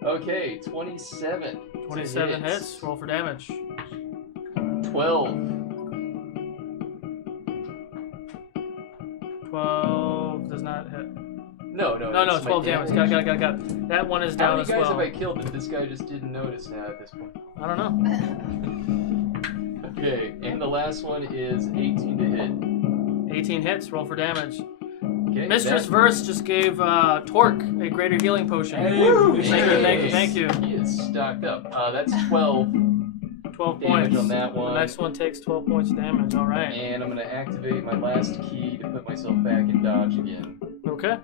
Okay, 27. 27 hits. Roll for damage. 12. 12 does not hit. No, No, it's my 12 damage. Got it. That one is down as How many well. guys have I killed that this guy just didn't notice now at this point? I don't know. Okay, and the last one is 18 to hit. 18 hits. Roll for damage. Okay, Mistress Verse just gave Torque a greater healing potion. Hey, Thank you. He is stocked up. That's 12. 12 damage points on that one. The next one takes 12 points of damage. All right. And I'm going to activate my last key to put myself back in dodge again. Okay.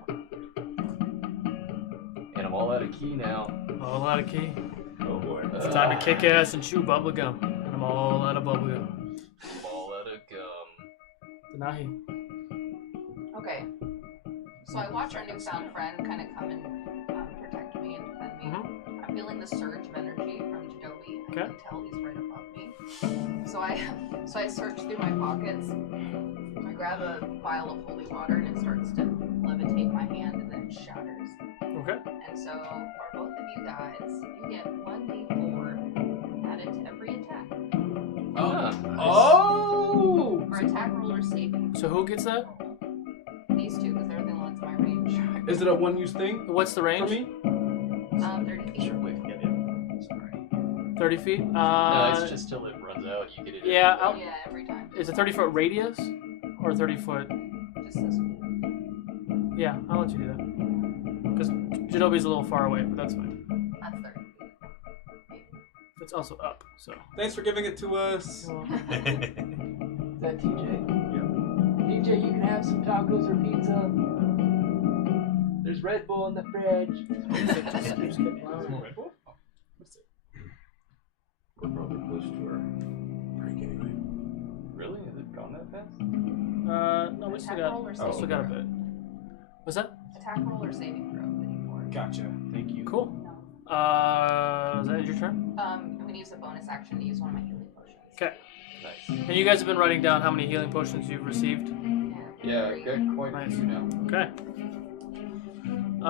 And I'm all out of key now. All out of key. Oh boy. It's time to kick ass and chew bubblegum. And I'm all out of bubblegum. I'm all out of gum. Denahi. Okay. So I watch our newfound friend kind of come and protect me and defend me. I'm feeling the surge of energy from Jadobi. I can tell he's right above me. So I search through my pockets. I grab a vial of holy water and it starts to levitate my hand and then it shatters. Okay. And so for both of you guys, you get 1d4 added to every attack. Oh! For attack roll or saving. So who gets that? These two, because they're the ones in my range. Is it a one-use thing? What's the range? For me? 30 feet. 30 feet? No, it's just till it runs out. You get it. Yeah, Yeah, every time. Is it 30-foot radius or 30-foot? Just this one. Yeah, I'll let you do that. Because Jadobi's a little far away, but that's fine. That's 30 feet. It's also up, so. Thanks for giving it to us. Is that TJ? Yeah. TJ, you can have some tacos or pizza. There's Red Bull in the fridge. More Red Bull? We're probably close to our break anyway. Really? Has it gone that fast? No, we still Attack roll or got, saving still got a throw? bit. What's that? Attack roll or saving throw. Gotcha. Thank you. Cool. Is that your turn? I'm gonna use a bonus action to use one of my healing potions. Okay. Nice. And you guys have been writing down how many healing potions you've received? Yeah, I've got quite a few now. Okay. 3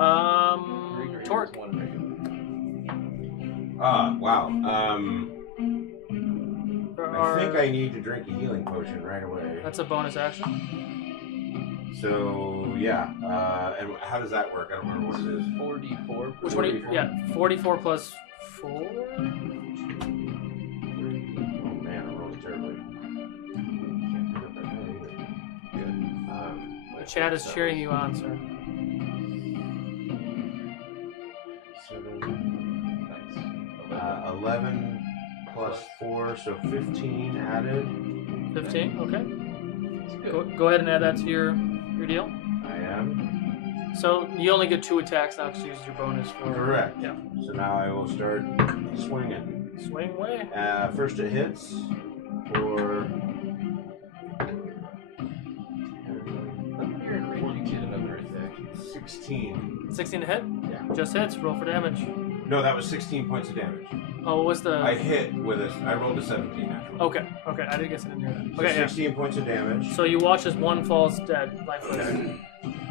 Torque. 1 regular. Wow. There I think I need to drink a healing potion right away. That's a bonus action. So yeah. And how does that work? I don't remember what it is. 4d4. Which one? 44 plus 4. Oh man, I rolled terribly. Can't pick up that guy either. Good. The chat is cheering you on, sir. 11 plus 4, so 15 added. 15. Okay. Go ahead and add that to your deal. I am. So you only get 2 attacks now because you used your bonus for. Correct. Yeah. So now I will start swinging. Swing away. First it hits for. You're in range, you get another attack. 16. 16 to hit? Yeah. Just hits. Roll for damage. No, that was 16 points of damage. Oh, what was the? I hit with a. I rolled a 17 natural. Okay. Okay. I didn't guess I didn't hear that. So Okay. 16 points of damage. So you watch as one falls dead, lifeless. Okay.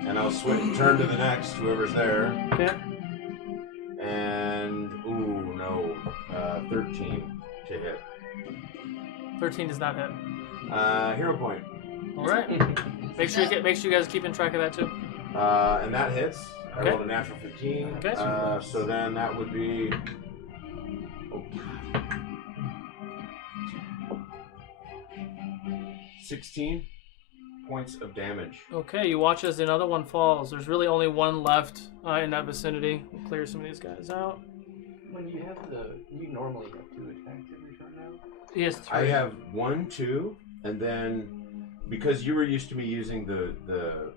And I'll turn to the next, whoever's there. Okay. And ooh no, 13 to hit. 13 does not hit. Hero point. All right. Make sure you guys keeping track of that too. And that hits. Okay. I rolled a natural 15. Okay. So then that would be. 16 points of damage. Okay, you watch as another one falls. There's really only one left in that vicinity. We'll clear some of these guys out. When you have you normally have 2 attacks every turn now? Yes, 3. I have 1, 2, and then because you were used to me using the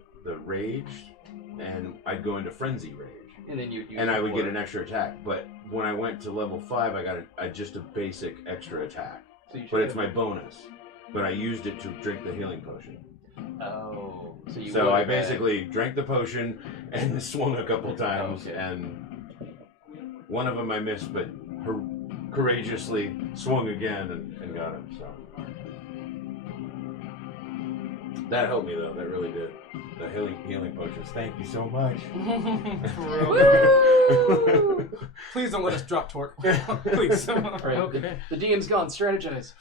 rage, and I'd go into frenzy rage. And then you'd use I would get an extra attack. But when I went to level 5, I got just a basic extra attack. So you but it's my bonus. But I used it to drink the healing potion. Oh. So I basically drank the potion and swung a couple times, and one of them I missed, but courageously swung again and got him. So that helped me though. That really did. The healing potions. Thank you so much. Please don't let us drop Torque. Please. Right, okay. The DM's gone. Strategize.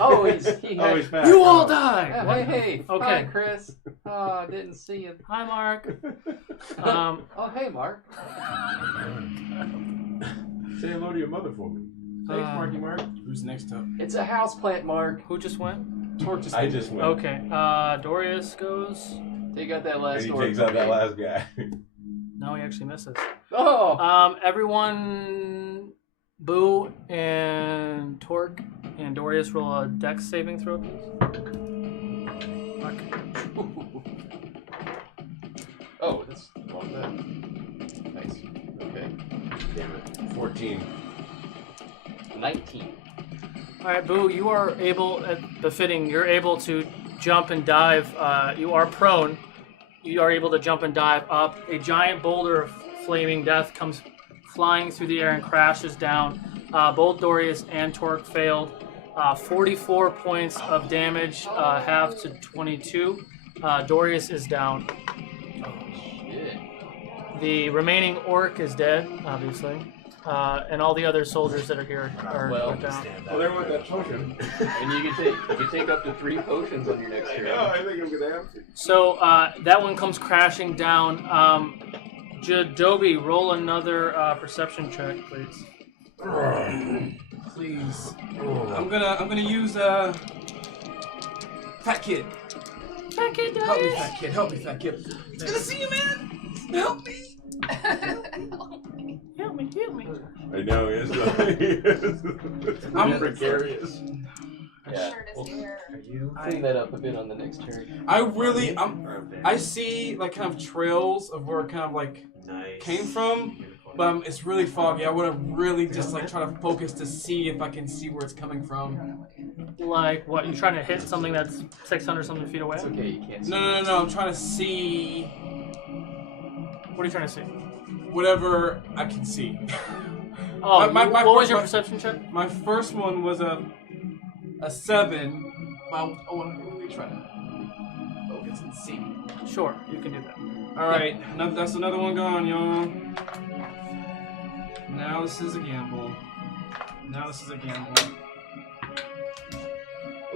Oh, he's back. You all die. Hey. Okay. Hi, Chris. Oh, I didn't see you. Hi, Mark. Oh, hey, Mark. Say hello to your mother for me. Thanks, Marky Mark. Who's next up? It's a houseplant, Mark. Who just went? Torque just I just went. Okay. Dorius goes. Take out that last And he orc. takes out that last guy. No, he actually misses. Oh. Everyone, Boo and Torque and Dorius roll a dex saving throw, please. Oh, that's wrong then. Nice. Okay. Damn it. 14. 19. All right, Boo, you are able, befitting, you're able to jump and dive. You are prone. You are able to jump and dive up. A giant boulder of flaming death comes flying through the air and crashes down. Both Dorius and Torque failed. 44 points of damage, halved to 22. Dorius is down. Oh, shit. The remaining orc is dead, obviously. And all the other soldiers that are here are down. Well, they want that potion. And you can take up to 3 potions on your next turn. I think I'm gonna have to. So that one comes crashing down. Jadobi, roll another perception check, please. Please. I'm gonna use Fat Kid. Fat Kid, Help me, Fat Kid. Help me, Fat Kid. It's gonna see you, man. Help me. Help me. I know, he is. I'm precarious. Yeah. Clean that up a bit on the next turn. I see like kind of trails of where it kind of like came from, but it's really foggy. I want to really just like try to focus to see if I can see where it's coming from. Like what? You trying to hit something that's 600 something feet away? It's okay, you can't see. No. I'm trying to see. What are you trying to see? Whatever I can see. Oh, what was your perception check? My first one was a 7. I want to really try to focus and see. Sure, you can do that. All right, that's another one gone, y'all. Now this is a gamble.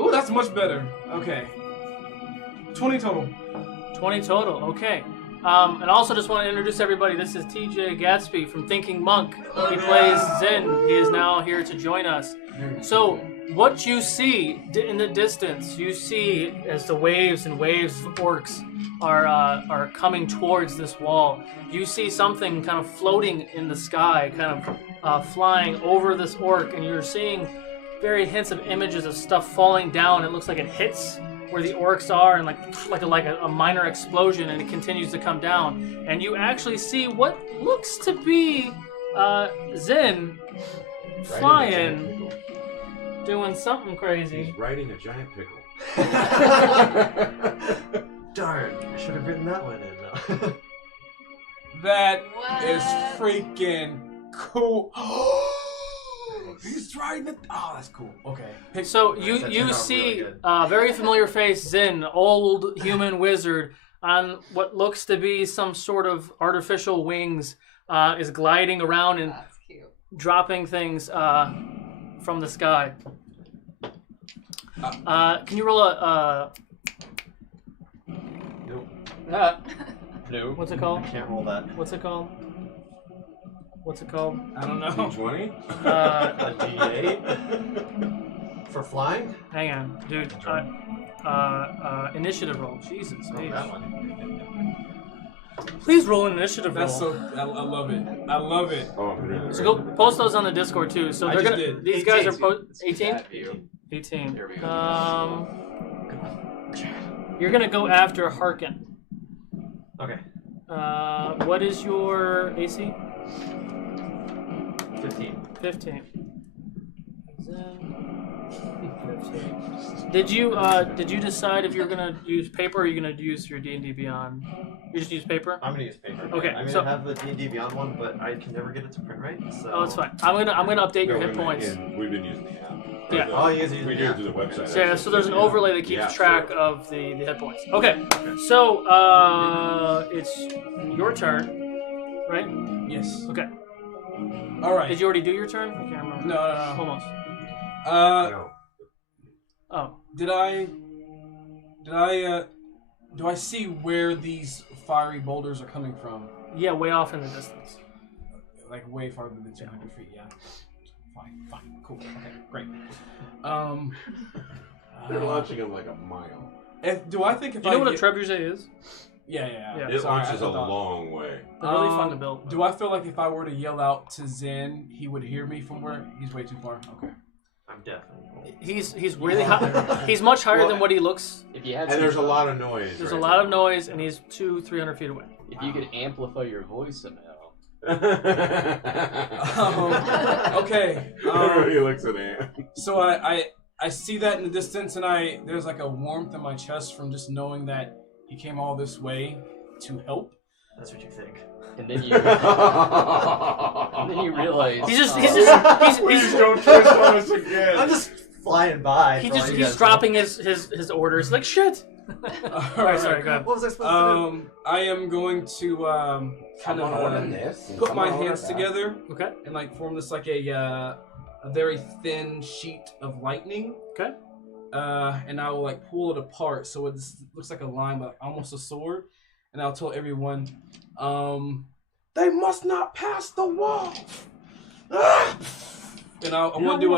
Ooh, that's much better. Okay. 20 total. 20 total, okay. And also just want to introduce everybody. This is TJ Gatsby from Thinking Monk. He plays Zen. He is now here to join us. So what you see in the distance, you see as the waves and waves of orcs are coming towards this wall. You see something kind of floating in the sky, kind of flying over this orc, and you're seeing very hints of images of stuff falling down. It looks like it hits where the orcs are, and like a minor explosion, and it continues to come down. And you actually see what looks to be Zen flying, doing something crazy. He's riding a giant pickle. Darn, I should have written that one in though. That is freaking cool. He's riding it. Oh, that's cool. Okay. So you see a very familiar face, Zen, old human wizard, on what looks to be some sort of artificial wings, is gliding around and dropping things from the sky. Can you roll a? Nope. No. What's it called? I can't roll that. What's it called? What's it called? I don't know. D20? A D8 for flying. Hang on, dude. Initiative roll. Jesus. Oh, that one. Please roll an initiative roll. That's so. I love it. I love it. Oh, So go post those on the Discord too. So they're gonna. did. These guys are 18. 18. 18. There we go. You're gonna go after Harkin. Okay. What is your AC? 15. 15. Did you decide if you're gonna use paper or you're gonna use your D&D Beyond? You just use paper? I'm gonna use paper. Okay, I mean, so I have the D&D Beyond one, but I can never get it to print right. So. oh, it's fine. I'm gonna update your hit points. We've been using the app. Yeah. Oh, you guys use We the do it app. through the website. So, yeah, so there's an overlay that keeps Yeah, track sure. of the hit points. Okay, so it's your turn, right? Yes. Okay. All right. Did you already do your turn? I can't remember. No. Almost. No. Oh. Do I see where these fiery boulders are coming from? Yeah, way off in the distance. Like way farther than 200 feet, yeah. Fine, cool. Okay, great. They're launching them like a mile. Do I think if Do you know I what get... a trebuchet is? Yeah. It Sorry, launches I a thought- long way. They're really fun to build. Do I feel like if I were to yell out to Zen, he would hear me from where he's way too far? Okay. I'm definitely. He's really high. He's much higher than what he looks. If you had And there's a lot of noise. There's right a lot of noise, and he's 200-300 feet away. If you could amplify your voice somehow. Okay. He looks at Anne. So I see that in the distance, and there's like a warmth in my chest from just knowing that he came all this way to help. That's what you think. And then you realize He's Please don't twist on us again. I'm just flying by. He's dropping his orders like shit. Alright, sorry, go ahead. What was I supposed to do? I am going to kind of put my hands together, okay, and like form this like a very thin sheet of lightning. Okay. And I will like pull it apart so it looks like a line, but almost a sword. And I'll tell everyone, they must not pass the wall. And I want to do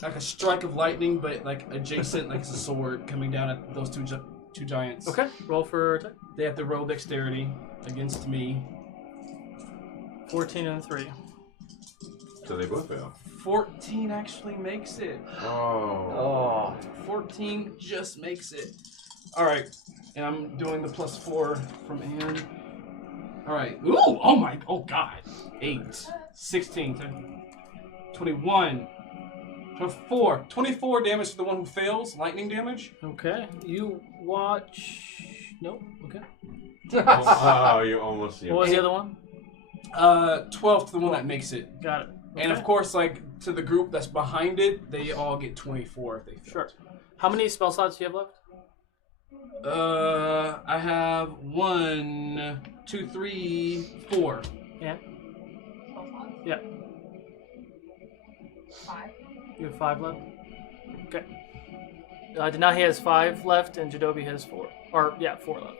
like a strike of lightning, but like adjacent, like it's a sword coming down at those two giants. Okay, roll for attack. They have to roll dexterity against me. 14 and 3. So they both fail. 14 actually makes it. Oh. 14 just makes it. All right, and I'm doing the +4 from Anne. All right. Ooh! Oh God. 8, 16, 21, 24. 24 damage to the one who fails. Lightning damage. Okay. You watch. Nope. Okay. Oh, you almost. What was the other one? 12 to the one that makes it. Got it. Okay. And of course, like to the group that's behind it, they all get 24 if they fail. Sure. How many spell slots do you have left? I have 1, 2, 3, 4. Yeah. Yeah. 5. You have 5 left? Okay. Denahi has 5 left, and Jadobi has 4. Or, yeah, 4 left.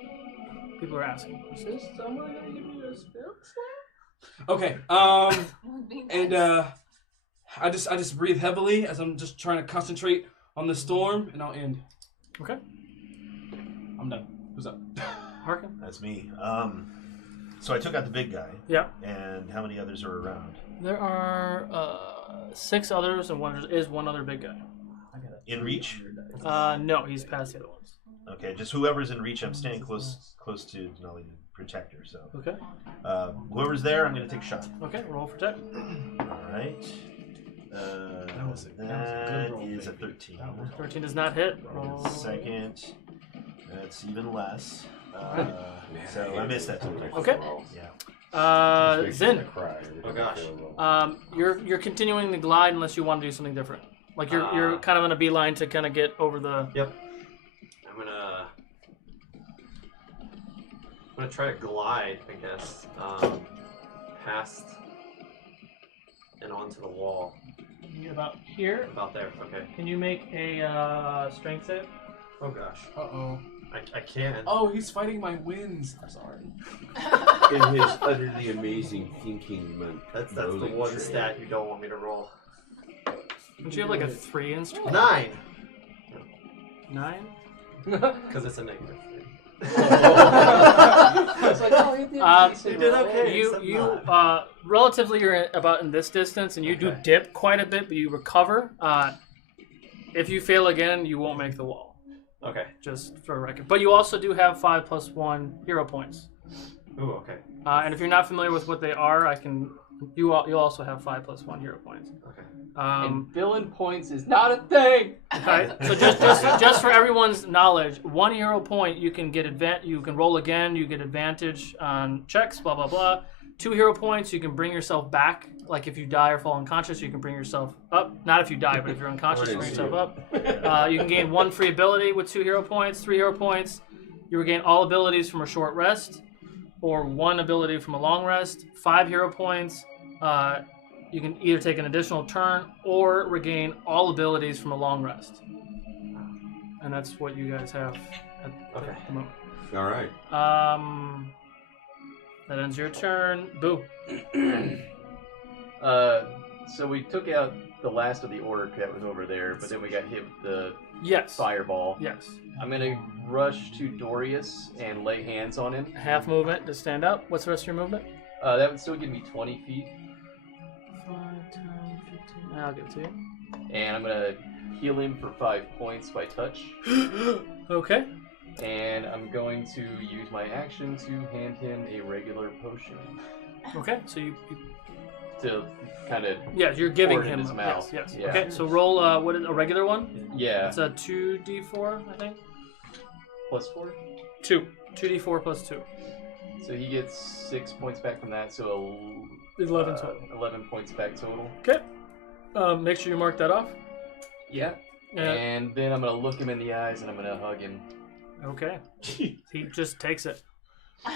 People are asking. Is this someone going to give me a spell slot? Okay. And I just breathe heavily as I'm just trying to concentrate on the storm, and I'll end. Okay. I'm done. Who's up? Harkin? That's me. So I took out the big guy. Yeah. And how many others are around? There are 6 others, and one other big guy. In reach? No, he's past the other ones. Okay, just whoever's in reach. I'm staying close to Denali to protect her. So. Okay. Whoever's there, I'm going to take a shot. Okay, roll for attack. All right. That is a 13. 13 does not hit. Roll. Second. That's even less. So I missed that too. Okay. Yeah. Zin. Oh gosh. You're continuing to glide unless you want to do something different. Like you're kind of on a beeline to kind of get over the. Yep. I'm gonna try to glide, I guess, past and onto the wall. You get about here. About there. Okay. Can you make a strength save? Oh gosh. Uh-oh. I can. Oh, he's fighting my wins. I'm sorry. In his utterly amazing thinking monk. That's the rolling one tray. stat you don't want me to roll. Don't you have like a 3 in strength? 9. 9? Because it's a negative. I was like, oh, he did decent you did roll. okay. You relatively you're about in this distance, and you do dip quite a bit, but you recover. If you fail again, you won't make the wall. Okay. Just for a record. But you also do have 5 + 1 hero points. Ooh, okay. And if you're not familiar with what they are, you'll also have 5 + 1 hero points. Okay. And villain points is not a thing. Okay. So just for everyone's knowledge, 1 hero point you can get you can roll again, you get advantage on checks, blah blah blah. 2 hero points, you can bring yourself back. Like if you die or fall unconscious, you can bring yourself up. Not if you die, but if you're unconscious, you bring yourself up. You can gain 1 free ability with 2 hero points. 3 hero points, you regain all abilities from a short rest, or 1 ability from a long rest. 5 hero points, you can either take an additional turn or regain all abilities from a long rest. And that's what you guys have at the moment. All right. That ends your turn. Boo. So we took out the last of the orc that was over there, but then we got hit with the fireball. Yes. I'm gonna rush to Dorius and lay hands on him. Half movement to stand up. What's the rest of your movement? That would still give me 20 feet. 5, 10, 15. I'll give it to you. And I'm gonna heal him for 5 points by touch. Okay. And I'm going to use my action to hand him a regular potion. Okay, so you to kind of you're giving pour it in him his mouth. Yes. Yeah. Okay, so roll what is a regular one? Yeah. It's a 2d4, I think. +4? 2. 2d4 + 2. So he gets 6 points back from that, so 11 total. 11 points back total. Okay. Make sure you mark that off. Yeah. And then I'm gonna look him in the eyes and I'm gonna hug him. Okay. He just takes it.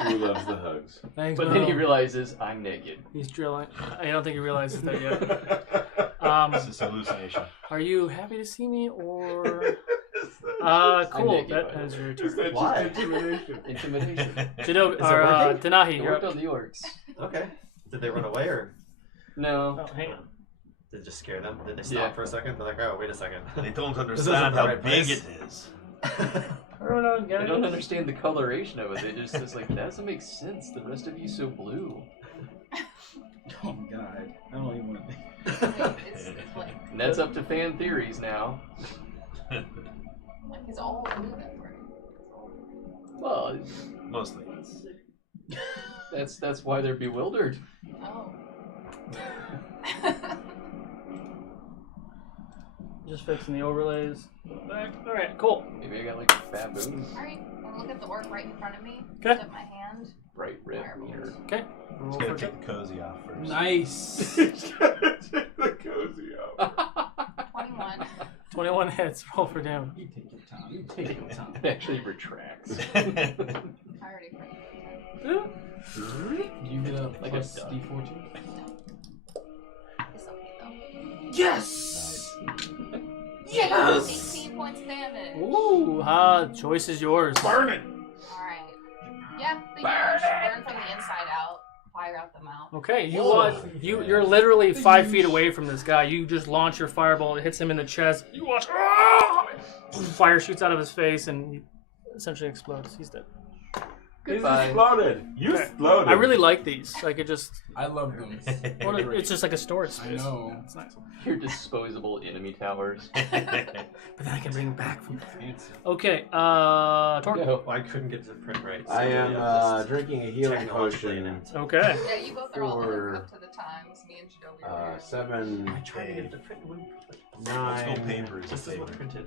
Who loves the hugs? Thanks, But then he realizes I'm naked. He's drilling. I don't think he realizes that yet. This is a hallucination. Are you happy to see me or? Cool. That ends your turn. Why? Intimidation. Jado, Is it or working? Denahi, It you're worked up. on the orcs. Okay. Did they run away or No. Oh, hang on. did it just scare them? Did they stop for a second? They're like, oh, wait a second. They don't This isn't understand the how right big place. it is. I don't know, I guys. don't understand the coloration of it. They just it's like that doesn't make sense. The rest of you so blue. Oh god. I don't even want to think. And that's up to fan theories now. He's all blue then, right? Well, Mostly. that's why they're bewildered. Oh. Just fixing the overlays. Back. All right, cool. Maybe I got like baboon. Alright, I'm gonna look at the orc right in front of me. Okay. Lift up my hand. Bright red mirror. Okay. He's gonna take the cozy off first. Nice. The cozy out. 21. 21 hits. Roll for damage. You take your time. You take your time. It actually retracts. I already You get a Like plus a duck. D14. It's okay though. Yes! 18 points of damage. Ooh, choice is yours. Burn it! Alright. Yeah, the burn from the inside out. Fire out the mouth. Okay, you're literally 5 feet away from this guy. You just launch your fireball. It hits him in the chest. You watch. Fire shoots out of his face, and he essentially explodes. He's dead. Goodbye. He's exploded. You exploded. I really like these. Like it just. I love them. It's just like a storage space. I know. It's nice. Your disposable enemy towers. But then I can bring them back from. Okay, Torque. No. I couldn't get to the print right. So I am just drinking a healing technologically potion. inept. Okay. Yeah, you both are all For, up to the times. Me and Shinobi are here. 7, I tried to get it to print. It wouldn't print. Let's go 9, paper is a This is what favor. printed.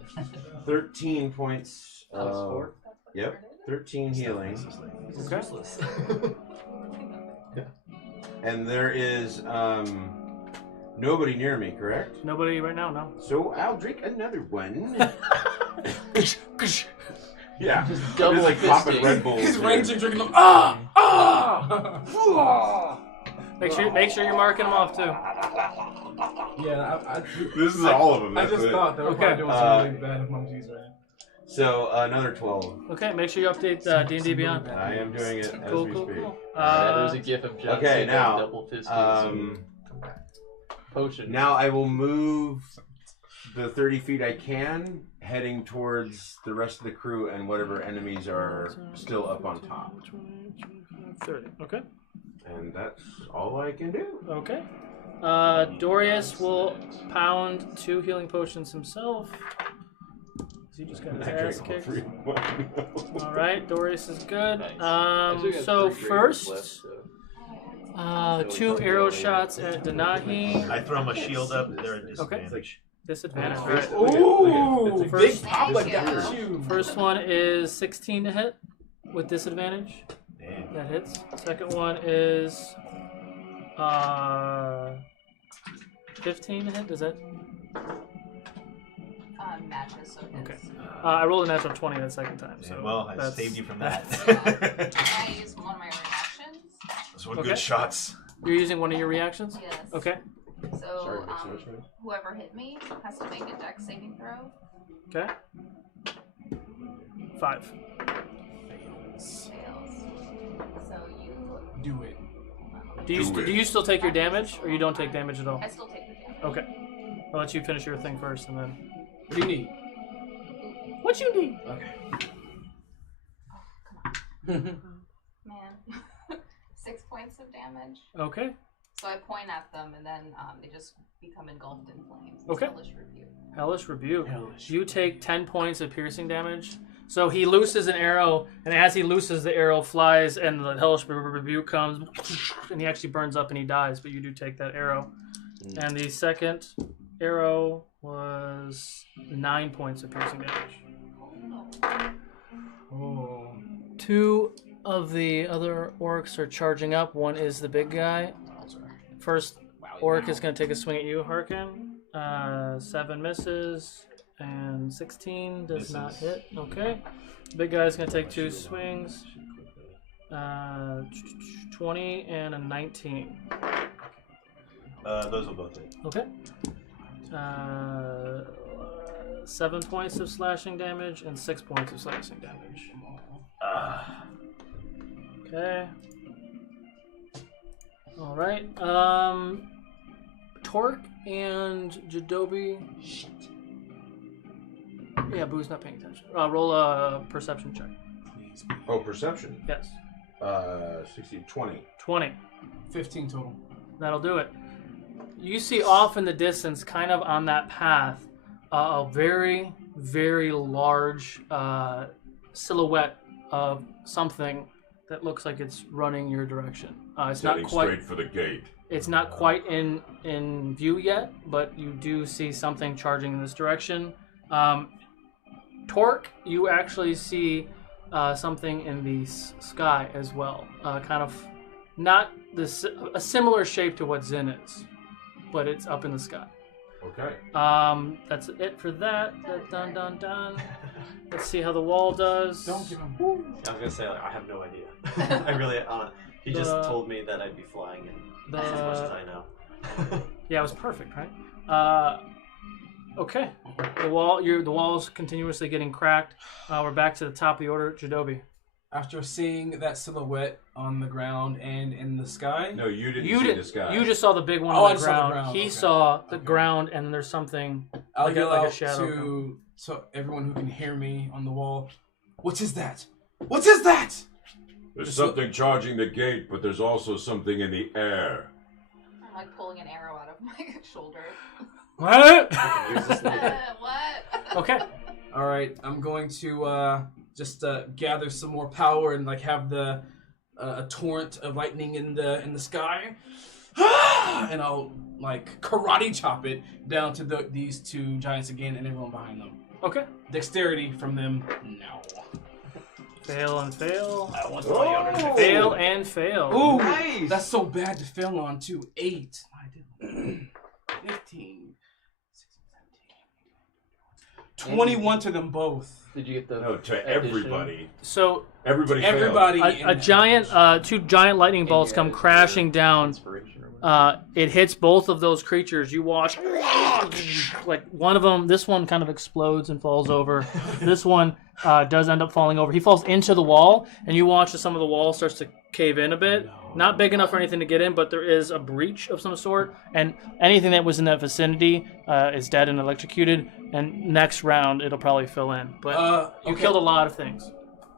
13 points. +4. Yep, 13 healing. This is Okay. useless. And there is nobody near me, correct? Nobody right now. No. So I'll drink another one. Yeah, Just double like popping fisting. Red Bulls. He's here. raging, drinking them. Make sure you're marking them off too. Yeah, This is all of them. I That's just it. thought they were probably doing some really bad emojis, right? So another 12. Okay, make sure you update D&D Beyond. I am doing it as Cool, we cool, speak. cool. There's a gif of John Okay, Cena now double fisting potion. now I will move the 30 feet I can, heading towards the rest of the crew and whatever enemies are still up on top. 30. Okay. And that's all I can do. Okay. Dorius will pound 2 healing potions himself. He just got his ass kicked. All right, Dorius is good. So first, 2 arrow shots at Denahi. I throw my shield up. They're at disadvantage. Disadvantage. All Right. Ooh, First, Big Papa got you. First one is 16 to hit with disadvantage. Damn. That hits. Second one is 15 to hit. Does that? Matches, so it Okay. I rolled a natural 20 that second time. Yeah, So well, I that's- saved you from that. I use one of my reactions. Those were good shots. You're using one of your reactions? Yes. Okay. So, whoever hit me has to make a dex saving throw. Okay. 5. Fails. So you do it. Do you still take your damage, or you don't take damage at all? I still take the damage. Okay. I'll let you finish your thing first, and then. What do you need? What you need? Okay. Man. 6 points of damage. Okay. So I point at them, and then they just become engulfed in flames. It's Okay. Hellish Rebuke. Hellish Rebuke. You take 10 points of piercing damage. So he looses an arrow, and as he looses, the arrow flies, and the Hellish Rebuke comes, and he actually burns up and he dies, but you do take that arrow. And the second arrow was 9 points of piercing damage. Oh. 2 of the other orcs are charging up. One is the big guy. First orc is going to take a swing at you, Harkin. 7 misses, and 16 does not hit. Okay. Big guy's going to take 2 swings. 20 and a 19. Those will both hit. Okay. 7 points of slashing damage and 6 points of slashing damage. Okay. All right. Torque and Jadobi. Shit. Yeah, Boo's not paying attention. Roll a perception check. Oh, perception? Yes. 16, 20. 20. 15 total. That'll do it. You see off in the distance, kind of on that path, a very, very large silhouette of something that looks like it's running your direction. It's not Heading quite straight for the gate. It's not quite in view yet, but you do see something charging in this direction. Torque, you actually see something in the sky as well. Kind of not a similar shape to what Zin is, but it's up in the sky. Okay. That's it for that. Dun dun dun. Let's see how the wall does. Don't give him. I was gonna say I have no idea. I really. He just told me that I'd be flying, and that's as much as I know. Yeah, it was perfect, right? Okay. The wall's continuously getting cracked. We're back to the top of the order. Jadobi. After seeing that silhouette on the ground and in the sky. No, you didn't see the sky. You just saw the big one Oh, on I the just saw the ground. ground. He Okay. saw the ground, and there's something I'll like yell a out shadow. so everyone who can hear me on the wall. What is that? What is that? There's something charging the gate, but there's also something in the air. I'm like pulling an arrow out of my shoulder. What? What? Okay. All right, I'm going to just gather some more power and like have the a torrent of lightning in the sky, and I'll like karate chop it down to these 2 giants again and everyone behind them. Okay. Dexterity from them now. Fail and fail. I want the Fail and fail. Ooh, nice. That's so bad to fail on too. 8. 15. 21 to them both. Did you get the? No, to everybody. So everybody. Everybody. A giant, 2 giant lightning bolts come crashing down. it hits both of those creatures. You watch, like one of them. This one kind of explodes and falls over. This one does end up falling over. He falls into the wall, and you watch as some of the wall starts to cave in a bit. Not big enough for anything to get in, but there is a breach of some sort, and anything that was in that vicinity is dead and electrocuted. And next round, it'll probably fill in. But you killed a lot of things.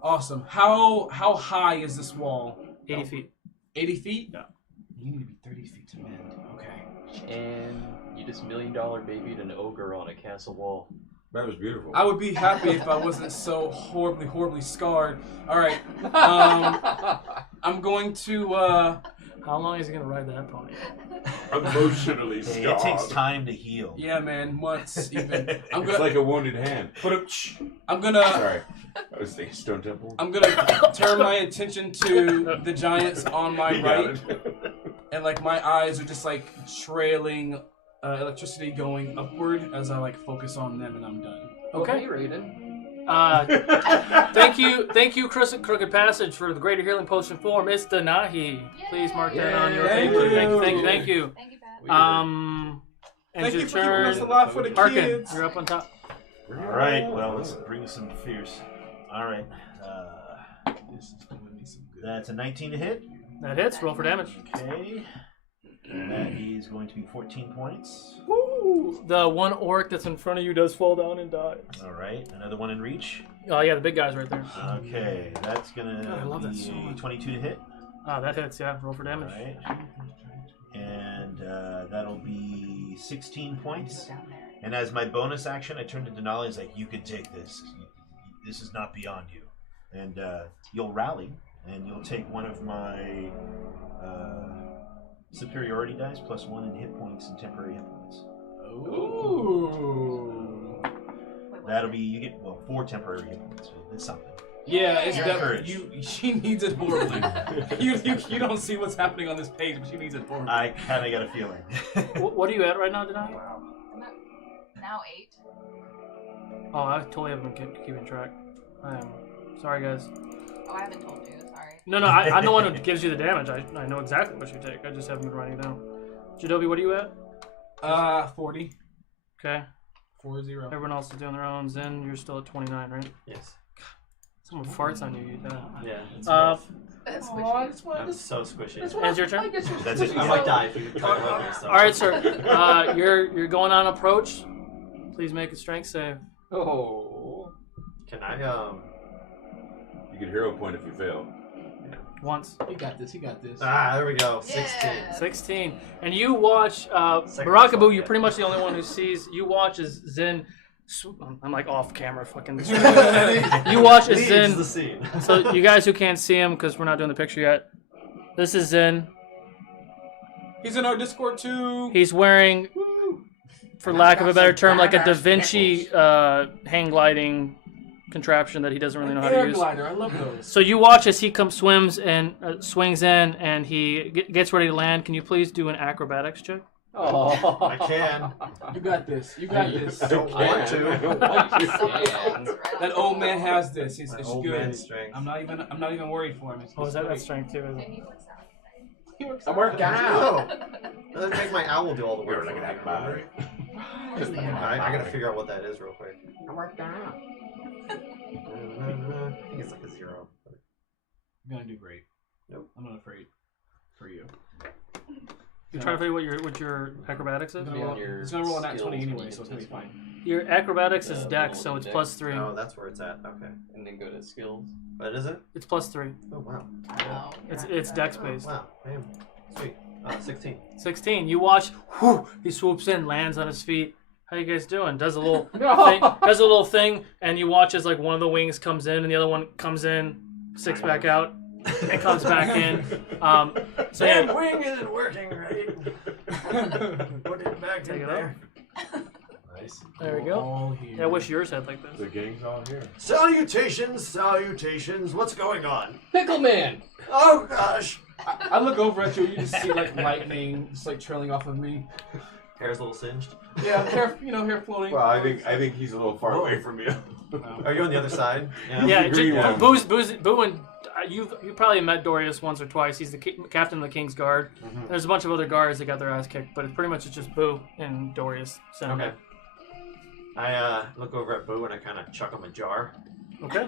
Awesome. How high is this wall? 80 feet. 80 feet? Yeah. You need to be 30 feet to mend. Okay. And you just $1 million babied an ogre on a castle wall. That was beautiful. I would be happy if I wasn't so horribly scarred. All right. I'm going to. How long is he gonna ride that pony? Emotionally Hey, scarred. it takes time to heal. Yeah, man. Months even. It's like a wounded hand. I'm gonna. Sorry. I was thinking Stone Temple. I'm gonna turn my attention to the giants on my You got right, and like my eyes are just like trailing electricity going upward as I like focus on them, and I'm done. Okay. Hey, Raiden. Thank you, Crooked Passage, for the Greater Healing Potion for Miss Denahi. Please mark that on your paper. Thank you. And Thank your you for keeping us turn. alive for the Harkin, kids. you're up on top. All right. Well, let's bring some fierce. All right. This is doing me some good. That's a 19 to hit. That hits. Roll for damage. Okay. And that is going to be 14 points. Woo! The one orc that's in front of you does fall down and die. All right. Another one in reach. Oh yeah, the big guy's right there. Okay. That's gonna God, I love that be so much. 22 to hit. That hits. Yeah. Roll for damage. All right. And that'll be 16 points. And as my bonus action, I turn to Denali. It's like, you can take this. This is not beyond you. And you'll rally, and you'll take one of my superiority dice plus 1 in hit points and temporary hit points. Ooh. That'll be, you get, 4 temporary hit points. It's something. Yeah, it's You're definitely encouraged. she needs it horribly. you don't see what's happening on this page, but she needs it horribly. I kind of got a feeling. What are you at right now, Denai? I'm at now 8. Oh, I totally haven't been keeping track. I am sorry, guys. Oh, I haven't told you. Sorry. No, I'm the one who gives you the damage. I know exactly what you take. I just haven't been writing it down. Jadobi, what are you at? 40. Okay. 40. Everyone else is doing their own. Zen, you're still at 29, right? Yes. Someone farts on you. You die. Yeah, it's rough. That's I'm so squishy. Ends your turn. That's it. I might die if you try to hug me. So. All right, sir. You're going on approach. Please make a strength save. Oh. Can I You get hero point if you fail. Once. You got this. You got this. there we go. 16. 16. And you watch Barakabu. You're pretty much the only one who sees. You watch as Zen. I'm like off camera, fucking. You watch as Zen. the scene. So you guys who can't see him because we're not doing the picture yet. This is Zen. He's in our Discord too. He's wearing, for lack of a better term, like a Da Vinci hang gliding contraption that he doesn't really know how to Air use. glider. I love those. So you watch as he swings in, and he gets ready to land. Can you please do an acrobatics check? Oh. I can. You got this. You got this. I don't want to. That old man has this. It's old good. man strength. I'm not even worried for him. It's Is that great. strength too? Isn't it? I worked out. No. Let's make my owl do all the work. Look at that body. I gotta figure out what that is real quick. I worked out. I think it's like a 0. You're gonna do great. Nope. I'm not afraid for you. You're trying to figure out what your acrobatics is? It's gonna roll a nat 20 anyway, so it's gonna be fine. Your acrobatics is dex, so it's plus 3. Oh, that's where it's at. Okay. And then go to skills. What is it? It's plus 3. Oh, wow. Wow. It's dex based. Wow. Damn. Sweet. 16. 16. You watch. Whew, he swoops in, lands on his feet. How you guys doing? Does a little thing. Does a little thing, and you watch as like one of the wings comes in, and the other one comes in, sticks back out, and comes back in. So yeah, wing isn't working right. Put it back take in it there. up. Nice. There we go. Yeah, I wish yours had like this. The gang's all here. Salutations, salutations. What's going on? Pickle Man. Oh gosh. I look over at you. You just see like lightning, just like trailing off of me. Hair's a little singed. Yeah, hair floating. Well, I think he's a little far away from you. Are you on the other side? Yeah, green one. Boo and you've probably met Dorius once or twice. He's the captain of the King's Guard. Mhm. There's a bunch of other guards that got their ass kicked, but it's pretty much just Boo and Dorius. Okay. I look over at Boo and I kind of chuck him a jar. Okay.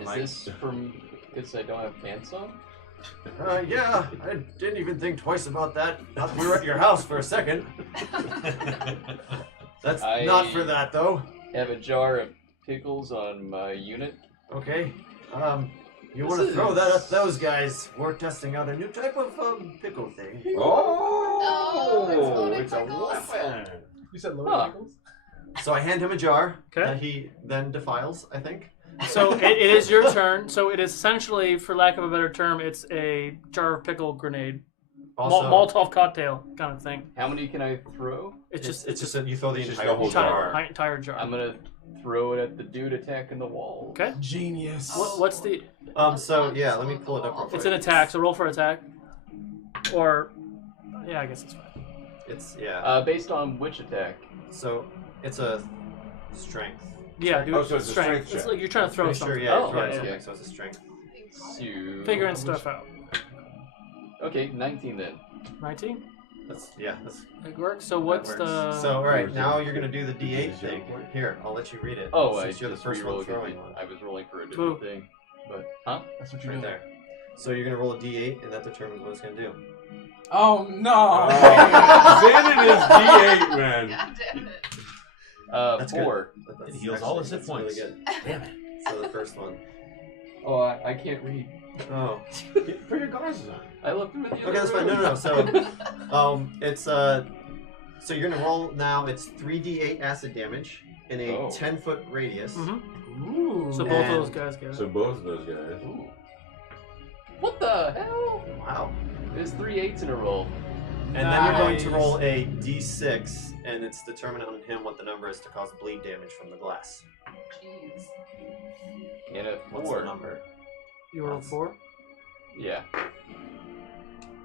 Is this from because I don't have pants on? Yeah, I didn't even think twice about that. Not that we were at your house for a second. That's not for that, though. Have a jar of pickles on my unit. Okay. You want to throw that at those guys? We're testing out a new type of pickle thing. Oh, it's a weapon. You said loaded pickles? So I hand him a jar that he then defiles, I think. So it is your turn. So it is essentially, for lack of a better term, it's a jar of pickle grenade. Also- Molotov cocktail kind of thing. How many can I throw? It's just you throw the It's just entire the whole jar. entire jar. I'm gonna throw it at the dude attacking the wall. Okay. Genius. What's the? So yeah, let me pull it up real quick. It's an attack. So roll for attack. Or, yeah, I guess it's fine. It's based on which attack? So it's a strength. Yeah, dude. Oh, so it's a strength It's check. like you're trying to throw Pretty something. sure, yeah, Oh, throwing yeah, something, yeah. so it's a strength. Figuring stuff out. Okay, 19 then. 19. That's It works. So what's that the? works. So all right, now you're gonna do the D8 thing. Here, I'll let you read it. Oh, since you're the first one throwing one. I was rolling for a different Boo. thing. But, huh? That's what you're Right doing. there. So you're gonna roll a D8, and that determines what it's gonna do. Oh no! Xanon is D8, man. God damn it. That's 4. Good. That's It heals all his hit that's really points. good. Damn it. So the first one. Oh, I can't read. Oh. Put your glasses on. I left them in the Okay, other that's fine. room. No. So, it's so you're gonna roll now. It's 3d8 acid damage in a 10-foot radius. Ooh. So both of those guys get it. So both of those guys. Ooh. What the hell? Wow. There's 3 8s in a row. And then you're going to roll a d6, and it's determined on him what the number is to cause bleed damage from the glass. Jeez. And a 4. What's the number? You rolled 4. Yeah.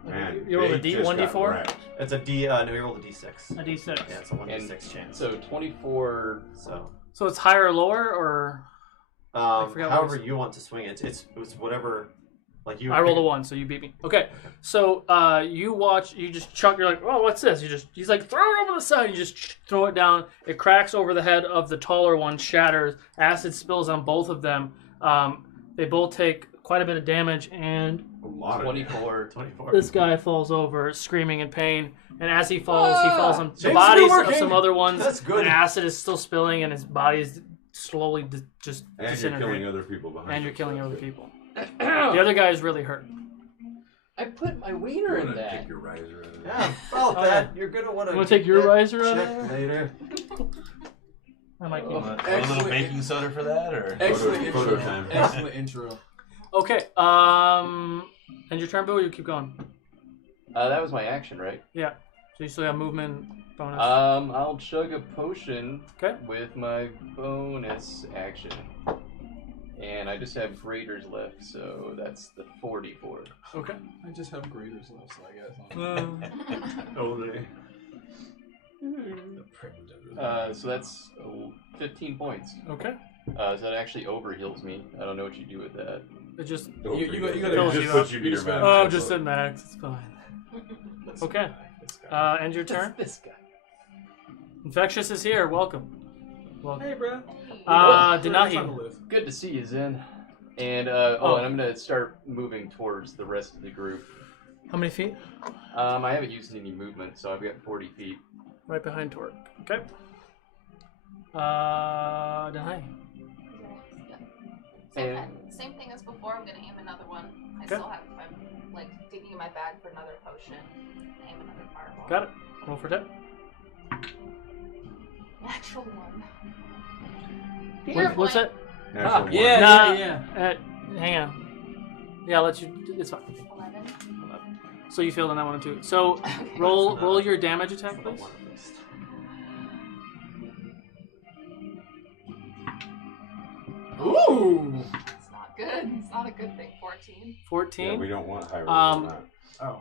Man, You rolled a they D, just 1d4? got wrecked. It's a D. No, you rolled a d6. A d6. Yeah, it's a 1d6 chance. So 24. So it's higher or lower, or? I forgot what However it was. you want to swing it. It's whatever. Like you. I rolled a 1, so you beat me. Okay, so you watch. You just chuck. You're like, oh, what's this? He's like, throw it over the side. You just throw it down. It cracks over the head of the taller one, shatters. Acid spills on both of them. They both take quite a bit of damage, and A lot of 24. this guy falls over, screaming in pain. And as he falls on the James bodies still of working. some other ones. That's good. And acid is still spilling, and his body is slowly just And you're disintegrating. killing other people behind And you're you, killing so other that's people. The other guy is really hurt. I put my wiener You in wanna that. take your riser out of Yeah, about Oh, that. yeah. You're gonna want to. You wanna take your riser out of check there? later. I might keep Want a little baking soda for that, or? Excellent Photo intro. time. Excellent intro. Okay. And your turn, Bill. Or you keep going. That was my action, right? Yeah. So you still have movement bonus. I'll chug a potion Okay. with my bonus action. And I just have graders left, so that's the 44. Okay. I just have graders left, so I guess. Only. The privilege of it. So that's 15 points. Okay. So that actually overheals me. I don't know what you do with that. It just You gotta fills just you put up. you near just max. Oh, just at max. It's fine. Okay. This guy. End your turn. This guy. Infectious is here. Welcome. Hey, bro. Denahi. Good to see you, Zen. And and I'm gonna start moving towards the rest of the group. How many feet? I haven't used any movement, so I've got 40 feet. Right behind Torque. Okay. Denahi. Same thing as before. I'm gonna aim another one. I Okay. still have. I'm like digging in my bag for another potion. Aim another fireball. Got it. Roll for that. Natural one. What's that? Natural one. Yeah. Hang on. Yeah, I'll let you. It's fine. 11. So you failed on that one too. So roll your damage attack, please. Ooh. It's not good. It's not a good thing. 14. 14. Yeah, we don't want higher than that. Oh.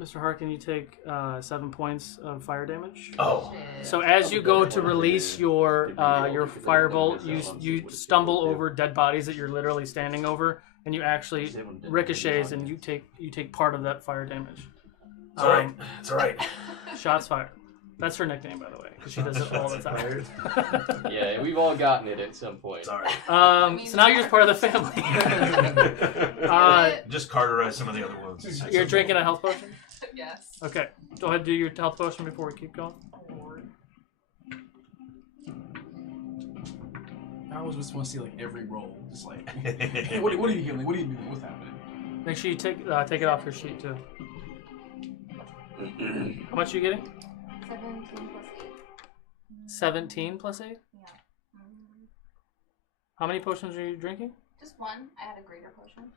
Mr. Harkin, you take 7 points of fire damage. Oh. So as you go to release your firebolt, you stumble over dead bodies that you're literally standing over, and you actually ricochets, and you take part of that fire damage. It's alright. It's alright. Shots fired. That's her nickname, by the way, because she does it all the time. Yeah, we've all gotten it at some point. Sorry. So now you're just part of the family. Just cauterize some of the other wounds. You're drinking a health potion? Yes. Okay. Go ahead and do your health potion before we keep going. I always just want to see like every roll, just like, what are you healing? What are you doing? What's happening? Make sure you take it off your sheet too. How much are you getting? 17 plus 8. 17 plus 8? Yeah. How many potions are you drinking? Just one. I had a greater potion.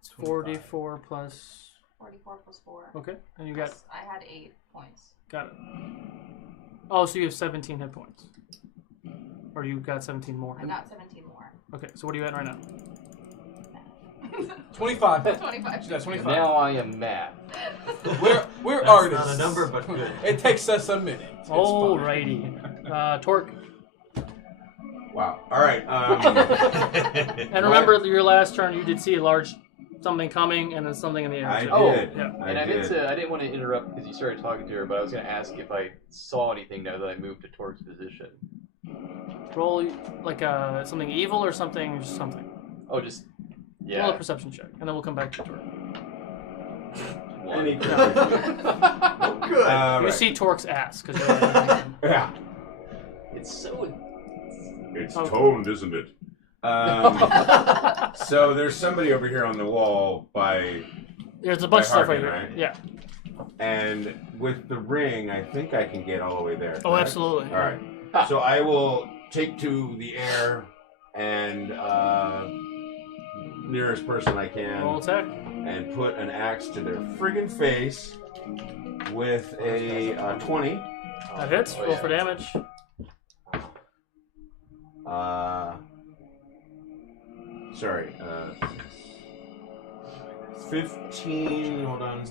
It's 44 plus... 44 plus 4. Okay, and you got... Plus, I had 8 points. Got it. Oh, so you have 17 hit points. Or you got 17 more. I got 17 more. Okay, so what are you at right now? 25. 25. She got 25. Now I am mad. We're That's artists. not a number, but good. It takes us a minute. It's Alrighty. Torque. Wow. All right. And remember, your last turn, you did see a large something coming and then something in the air. I too. did. Yeah. And I didn't want to interrupt because you started talking to her, but I was going to ask if I saw anything now that I moved to Torque's position. Roll like something evil or something. Oh, just yeah. Roll a perception check, and then we'll come back to Torque. Any Oh, good. You right. see Torque's ass because Yeah. It's so. It's toned, isn't it? So there's somebody over here on the wall by. There's a bunch of stuff right Harkin, here. right? Yeah. And with the ring, I think I can get all the way there. Oh, correct? absolutely. All right. So I will take to the air and nearest person I can. Roll attack. And put an axe to their friggin' face with a 20. That hits. Roll for damage. 15. Hold on.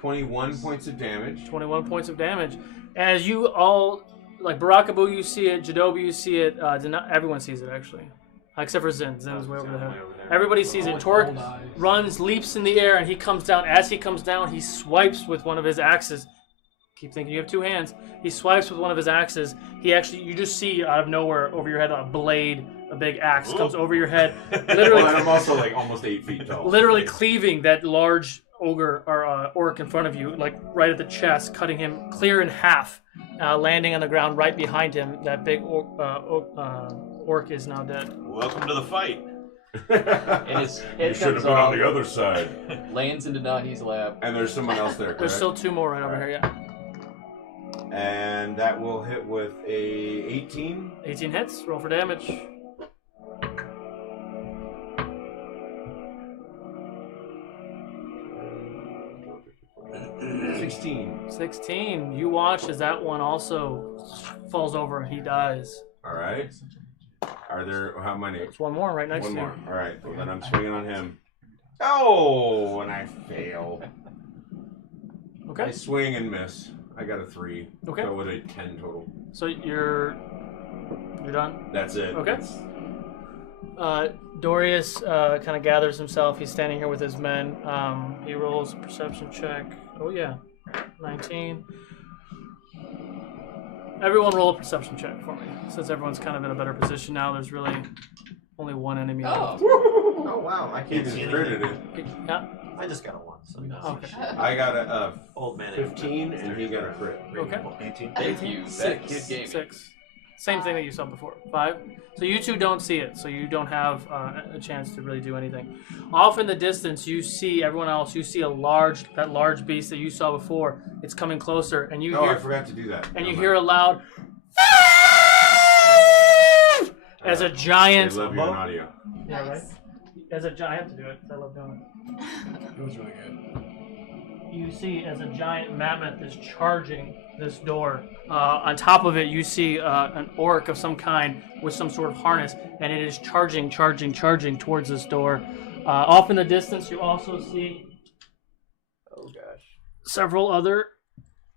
21 points of damage. 21 points of damage. As you all, like Barakabu, you see it. Jadobi, you see it. Everyone sees it, actually. Except for Zin. Zin's way over the head. Everybody sees it. Torque runs, leaps in the air, and he comes down. As he comes down, he swipes with one of his axes. Keep thinking you have two hands. He swipes with one of his axes. You just see out of nowhere over your head a blade, a big axe comes over your head. Literally, Well, and I'm also like almost 8 feet tall. literally cleaving that large ogre or orc in front of you, like right at the chest, cutting him clear in half, landing on the ground right behind him. That big orc is now dead. Welcome to the fight. And You should have been on the other side. Lands into Nahi's lap. And there's someone else there. There's correct? still two more right over here, yeah. And that will hit with a 18. 18 hits. Roll for damage. $16. 16. You watch as that one also falls over and he dies. All right. Are there how many? There's one more right next One to more. you. All right. Well, then I'm swinging on him. Oh, and I fail. Okay. I swing and miss. I got a 3. Okay. So with a 10 total. So you're done? That's it. Okay. Dorius kind of gathers himself. He's standing here with his men. He rolls a perception check. Oh yeah, 19. Everyone roll a perception check for me. Since everyone's kind of in a better position now, there's really only one enemy left. Oh wow, I can't see critted anything. it. Yeah. I just got a 1, so no. Okay. I got a Old man 15 and he got a crit. Okay. 18. Thank you. That kid gaming. 6. Same thing that you saw before. 5. So you two don't see it, so you don't have a chance to really do anything. Off in the distance, you see everyone else. You see that large beast that you saw before. It's coming closer, and you hear. I forgot to do that. And you hear a loud. As a giant. They love you in audio. Yeah, right. As a giant, I have to do it. 'Cause I love doing it. It was really good. You see as a giant mammoth is charging this door. On top of it, you see an orc of some kind with some sort of harness, and it is charging towards this door. Off in the distance, you also see several other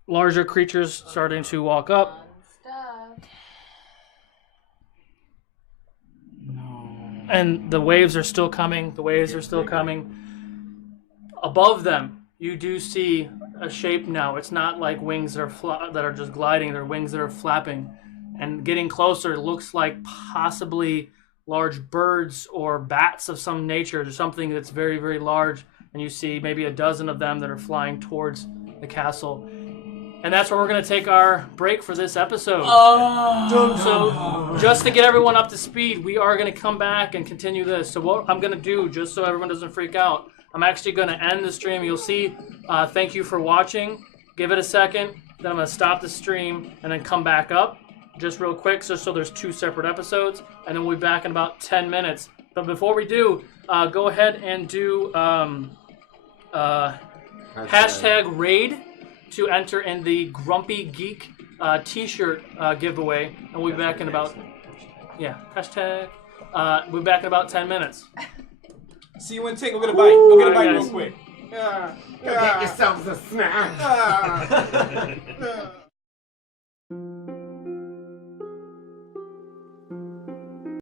larger creatures starting to walk up. and the waves are still coming. The waves are still coming. Above them, you do see a shape now. It's not like wings that are just gliding. They're wings that are flapping. And getting closer, it looks like possibly large birds or bats of some nature, or something that's very, very large. And you see maybe a dozen of them that are flying towards the castle. And that's where we're going to take our break for this episode. So just to get everyone up to speed, we are going to come back and continue this. So what I'm going to do, just so everyone doesn't freak out, I'm actually going to end the stream. You'll see, thank you for watching. Give it a second. Then I'm going to stop the stream and then come back up just real quick, so there's 2 separate episodes. And then we'll be back in about 10 minutes. But before we do, go ahead and do hashtag raid to enter in the Grumpy Geek t-shirt giveaway. And we'll be back in about... Yeah, hashtag... we'll be back in about 10 minutes. See you in 10. Go get a bite. Go get a bite guys. real quick. Go get yourselves a snack.